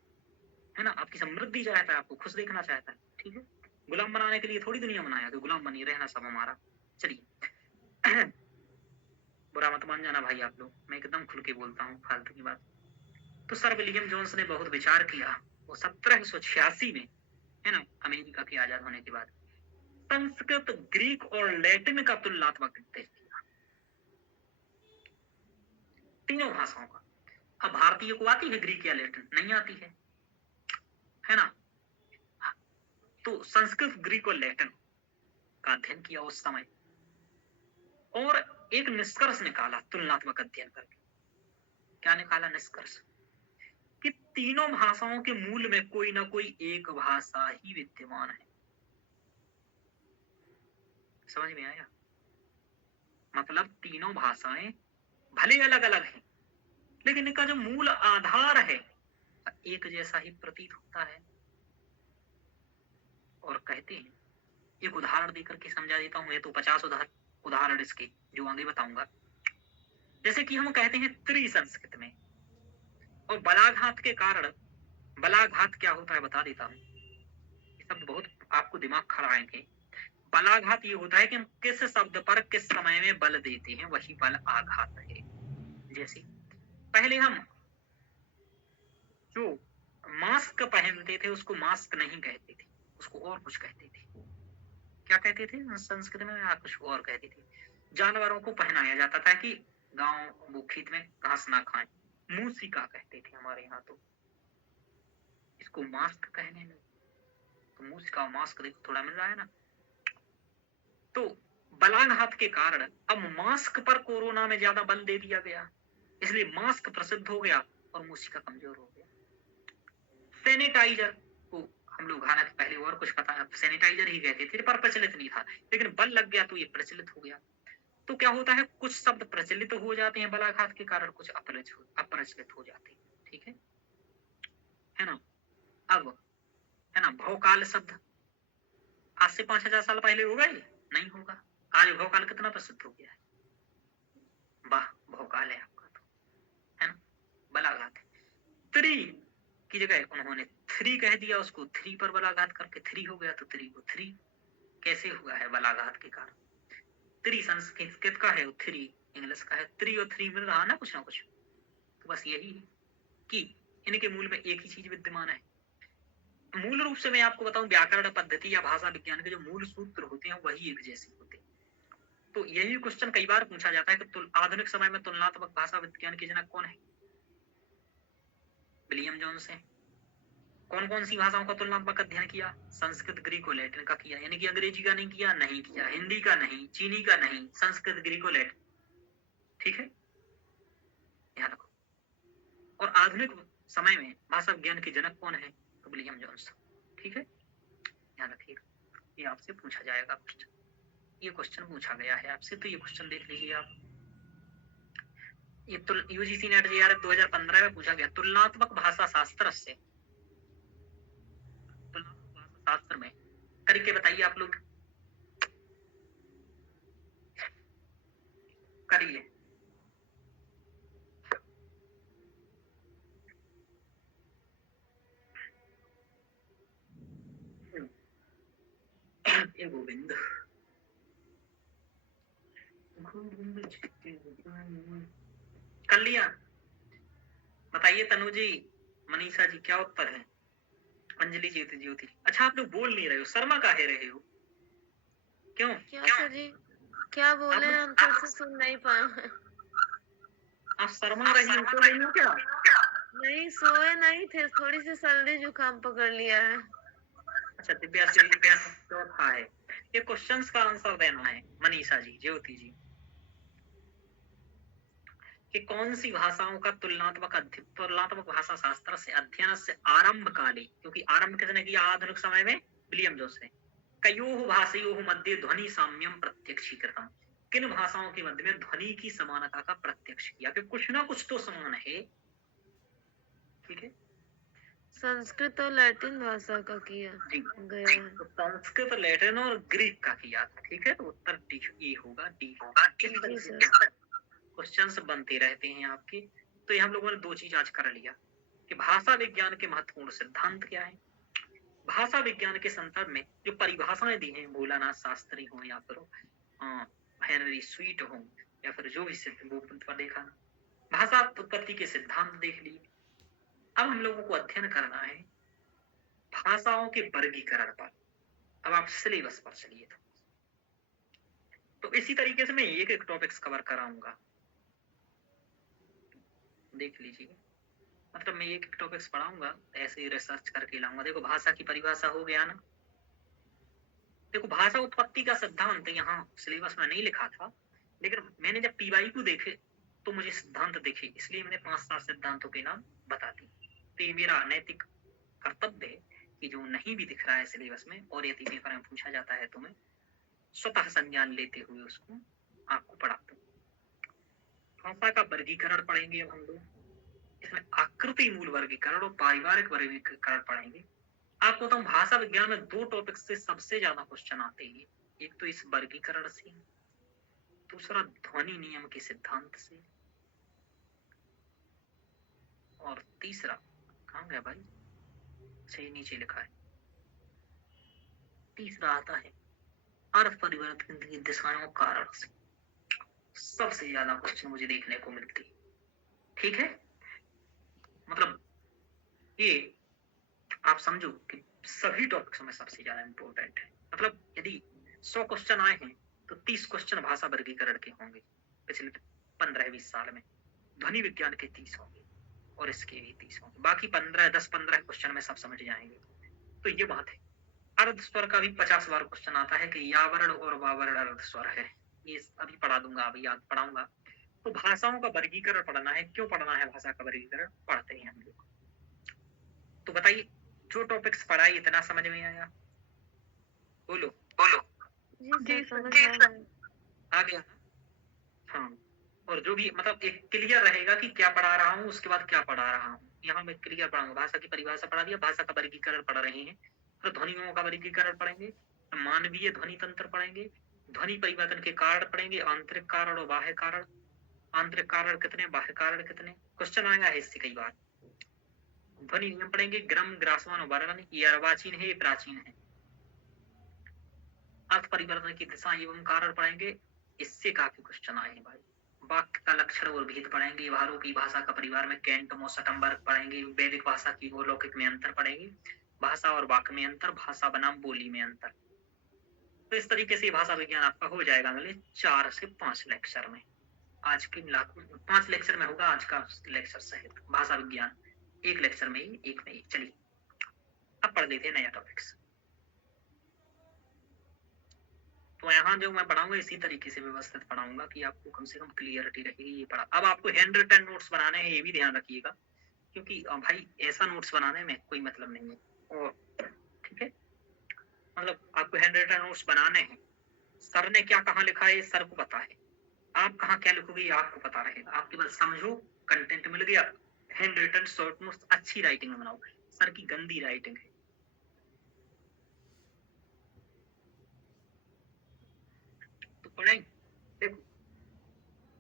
है ना। आपकी समृद्धि चाहता है, आपको खुश देखना चाहता है। ठीक है, गुलाम बनाने के लिए थोड़ी दुनिया बनाया कि गुलाम बनी रहना सब हमारा। चलिए बुरा मत मान जाना भाई आप लोग, मैं एकदम खुल के बोलता हूँ, फालतू की बात। तो सर विलियम जोन्स ने बहुत विचार किया। वो 1786 में, है ना, अमेरिका के आजाद होने के बाद संस्कृत, ग्रीक और लैटिन का तुलनात्मक अध्ययन किया, तीनों भाषाओं का। अब भारतीय को आती है ग्रीक या लैटिन? नहीं आती है ना। तो संस्कृत, ग्रीक और लैटिन का अध्ययन किया उस समय और एक निष्कर्ष निकाला तुलनात्मक अध्ययन करके। क्या निकाला निष्कर्ष? कि तीनों भाषाओं के मूल में कोई ना कोई एक भाषा ही विद्यमान है। समझ में आया? मतलब तीनों भाषाएं भले अलग अलग हैं, लेकिन इनका जो मूल आधार है एक जैसा ही प्रतीत होता है। और कहते हैं, एक उदाहरण देकर के समझा देता हूं। मैं तो 50 उदाहरण इसके जो आगे बताऊंगा। जैसे कि हम कहते हैं त्रिसंस्कृत में, और बलाघात के कारण, बलाघात क्या होता है बता देता हूं। ये शब्द बहुत आपको दिमाग खराएंगे। बलाघात ये होता है कि हम किस शब्द पर किस समय में बल देते हैं, वही बल आघात है। जैसे पहले हम जो मास्क पहनते थे उसको मास्क नहीं कहते थे, उसको और कुछ कहते थे। क्या कहते थे संस्कृत में? कुछ और कहते थे। जानवरों को पहनाया जाता था कि गांव वो खेत में घास ना खाएं, मूसिका कहते थे हमारे यहाँ। तो इसको मास्क कहने में, तो मूसिका मास्क देखो थोड़ा मिल रहा है ना। तो बलाघात के कारण अब मास्क पर कोरोना में ज्यादा बल दे दिया गया, इसलिए मास्क प्रसिद्ध हो गया और मूसिका कमजोर हो गया। सैनिटाइजर को हम लोग, हालांकि पहले और कुछ पता, सैनिटाइजर ही कहते थे पर प्रचलित नहीं था, लेकिन बल लग गया तो ये प्रचलित हो गया। तो क्या होता है, कुछ शब्द प्रचलित हो जाते हैं बलाघात के कारण, कुछ अप्रचलित हो जाते हैं। ठीक है ना। अब है ना, भौकाल शब्द आज से 5000 साल पहले होगा? ये नहीं होगा। आज भौकाल कितना प्रसिद्ध हो गया है। वाह, भौकाल है आपका तो, है ना, बलाघात है। त्रि की जगह उन्होंने 3 कह दिया उसको 3 पर बलाघात करके 3 हो गया, तो 3 को 3 कैसे हुआ है बलाघात के कारण? 3 संस्कृत का है और 3 इंग्लिश का है, 3 और 3 मिल रहा ना कुछ, तो बस यही है कि इनके मूल में एक ही चीज विद्यमान है। मूल रूप से मैं आपको बताऊं, व्याकरण पद्धति या भाषा विज्ञान के जो मूल सूत्र होते हैं वही एक जैसे होते हैं। तो यही क्वेश्चन कई बार पूछा जाता है कि आधुनिक समय में तुलनात्मक भाषा विज्ञान के जनक कौन है? विलियम जोन्स है। कौन कौन सी भाषाओं का तुलनात्मक अध्ययन किया? संस्कृत, ग्रीक और लैटिन का किया, यानी कि अंग्रेजी का नहीं किया, नहीं किया, हिंदी का नहीं, चीनी का नहीं, संस्कृत, ग्रीक और लैटिन। ठीक है, ध्यान रखो। और आधुनिक समय में भाषा विज्ञान के जनक कौन है? तो विलियम जोन्स। ठीक है, ध्यान रखिएगा, ये आपसे पूछा जाएगा क्वेश्चन, ये क्वेश्चन पूछा गया है आपसे, तो ये क्वेश्चन देख लीजिए आप। ये यूजीसी नेट जेआरएफ 2015 में पूछा गया, तुलनात्मक भाषा शास्त्र से, तुलनात्मक भाषा शास्त्र में करके बताइए आप लोग, करिए। ए गोविंद, कर लिया? बताइए तनु जी, मनीषा जी, क्या उत्तर है? अंजलि ज्योति, अच्छा आप लोग बोल नहीं रहे हो, शर्मा काहे रहे हो? क्यों? क्या सर जी, क्या बोले? हम तो से सुन नहीं पाए। आप शर्मा रही हो, तो नहीं हो क्या? नहीं, सोए नहीं थे, थोड़ी सी सर्दी जुकाम पकड़ लिया है। अच्छा, दिव्या श्री चौथा है। ये क्वेश्चंस का आंसर देना है मनीषा जी, ज्योति जी, कि कौन सी भाषाओं का तुलनात्मक भाषा शास्त्र से अध्ययन से आरंभ काले, क्योंकि आरंभ किसने किया आधुनिक समय में? विलियम जोन्स ने। कयोः भाषयोः मध्ये ध्वनि साम्यम प्रत्यक्षीकृतम्, किन भाषाओं के मध्य में ध्वनि की समानता का प्रत्यक्ष किया, कि कुछ ना कुछ तो समान है। ठीक है, संस्कृत और लैटिन भाषा का किया गया है। तो संस्कृत, लैटिन और ग्रीक का किया था। ठीक है, तो उत्तर डी होगा, डी होगा। क्वेश्चंस बनते रहते हैं आपके। तो ये हम लोगों ने दो चीज आज कर लिया कि भाषा विज्ञान के महत्वपूर्ण सिद्धांत क्या है, भाषा विज्ञान के संदर्भ में जो परिभाषाएं दी हैं, भोलानाथ शास्त्री हो या फिर हेनरी स्वीट हो या फिर जो भी वो पर देखा, भाषा उत्पत्ति के सिद्धांत देख लिए। अब हम लोगों को अध्ययन करना है भाषाओं के वर्गीकरण पर। अब आप सिलेबस पर चलिए, तो इसी तरीके से मैं एक एक टॉपिक्स कवर कराऊंगा, देख लीजिए। मतलब मैं एक टॉपिक्स पढ़ाऊंगा, ऐसे ही रिसर्च करके लाऊंगा। देखो, भाषा की परिभाषा हो गया ना। देखो, भाषा उत्पत्ति का सिद्धांत यहाँ सिलेबस में नहीं लिखा था, लेकिन मैंने जब पीवाई को देखे तो मुझे सिद्धांत दिखे, इसलिए मैंने 5-7 सिद्धांतों के नाम बता दिए। तो ये मेरा नैतिक कर्तव्य है कि जो नहीं भी दिख रहा है सिलेबस में और यदि पेपर में पूछा जाता है तो मैं स्वतः संज्ञान लेते हुए उसको आपको पढ़ाता हूँ। भाषा का वर्गीकरण पढ़ेंगे अब हम लोग, इसमें आकृति मूल वर्गीकरण और पारिवारिक वर्गीकरण पढ़ेंगे। आपको बताऊं, भाषा विज्ञान में 2 टॉपिक से सबसे ज्यादा क्वेश्चन आते हैं। एक तो इस वर्गीकरण से, दूसरा ध्वनि नियम के सिद्धांत से, और तीसरा कहाँ गया भाई, सही नीचे लिखा है, तीसरा आता है अर्थ परिवर्तन की दिशाओं कारण से। सबसे ज्यादा क्वेश्चन मुझे देखने को मिलती है। ठीक है, मतलब ये आप समझो कि सभी टॉपिक्स में सबसे ज्यादा इंपॉर्टेंट है। मतलब यदि 100 क्वेश्चन आए हैं तो 30 क्वेश्चन भाषा वर्गीकरण के होंगे पिछले 15-20 साल में, ध्वनि विज्ञान के 30 होंगे और इसके भी 30 होंगे, बाकी 10-15 क्वेश्चन में सब समझ जाएंगे। तो ये बात है। अर्ध स्वर का भी 50 बार क्वेश्चन आता है कि यावरण और वावरण अर्ध स्वर है, ये अभी पढ़ा दूंगा, अभी याद पढ़ाऊंगा। तो भाषाओं का वर्गीकरण पढ़ना है। क्यों पढ़ना है भाषा का वर्गीकरण? पढ़ते हैं हम लोग। तो बताइए, जो टॉपिक्स पढ़ाई इतना समझ में आया? बोलो बोलो। जी सर, समझ आ गया ना? हाँ, और जो भी मतलब एक क्लियर रहेगा कि क्या पढ़ा रहा हूँ, उसके बाद क्या पढ़ा रहा हूँ। यहाँ मैं क्लियर पढ़ाऊंगा। भाषा की परिभाषा पढ़ा दिया, भाषा का वर्गीकरण पढ़ रहे हैं, तो ध्वनियों का वर्गीकरण पढ़ेंगे, मानवीय ध्वनि तंत्र पढ़ेंगे, ध्वनि परिवर्तन के कारण पढ़ेंगे, आंतरिक कारण और बाह्य कारण। आंतरिक कारण कितने, बाह्य कारण कितने, क्वेश्चन आया है इससे कई बार। ध्वनि नियम पढ़ेंगे। ग्रम, ग्रासवान और वर्णन, ये अर्वाचीन है, ये प्राचीन है। अर्थ परिवर्तन की दिशा एवं कारण पढ़ेंगे, इससे काफी क्वेश्चन आए हैं भाई। वाक्य का लक्षण और भेद पढ़ेंगे। व्यवहारों की भाषा का परिवार में कैंट, मोसटम्बर्ग पढ़ेंगे। वैदिक भाषा की और लौकिक में अंतर पढ़ेंगे। भाषा और वाक्य में अंतर, भाषा बनाम बोली में अंतर। तो इस तरीके से भाषा विज्ञान आपका हो जाएगा अगले 4 से 5 लेक्चर में। आज के मिलाकर 5 लेक्चर में होगा आज का लेक्चर सहित भाषा विज्ञान, एक लेक्चर में ही, एक में ही। चलिए अब पढ़ लेते हैं नया टॉपिक्स। तो यहाँ जो मैं पढ़ाऊंगा इसी तरीके से व्यवस्थित पढ़ाऊंगा कि आपको कम से कम क्लियरिटी रहेगी। ये पढ़ा, अब आपको हैंड रिटन नोट्स बनाने हैं, ये भी ध्यान रखिएगा, क्योंकि भाई ऐसा नोट्स बनाने में कोई मतलब नहीं है। और ठीक है, मतलब आपको हैंड रिटन नोट्स बनाने हैं। सर ने क्या कहाँ लिखा है सर को पता है, आप कहाँ क्या लिखोगे ये आपको पता रहेगा। आप केवल समझो, कंटेंट मिल गया, हैंड रिटन शॉर्ट नोट्स अच्छी राइटिंग में बनाओ। सर की गंदी राइटिंग है। तो पढ़ें, देखो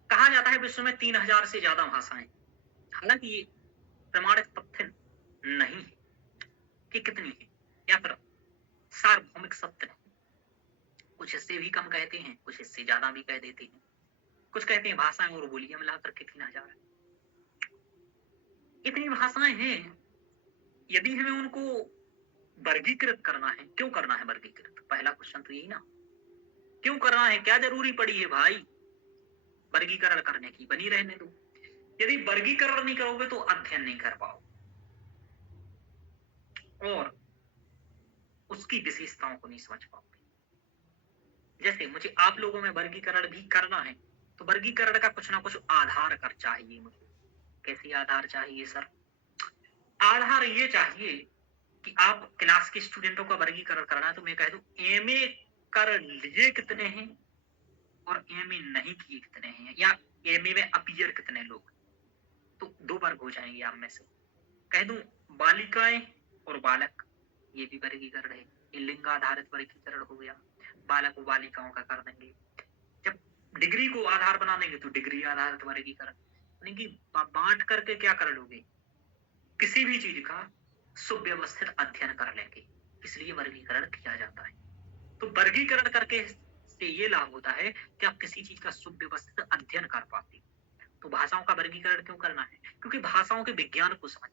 कहा जाता है विश्व में 3000 से ज्यादा भाषाएं। हालांकि ये प्रमाणित तथ्य नहीं है कि कितनी है, या फिर सार्वभौमिक सत्य नहीं। कुछ इससे भी कम कहते हैं, कुछ इससे ज्यादा भी कह देते हैं। कुछ कहते हैं भाषाएं और बोलियां मिलाकर के 3000 है। इतनी भाषाएं हैं, यदि हमें उनको वर्गीकृत करना है, क्यों करना है वर्गीकृत? पहला क्वेश्चन तो यही ना, क्यों करना है, क्या जरूरी पड़ी है भाई वर्गीकरण करने की? बनी रहने दो। यदि वर्गीकरण नहीं करोगे तो अध्ययन नहीं कर पाओ और उसकी विशेषताओं को नहीं समझ पाओगे। जैसे मुझे आप लोगों में वर्गीकरण भी करना है, तो वर्गीकरण का कुछ ना कुछ आधार कर चाहिए मुझे। कैसी आधार चाहिए सर? आधार ये चाहिए कि आप क्लास के स्टूडेंटों का वर्गीकरण करना है, तो मैं कह दूं एमए कर लिए कितने हैं और एमए नहीं किए कितने हैं, या एमए में अपीयर कितने लोग, तो 2 वर्ग हो जाएंगे आप में से। कह दूं बालिकाएं और बालक, ये भी वर्गीकरण है, ये लिंग आधारित वर्गीकरण हो गया। बालक और बालिकाओं का कर देंगे। जब डिग्री को आधार बना देंगे तो डिग्री आधारित वर्गीकरण, यानी कि बांट करके क्या कर लोगे, किसी भी चीज का सुव्यवस्थित अध्ययन कर लेंगे, इसलिए वर्गीकरण किया जाता है। तो वर्गीकरण करके से ये लाभ होता है कि आप किसी चीज का सुव्यवस्थित अध्ययन कर पाते। तो भाषाओं का वर्गीकरण क्यों करना है? क्योंकि भाषाओं के विज्ञान को समझ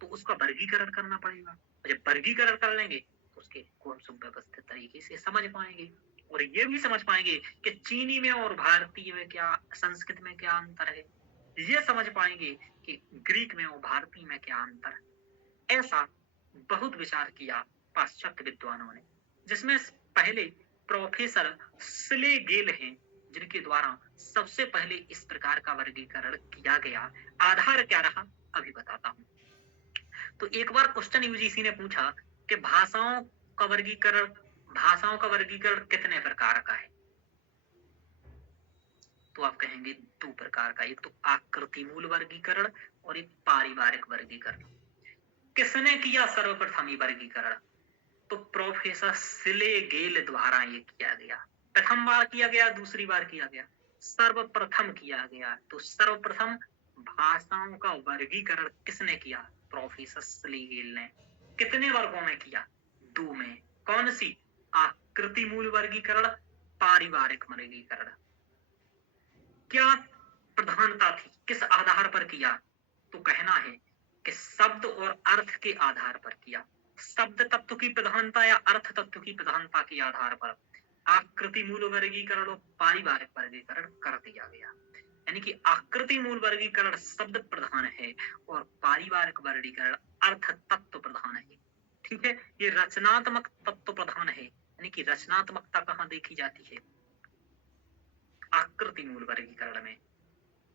तो उसका वर्गीकरण करना पड़ेगा। जब वर्गीकरण कर लेंगे तो उसके को हम सुव्यवस्थित तरीके से समझ पाएंगे, और ये भी समझ पाएंगे कि चीनी में और भारतीय में क्या, संस्कृत में क्या अंतर है। ये समझ पाएंगे कि ग्रीक में और भारतीय में क्या अंतर है। ऐसा बहुत विचार किया पाश्चात्य विद्वानों ने, जिसमें पहले प्रोफेसर स्लेगेल हैं, जिनके द्वारा सबसे पहले इस प्रकार का वर्गीकरण किया गया। आधार क्या रहा अभी बताता हूं। तो एक बार क्वेश्चन यूजीसी ने पूछा कि भाषाओं का वर्गीकरण कितने प्रकार का है, तो आप कहेंगे 2 प्रकार का, एक तो आकृति मूल वर्गीकरण और एक पारिवारिक वर्गीकरण। किसने किया सर्वप्रथम ये वर्गीकरण? तो प्रोफेसर स्लेगेल द्वारा ये किया गया। प्रथम बार किया गया, दूसरी बार किया गया, सर्वप्रथम किया गया। तो सर्वप्रथम भाषाओं का वर्गीकरण किसने किया? प्रोफेसर स्लेगेल ने। कितने वर्गों में किया? 2 में। कौन सी? आकृति मूल वर्गीकरण, पारिवारिक वर्गीकरण। क्या प्रधानता थी, किस आधार पर किया? तो कहना है कि शब्द और अर्थ के आधार पर किया। शब्द तत्व की प्रधानता या अर्थ तत्व की प्रधानता के आधार पर आकृति मूल वर्गीकरण और पारिवारिक वर्गीकरण कर दिया गया। यानी कि आकृति मूल वर्गीकरण शब्द प्रधान है और पारिवारिक वर्गीकरण अर्थ तत्व प्रधान है। ठीक है, ये रचनात्मक तत्व प्रधान है, यानी कि रचनात्मकता कहाँ देखी जाती है? आकृति मूल वर्गीकरण में।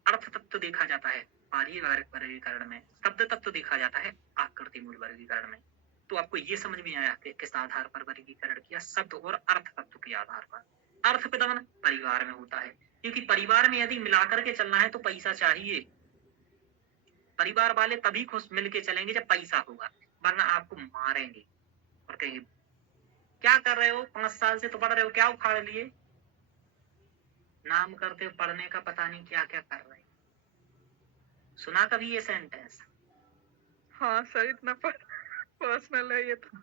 अर्थ तत्व देखा जाता है पारिवारिक वर्गीकरण में, शब्द तत्व देखा जाता है आकृति मूल वर्गीकरण में। तो आपको ये समझ में आया कि किस आधार पर वर्गीकरण किया? शब्द और अर्थ तत्व के आधार पर। अर्थ प्रधान परिवार में होता है, क्योंकि परिवार में यदि मिलाकर के चलना है तो पैसा चाहिए। परिवार वाले तभी खुश मिलके चलेंगे जब पैसा होगा, वरना आपको मारेंगे और कहेंगे क्या कर रहे हो, 5 साल से तो पढ़ रहे हो, क्या उखाड़ लिए? नाम करते हो पढ़ने का, पता नहीं क्या क्या कर रहे हो। सुना कभी ये सेंटेंस? हाँ सर, इतना पर्सनल है ये तो।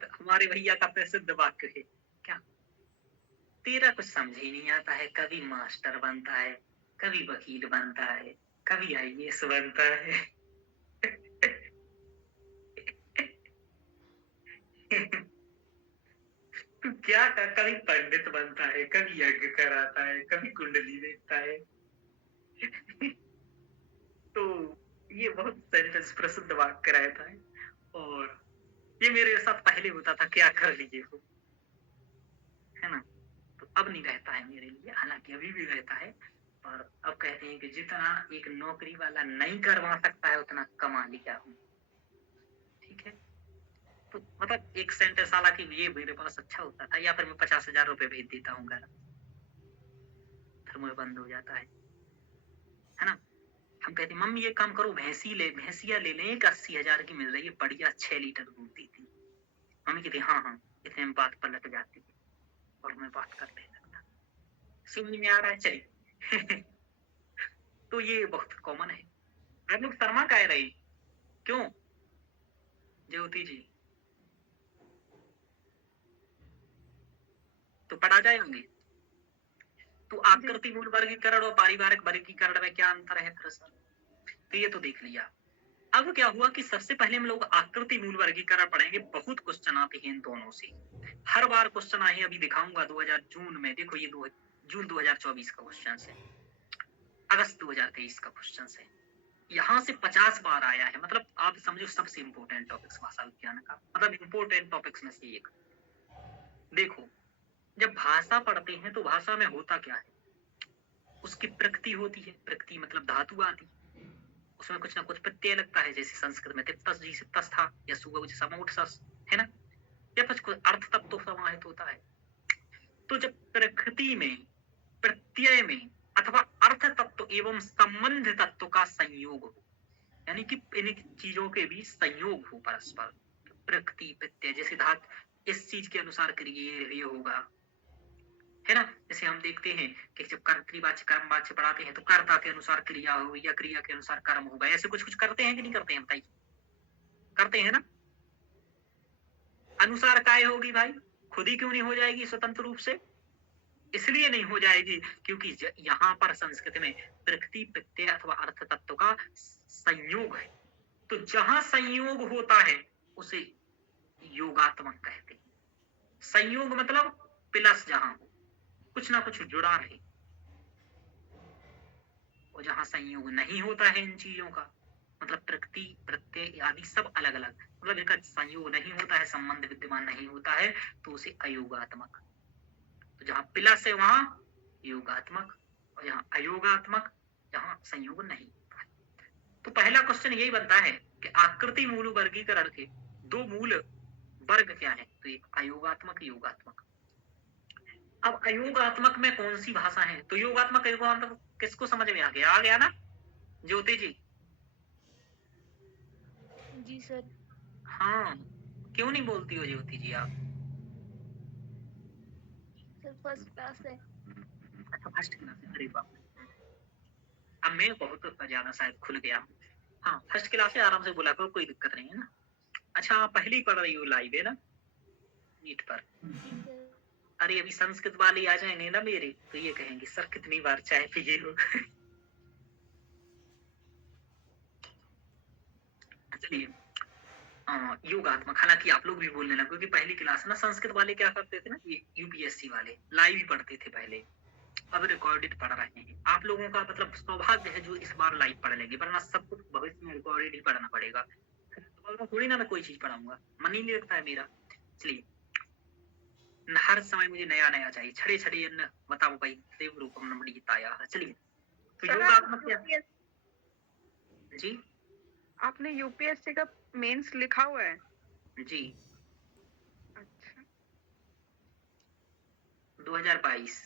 तो हमारे भैया का प्रसिद्ध वाक्य है क्या, तेरा कुछ समझ ही नहीं आता है, कभी मास्टर बनता है, कभी वकील बनता है, कभी आईएएस बनता है। तू क्या कर, कभी पंडित बनता है, कभी यज्ञ कराता है, कभी कुंडली देखता है। तो ये बहुत सेंटेंस प्रसिद्ध वाक्य रहता है, और ये मेरे साथ पहले होता था, क्या कर लिए हो, है ना। तो अब नहीं रहता है मेरे लिए, हालांकि अभी भी रहता है, और अब कहते हैं कि जितना एक नौकरी वाला नहीं करवा सकता है उतना कमा लिया हूँ। ठीक है, तो मतलब एक सेंटेंस, हालांकि ये मेरे पास अच्छा होता था, या फिर मैं 50,000 रुपए भेज देता हूँ घर, फिर मुझे बंद हो जाता है ना। हम कहते हैं मम्मी ये काम करो, भैंसिया ले लें, एक 80,000 की मिल रही है, बढ़िया 6 लीटर दूध देती। मम्मी कहती हाँ हाँ, इतने में बात पलट जाती है और मैं बात करने लगता। समझ में आ रहा है, चलिए। तो ये बहुत कॉमन है। आप लोग शर्मा कह रहे, क्यों ज्योति जी, तो पढ़ा जाएंगे। तो आकृति मूल वर्गीकरण और पारिवारिक वर्गीकरण में क्या अंतर है दरअसल, तो ये तो देख लिया। अब क्या हुआ कि सबसे पहले हम लोग आकृति मूल वर्गीकरण पढ़ेंगे। बहुत क्वेश्चन आते हैं इन दोनों से, हर बार क्वेश्चन आए, अभी दिखाऊंगा 2000 जून में, देखो ये जून 2024 का क्वेश्चन है, अगस्त 2023 का क्वेश्चन है, यहाँ से 50 बार आया है। मतलब आप समझो सबसे इंपोर्टेंट टॉपिक्स भाषा विज्ञान का, मतलब इंपोर्टेंट टॉपिक्स में से एक। देखो जब भाषा पढ़ते हैं तो भाषा में होता क्या है, उसकी प्रकृति होती है, प्रकृति मतलब धातु आदि, उसमें कुछ ना कुछ प्रत्यय लगता है, जैसे संस्कृत में तिप्तस जी सिप्तस था, या सुगम समोट सस, है ना, या कुछ अर्थ तत्व समाहित होता है। तो जब प्रकृति में, प्रत्यय में अथवा अर्थ तत्व एवं संबंध तत्व का संयोग हो, यानी कि इन चीजों के बीच संयोग हो परस्पर, प्रकृति प्रत्यय, जैसे धातु इस चीज के अनुसार करिए ये होगा, है ना। जैसे हम देखते हैं कि जब कर्तृवाच्य कर्मवाच्य पढ़ाते हैं तो कर्ता के अनुसार क्रिया हो या क्रिया के अनुसार कर्म होगा, ऐसे कुछ कुछ करते हैं कि नहीं करते हैं, बताइए, करते हैं ना। अनुसार काय होगी भाई, खुद ही क्यों नहीं हो जाएगी स्वतंत्र रूप से, इसलिए नहीं हो जाएगी क्योंकि यहाँ पर संस्कृत में प्रकृति प्रत्यय अथवा अर्थ तत्व का संयोग है। तो जहां संयोग होता है उसे योगात्मक कहते हैं। संयोग मतलब प्लस, जहां हो कुछ ना कुछ जुड़ा रहे, और जहां संयोग नहीं होता है इन चीजों का, मतलब प्रकृति प्रत्यय आदि सब अलग अलग, मतलब इनका संयोग नहीं होता है, संबंध विद्यमान नहीं होता है, तो उसे अयोगात्मक। तो जहां प्लस है वहां योगात्मक, और जहां अयोगात्मक, जहां संयोग नहीं होता है। तो पहला क्वेश्चन यही बनता है कि आकृति मूल वर्गीकरण के दो मूल वर्ग क्या है, तो एक अयोगात्मक, योगात्मक। अब अयोगात्मक में कौन सी भाषा है, तो योगात्मक अयोगात्मक किसको समझ में आ गया ना ज्योति जी। जी सर। हाँ, क्यों नहीं बोलती हो ज्योति जी आप। सर फर्स्ट क्लास है। अच्छा फर्स्ट क्लास है, अरे बाप रे, अब मैं बहुत ज्यादा शायद खुल गया हूँ। हाँ फर्स्ट क्लास है, आराम से बोला करो, कोई दिक्कत नहीं है ना। अच्छा आप पहली पढ़ रही हो लाइव, है ना, नीट पर। अरे अभी संस्कृत वाले आ जाएंगे ना मेरे, तो ये कहेंगे सर कितनी बार चाय पिए हो। चलिए योगात्मक, हालांकि आप लोग भी बोलने लगे कि पहली क्लास ना संस्कृत वाले क्या करते थे ना, यूपीएससी वाले लाइव ही पढ़ते थे पहले, अब रिकॉर्डेड पढ़ रहे हैं। आप लोगों का मतलब सौभाग्य है जो इस बार लाइव पढ़ लेंगे, वरना सब कुछ भविष्य में रिकॉर्डेड ही पढ़ना पड़ेगा, थोड़ी ना मैं कोई चीज पढ़ाऊंगा, मन ही नहीं लगता है मेरा। चलिए हर समय मुझे नया नया चाहिए, छड़े छड़े अन्न बताओ भाई, देव रूपम नमनीताया। चलिए तो योगात्मक क्या जी, आपने यूपीएससी का मेंस लिखा हुआ है? जी अच्छा 2022।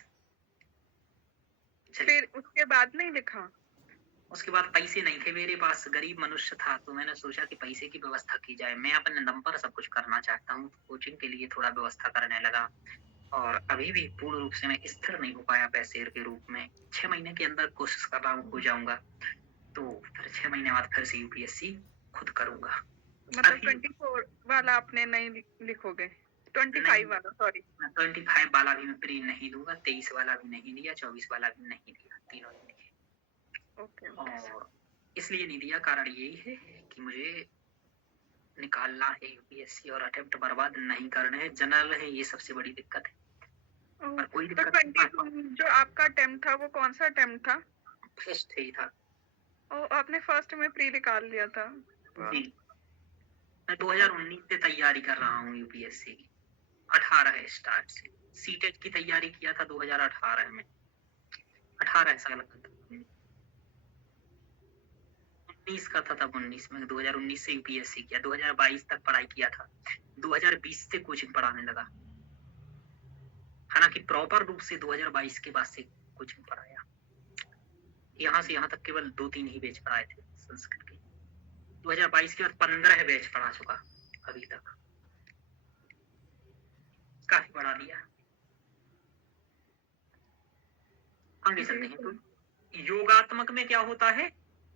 फिर उसके बाद नहीं लिखा? उसके बाद पैसे नहीं थे मेरे पास, गरीब मनुष्य था, तो मैंने सोचा कि पैसे की व्यवस्था की जाए, मैं अपने दम पर सब कुछ करना चाहता हूँ, कोचिंग के लिए थोड़ा व्यवस्था करने लगा, और अभी भी पूर्ण रूप से मैं स्थिर नहीं हो पाया पैसेर के रूप में। 6 महीने के अंदर कोशिश कर रहा हूँ हो जाऊँगा, तो फिर 6 महीने बाद फिर से यूपीएससी खुद करूँगा। मतलब अभी 24 वाला आपने नहीं लिखोगे, 25 नहीं, वाला, सॉरी। मैं 25 वाला भी मैं प्री नहीं दूँगा, 23 वाला भी नहीं दिया, 24 वाला भी नहीं दिया, तीनों नहीं दिए। Okay okay sir. और इसलिए नहीं दिया, कारण यही है कि मुझे निकालना है यूपीएससी और अटेम्प्ट बर्बाद नहीं करने हैं। जनरल है, ये सबसे बड़ी दिक्कत है। ओह, पर कोई तो दिक्कत नहीं, 22 जो आपका अटेम्प्ट था वो कौन सा अटेम्प्ट था? फर्स्ट ही था। ओ, आपने फर्स्ट में प्री निकाल लिया था। वाह। जी, मैं 2019 से तैयारी कर रहा हूँ यूपीएससी की, 18 स्टार्ट से। सीटेट की तैयारी किया था 2018 में, 18 साल का था। 19 का था तब, 19 में 2019 से यूपीएससी किया, 2022 तक पढ़ाई किया था, 2020 से कोचिंग पढ़ाने लगा। हालांकि प्रॉपर रूप से 2022 के बाद से कोचिंग पढ़ाया। यहाँ से यहाँ तक केवल 2-3 ही बैच पढ़ाए थे संस्कृत के। 2022 के बाद 15 बैच पढ़ा चुका अभी तक, काफी बढ़ा दिया। आगे चलते हैं। तो योगात्मक में क्या होता है,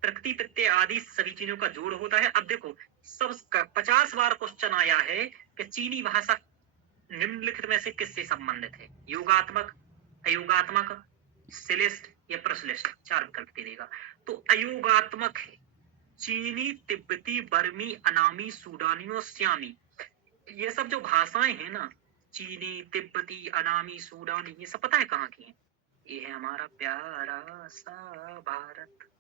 प्रकृति प्रत्यय आदि सभी चीजों का जोड़ होता है। अब देखो, सब 50 बार क्वेश्चन आया है कि चीनी भाषा निम्नलिखित में से किससे संबंधित है। योगात्मक, अयोगात्मक, श्लिष्ट या प्रश्लिष्ट, 4 विकल्प दे देगा। तो अयोगात्मक है चीनी, तिब्बती, बर्मी, अनामी, सूडानी और श्यामी। ये सब जो भाषाएं हैं ना, चीनी, तिब्बती, अनामी, सूडानी, ये सब पता है कहाँ की है? ये है हमारा प्यारा सा भारत।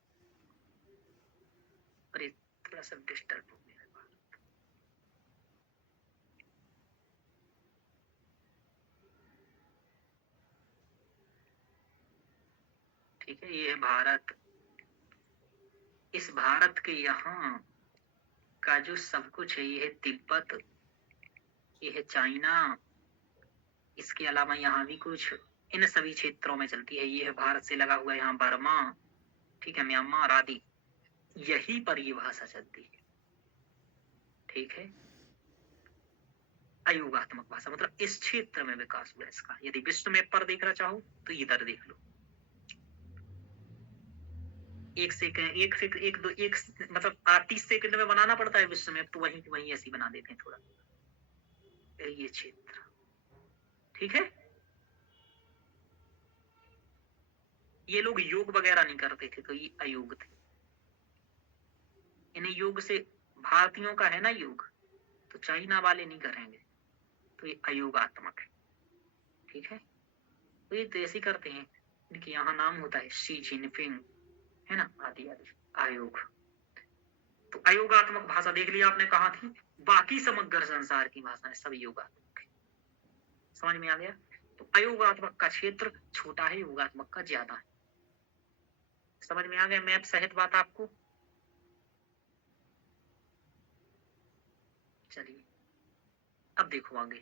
अरे थोड़ा सा डिस्टर्ब हो गया। ठीक है, ये है भारत। इस भारत के यहाँ का जो सब कुछ है, ये है तिब्बत, ये है चाइना, इसके अलावा यहाँ भी कुछ इन सभी क्षेत्रों में चलती है। ये है भारत से लगा हुआ यहाँ बर्मा, ठीक है, म्यांमार आदि, यही पर ये भाषा चलती है। ठीक है, अयोगात्मक भाषा मतलब इस क्षेत्र में विकास हुआ इसका। यदि विश्व मैप पर देखना चाहो तो इधर देख लो। एक मतलब 30 सेकंड में बनाना पड़ता है विश्व मैप, तो वहीं ऐसी बना देते हैं थोड़ा, ये क्षेत्र। ठीक है, ये लोग योग वगैरह नहीं करते थे, तो ये अयोग थे। इन्हें योग से, भारतीयों का है ना योग, तो चाइना वाले नहीं करेंगे, तो ये अयोगात्मक है। ठीक है, तो ये तो ऐसे करते हैं, इनके यहाँ नाम होता है शी जिनपिंग, है ना, आदि आदि, आयोग। तो अयोगात्मक भाषा देख लिया आपने कहाँ थी। बाकी समग्र संसार की भाषाएं सब योगात्मक है। समझ में आ गया? तो अयोगात्मक का क्षेत्र छोटा है, योगात्मक का ज्यादा है। समझ में आ गया मैप सहित बात आपको? चलिए अब देखो आगे।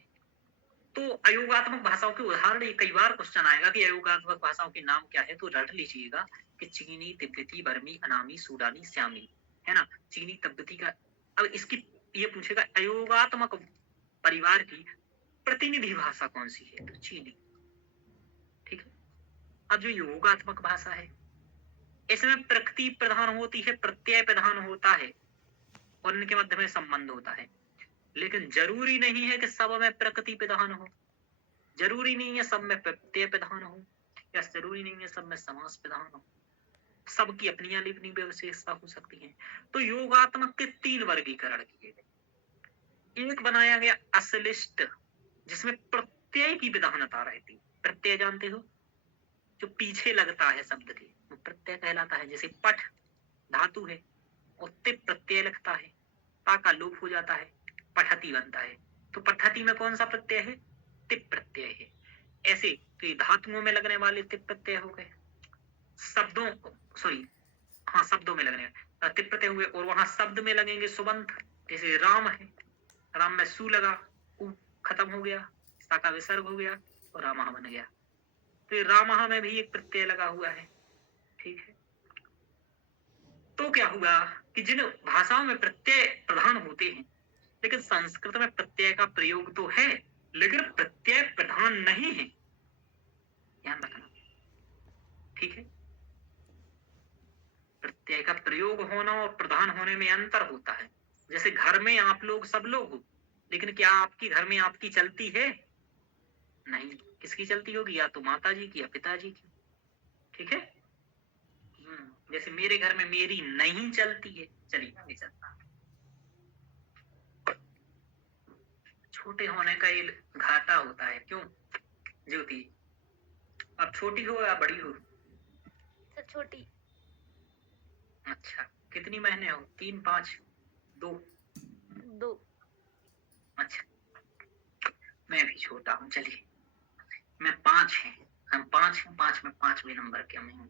तो अयोगात्मक भाषाओं के उदाहरण, कई बार क्वेश्चन आएगा कि अयोगात्मक भाषाओं के नाम क्या है, तो रट लीजिएगा कि चीनी, तिब्बती, बर्मी, अनामी, सूडानी, श्यामी, है ना। चीनी, तिब्बती का, अब इसकी ये पूछेगा अयोगात्मक परिवार की प्रतिनिधि भाषा कौन सी है, तो चीनी। ठीक है, अब जो योगात्मक भाषा है, इसमें प्रकृति प्रधान होती है, प्रत्यय प्रधान होता है, और इनके मध्य में संबंध होता है। लेकिन जरूरी नहीं है कि सब में प्रकृति प्रधान हो, जरूरी नहीं है सब में प्रत्यय प्रधान हो, या जरूरी नहीं है सब में समास प्रधान हो। सबकी अपनी अपनी विशेषता हो सकती है। तो योगात्मक के 3 वर्गीकरण किए गए। एक बनाया गया अश्लिष्ट, जिसमें प्रत्यय की विधानता रहती। प्रत्यय जानते हो, जो पीछे लगता है शब्द के, वो प्रत्यय कहलाता है। जैसे पठ धातु है और तिप प्रत्यय लगता है, ता का लोप हो जाता है, पठती बनता है। तो पठती में कौन सा प्रत्यय है, तिप प्रत्यय है। ऐसे तो ये धातुओं में लगने वाले तिप प्रत्यय हो गए, शब्दों सॉरी हाँ शब्दों में लगने तिप प्रत्यय हुए, और वहां शब्द में लगेंगे सुबंत। जैसे राम है, राम में सु लगा, उ खत्म हो गया, सा का विसर्ग हो गया और रामः बन गया। तो रामः में भी एक प्रत्यय लगा हुआ है। ठीक है, तो क्या हुआ कि जिन भाषाओं में प्रत्यय प्रधान होते हैं, लेकिन संस्कृत में प्रत्यय का प्रयोग तो है, लेकिन प्रत्यय प्रधान नहीं है, ध्यान रखना, ठीक है। प्रत्यय का प्रयोग होना और प्रधान होने में अंतर होता है। जैसे घर में आप लोग सब लोग हो, लेकिन क्या आपकी घर में आपकी चलती है? नहीं। किसकी चलती होगी? या तो माता जी की या पिताजी की, ठीक है। जैसे मेरे घर में मेरी नहीं चलती है, चलिए नहीं चलता। छोटे होने का ये घाटा होता है, क्यों ज्योति? अब छोटी हो या बड़ी हो? सर छोटी। अच्छा, कितनी महीने हो? 3, 5, 2? 2। अच्छा, मैं भी छोटा हूँ, चलिए। मैं 5 है, हम 5 हैं, 5 में 5वें नंबर के मैं हूँ।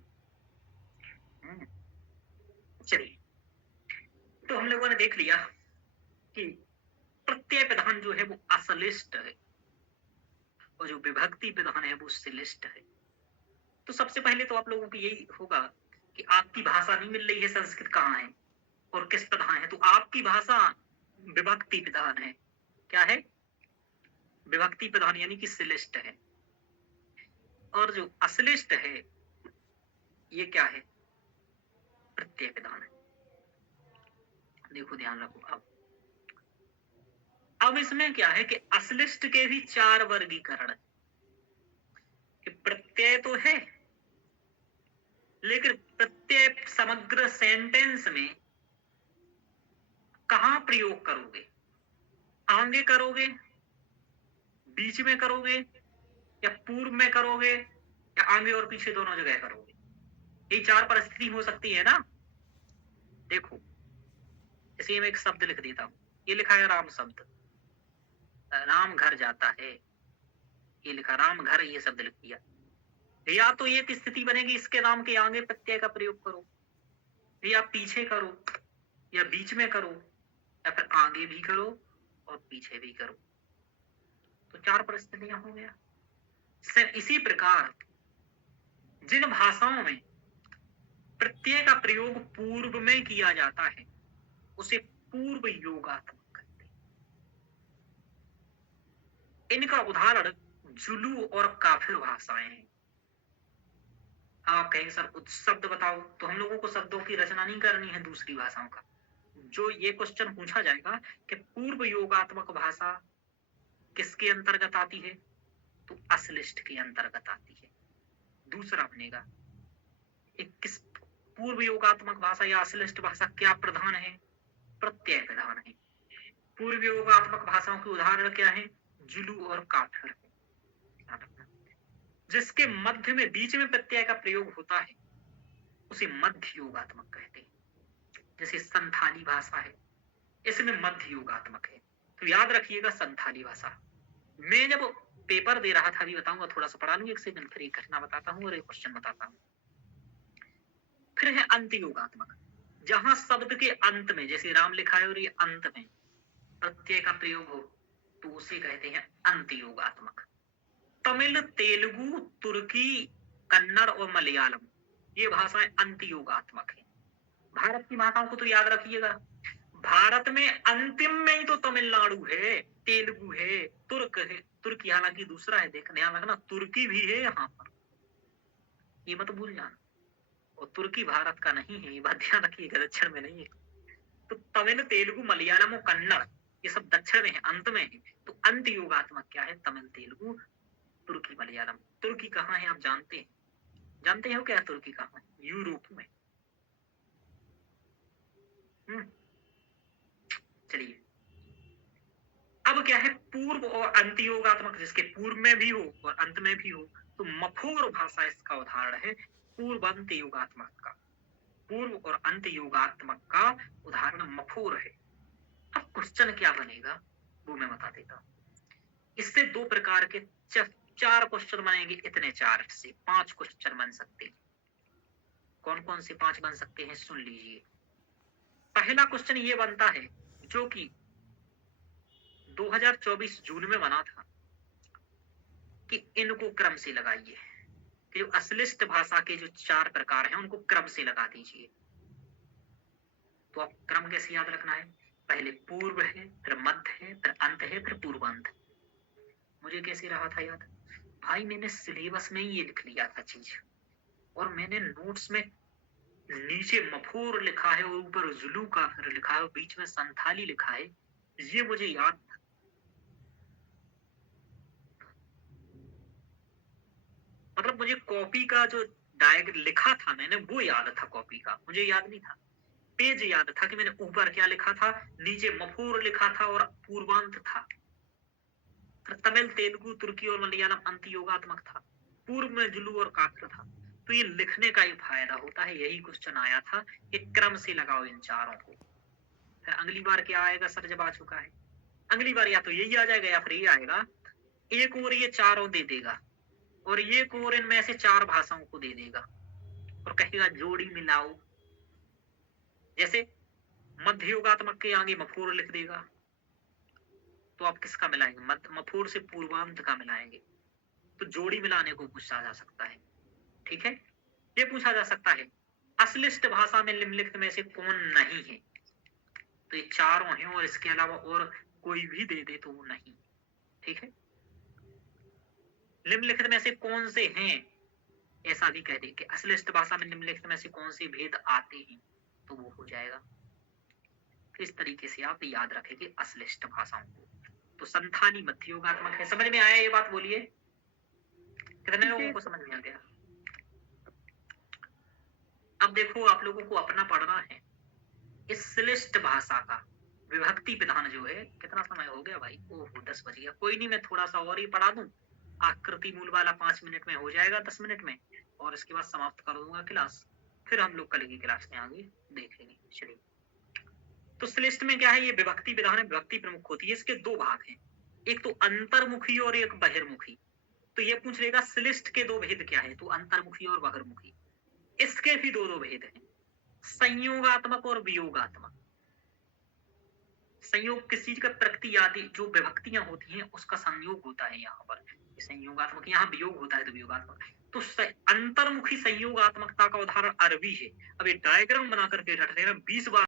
चलिए, तो हम लोगों ने देख लिया कि प्रत्यय प्रधान जो है वो असलिष्ट है और जो विभक्ति प्रधान है वो श्लिष्ट है। तो सबसे पहले तो आप लोगों को यही होगा कि आपकी भाषा नहीं मिल रही है, संस्कृत कहाँ है और किस प्रधान है। तो आपकी भाषा विभक्ति प्रधान है। क्या है? विभक्ति प्रधान, यानी कि श्लिष्ट है। और जो अश्लिष्ट है ये क्या है? प्रत्यय प्रधान है। देखो, ध्यान रखो। अब इसमें क्या है कि अश्लिष्ट के भी 4 वर्गीकरण है। कि प्रत्यय तो है, लेकिन प्रत्यय समग्र सेंटेंस में कहां प्रयोग करोगे? आगे करोगे, बीच में करोगे, या पूर्व में करोगे, या आगे और पीछे दोनों जगह करोगे? ये 4 परिस्थिति हो सकती है ना। देखो, जैसे मैं एक शब्द लिख देता हूं, ये लिखा है राम शब्द, राम घर जाता है, ये लिखा राम घर, ये शब्द लिख दिया। या तो एक स्थिति बनेगी इसके नाम के आगे प्रत्यय का प्रयोग करो, या पीछे करो, या बीच में करो, या फिर आगे भी करो और पीछे भी करो। तो 4 परिस्थितियां हो गया। इसी प्रकार जिन भाषाओं में प्रत्यय का प्रयोग पूर्व में किया जाता है उसे पूर्व योगात्मक कहते हैं। इनका उदाहरण जुलू और काफिर भाषाएं हैं। आप कहेंगे सर कुछ शब्द बताओ, तो हम लोगों को शब्दों की रचना नहीं करनी है दूसरी भाषाओं का। जो ये क्वेश्चन पूछा जाएगा कि पूर्व योगात्मक भाषा किसके अंतर्गत आती है, तो अश्लिष्ट के अंतर्गत आती है। दूसरा बनेगा एक किस पूर्व योगात्मक भाषा या अश्लिष्ट भाषा क्या प्रधान है? प्रत्यय प्रधान है। पूर्व योगात्मक भाषाओं के उदाहरण क्या है? जुलू और काफिर। जिसके मध्य में बीच में प्रत्यय का प्रयोग होता है उसे मध्य योगात्मक कहते हैं। जैसे संथाली भाषा है, इसमें मध्य योगात्मक है। तो याद रखिएगा संथाली भाषा। मैं जब पेपर दे रहा था, अभी बताऊंगा, थोड़ा सा पढ़ा लूं, एक सेकंड, फिर एक घटना बताता हूँ और एक क्वेश्चन बताता हूँ। फिर है अंत योगात्मक, जहां शब्द के अंत में, जैसे राम लिखा है और ये अंत में प्रत्यय का प्रयोग हो तो उसे कहते हैं अंत योगात्मक। तमिल, तेलुगु, तुर्की, कन्नड़ और मलयालम, ये भाषाएं अंत योगात्मक है। भारत की भाषाओं को तो याद रखिएगा, भारत में अंतिम में ही तो तमिलनाडु है, तेलुगु है, तुर्क है, तुर्की हालांकि दूसरा है, देखने ध्यान रखना, तुर्की भी है यहाँ पर, ये मत भूल जाना। और तुर्की भारत का नहीं है, ये बात ध्यान रखिएगा, दक्षिण में नहीं है। तो तमिल, तेलुगु, मलयालम और कन्नड़ ये सब दक्षिण में है, अंत में है। तो अंत योगात्मक क्या है? तमिल, तेलुगु, तुर्की, मलयालम। तुर्की कहाँ है आप जानते हैं? जानते हो क्या तुर्की कहाँ है? यूरोप में। चलिए, अब क्या है? पूर्व और अंत योगात्मक, जिसके पूर्व में भी हो और अंत में भी हो। तो मफोर भाषा इसका उदाहरण है, पूर्व अंत योगात्मक का। पूर्व और अंत योगात्मक का उदाहरण मफोर है। अब क्वेश्चन क्या बनेगा वो मैं बता देता हूँ। इससे 2 प्रकार के 4 क्वेश्चन बनेंगे, इतने 4 से 5 क्वेश्चन बन सकते हैं। कौन कौन से 5 बन सकते हैं सुन लीजिए। पहला क्वेश्चन ये बनता है, जो कि 2024 जून में बना था, कि इनको क्रम से लगाइए। कि जो अश्लिष्ट भाषा के जो 4 प्रकार हैं उनको क्रम से लगा दीजिए। तो आप क्रम कैसे याद रखना है? पहले पूर्व है, फिर मध्य है, फिर अंत है, फिर पूर्वांत। मुझे कैसे रहा था याद? भाई मैंने सिलेबस में ही ये लिख लिया था चीज, और मैंने नोट्स में नीचे मफूर लिखा है और ऊपर जुलू काफिर लिखा है और बीच में संथाली लिखा है, ये मुझे याद था। मतलब मुझे कॉपी का जो डायग्राम लिखा था मैंने वो याद था, कॉपी का मुझे याद नहीं था। पेज याद था कि मैंने ऊपर क्या लिखा था, नीचे मफूर लिखा था और पूर्वांत था। फिर तमिल, तेलुगु, तुर्की और मलयालम अंतयोगात्मक था। पूर्व में जुलू और काफिर था। तो ये लिखने का ही फायदा होता है। यही क्वेश्चन आया था कि क्रम से लगाओ इन चारों को। फिर अगली बार क्या आएगा सर, जब आ चुका है अगली बार या तो यही आ जाएगा या फिर ये आएगा, एक और ये चारों दे देगा और ये और इनमें से चार भाषाओं को दे देगा और कहेगा जोड़ी मिलाओ। जैसे मध्ययुगात्मक के आगे मफूर लिख देगा, तो आप किसका मिलाएंगे? मफूर से पूर्वांत का मिलाएंगे। तो जोड़ी मिलाने को पूछा जा सकता है। ठीक है, ये पूछा जा सकता है अश्लिष्ट भाषा में निम्नलिखित में से कौन नहीं है। तो ये चारों हैं और इसके अलावा और कोई भी दे दे तो वो नहीं। ठीक है, निम्नलिखित में से कौन से हैं, ऐसा भी कह दे कि अश्लिष्ट भाषा में निम्नलिखित में से कौन से भेद आते हैं, तो वो हो जाएगा। इस तरीके से आप याद रखेंगे अश्लिष्ट भाषाओं को। तो संथाली मध्ययुगात्मक है। समझ में आया ये बात? बोलिए, कितने लोगों को समझ में आ गया? अब देखो आप लोगों को अपना पढ़ना है इस श्लिष्ट भाषा का विभक्ति विधान जो है। कितना समय हो गया भाई? ओहो 10 बज गया। कोई नहीं, मैं थोड़ा सा और ही पढ़ा दूं। आकृति मूल वाला 5 मिनट में हो जाएगा, 10 मिनट में, और इसके बाद समाप्त कर दूंगा क्लास। फिर हम लोग कल की क्लास में आगे देख लेंगे। चलिए, तो श्लिष्ट में क्या है? ये विभक्ति विधान है, विभक्ति प्रमुख होती है। इसके दो भाग हैं, एक तो अंतर्मुखी और एक बहिर्मुखी। तो ये पूछ लेगा श्लिष्ट के दो भेद क्या है, तो अंतर्मुखी और बहिर्मुखी। इसके भी दो भेद हैं, संयोगात्मक और वियोगात्मक। संयोग किस चीज का? प्रकृति आदि जो विभक्तियां होती हैं उसका संयोग होता है यहाँ पर। संयोगात्मक, यहाँ वियोग होता है तो वियोगात्मक। तो अंतर्मुखी संयोगात्मकता का उदाहरण अरबी है। अब ये डायग्राम बना करके रट लेना 20 बार।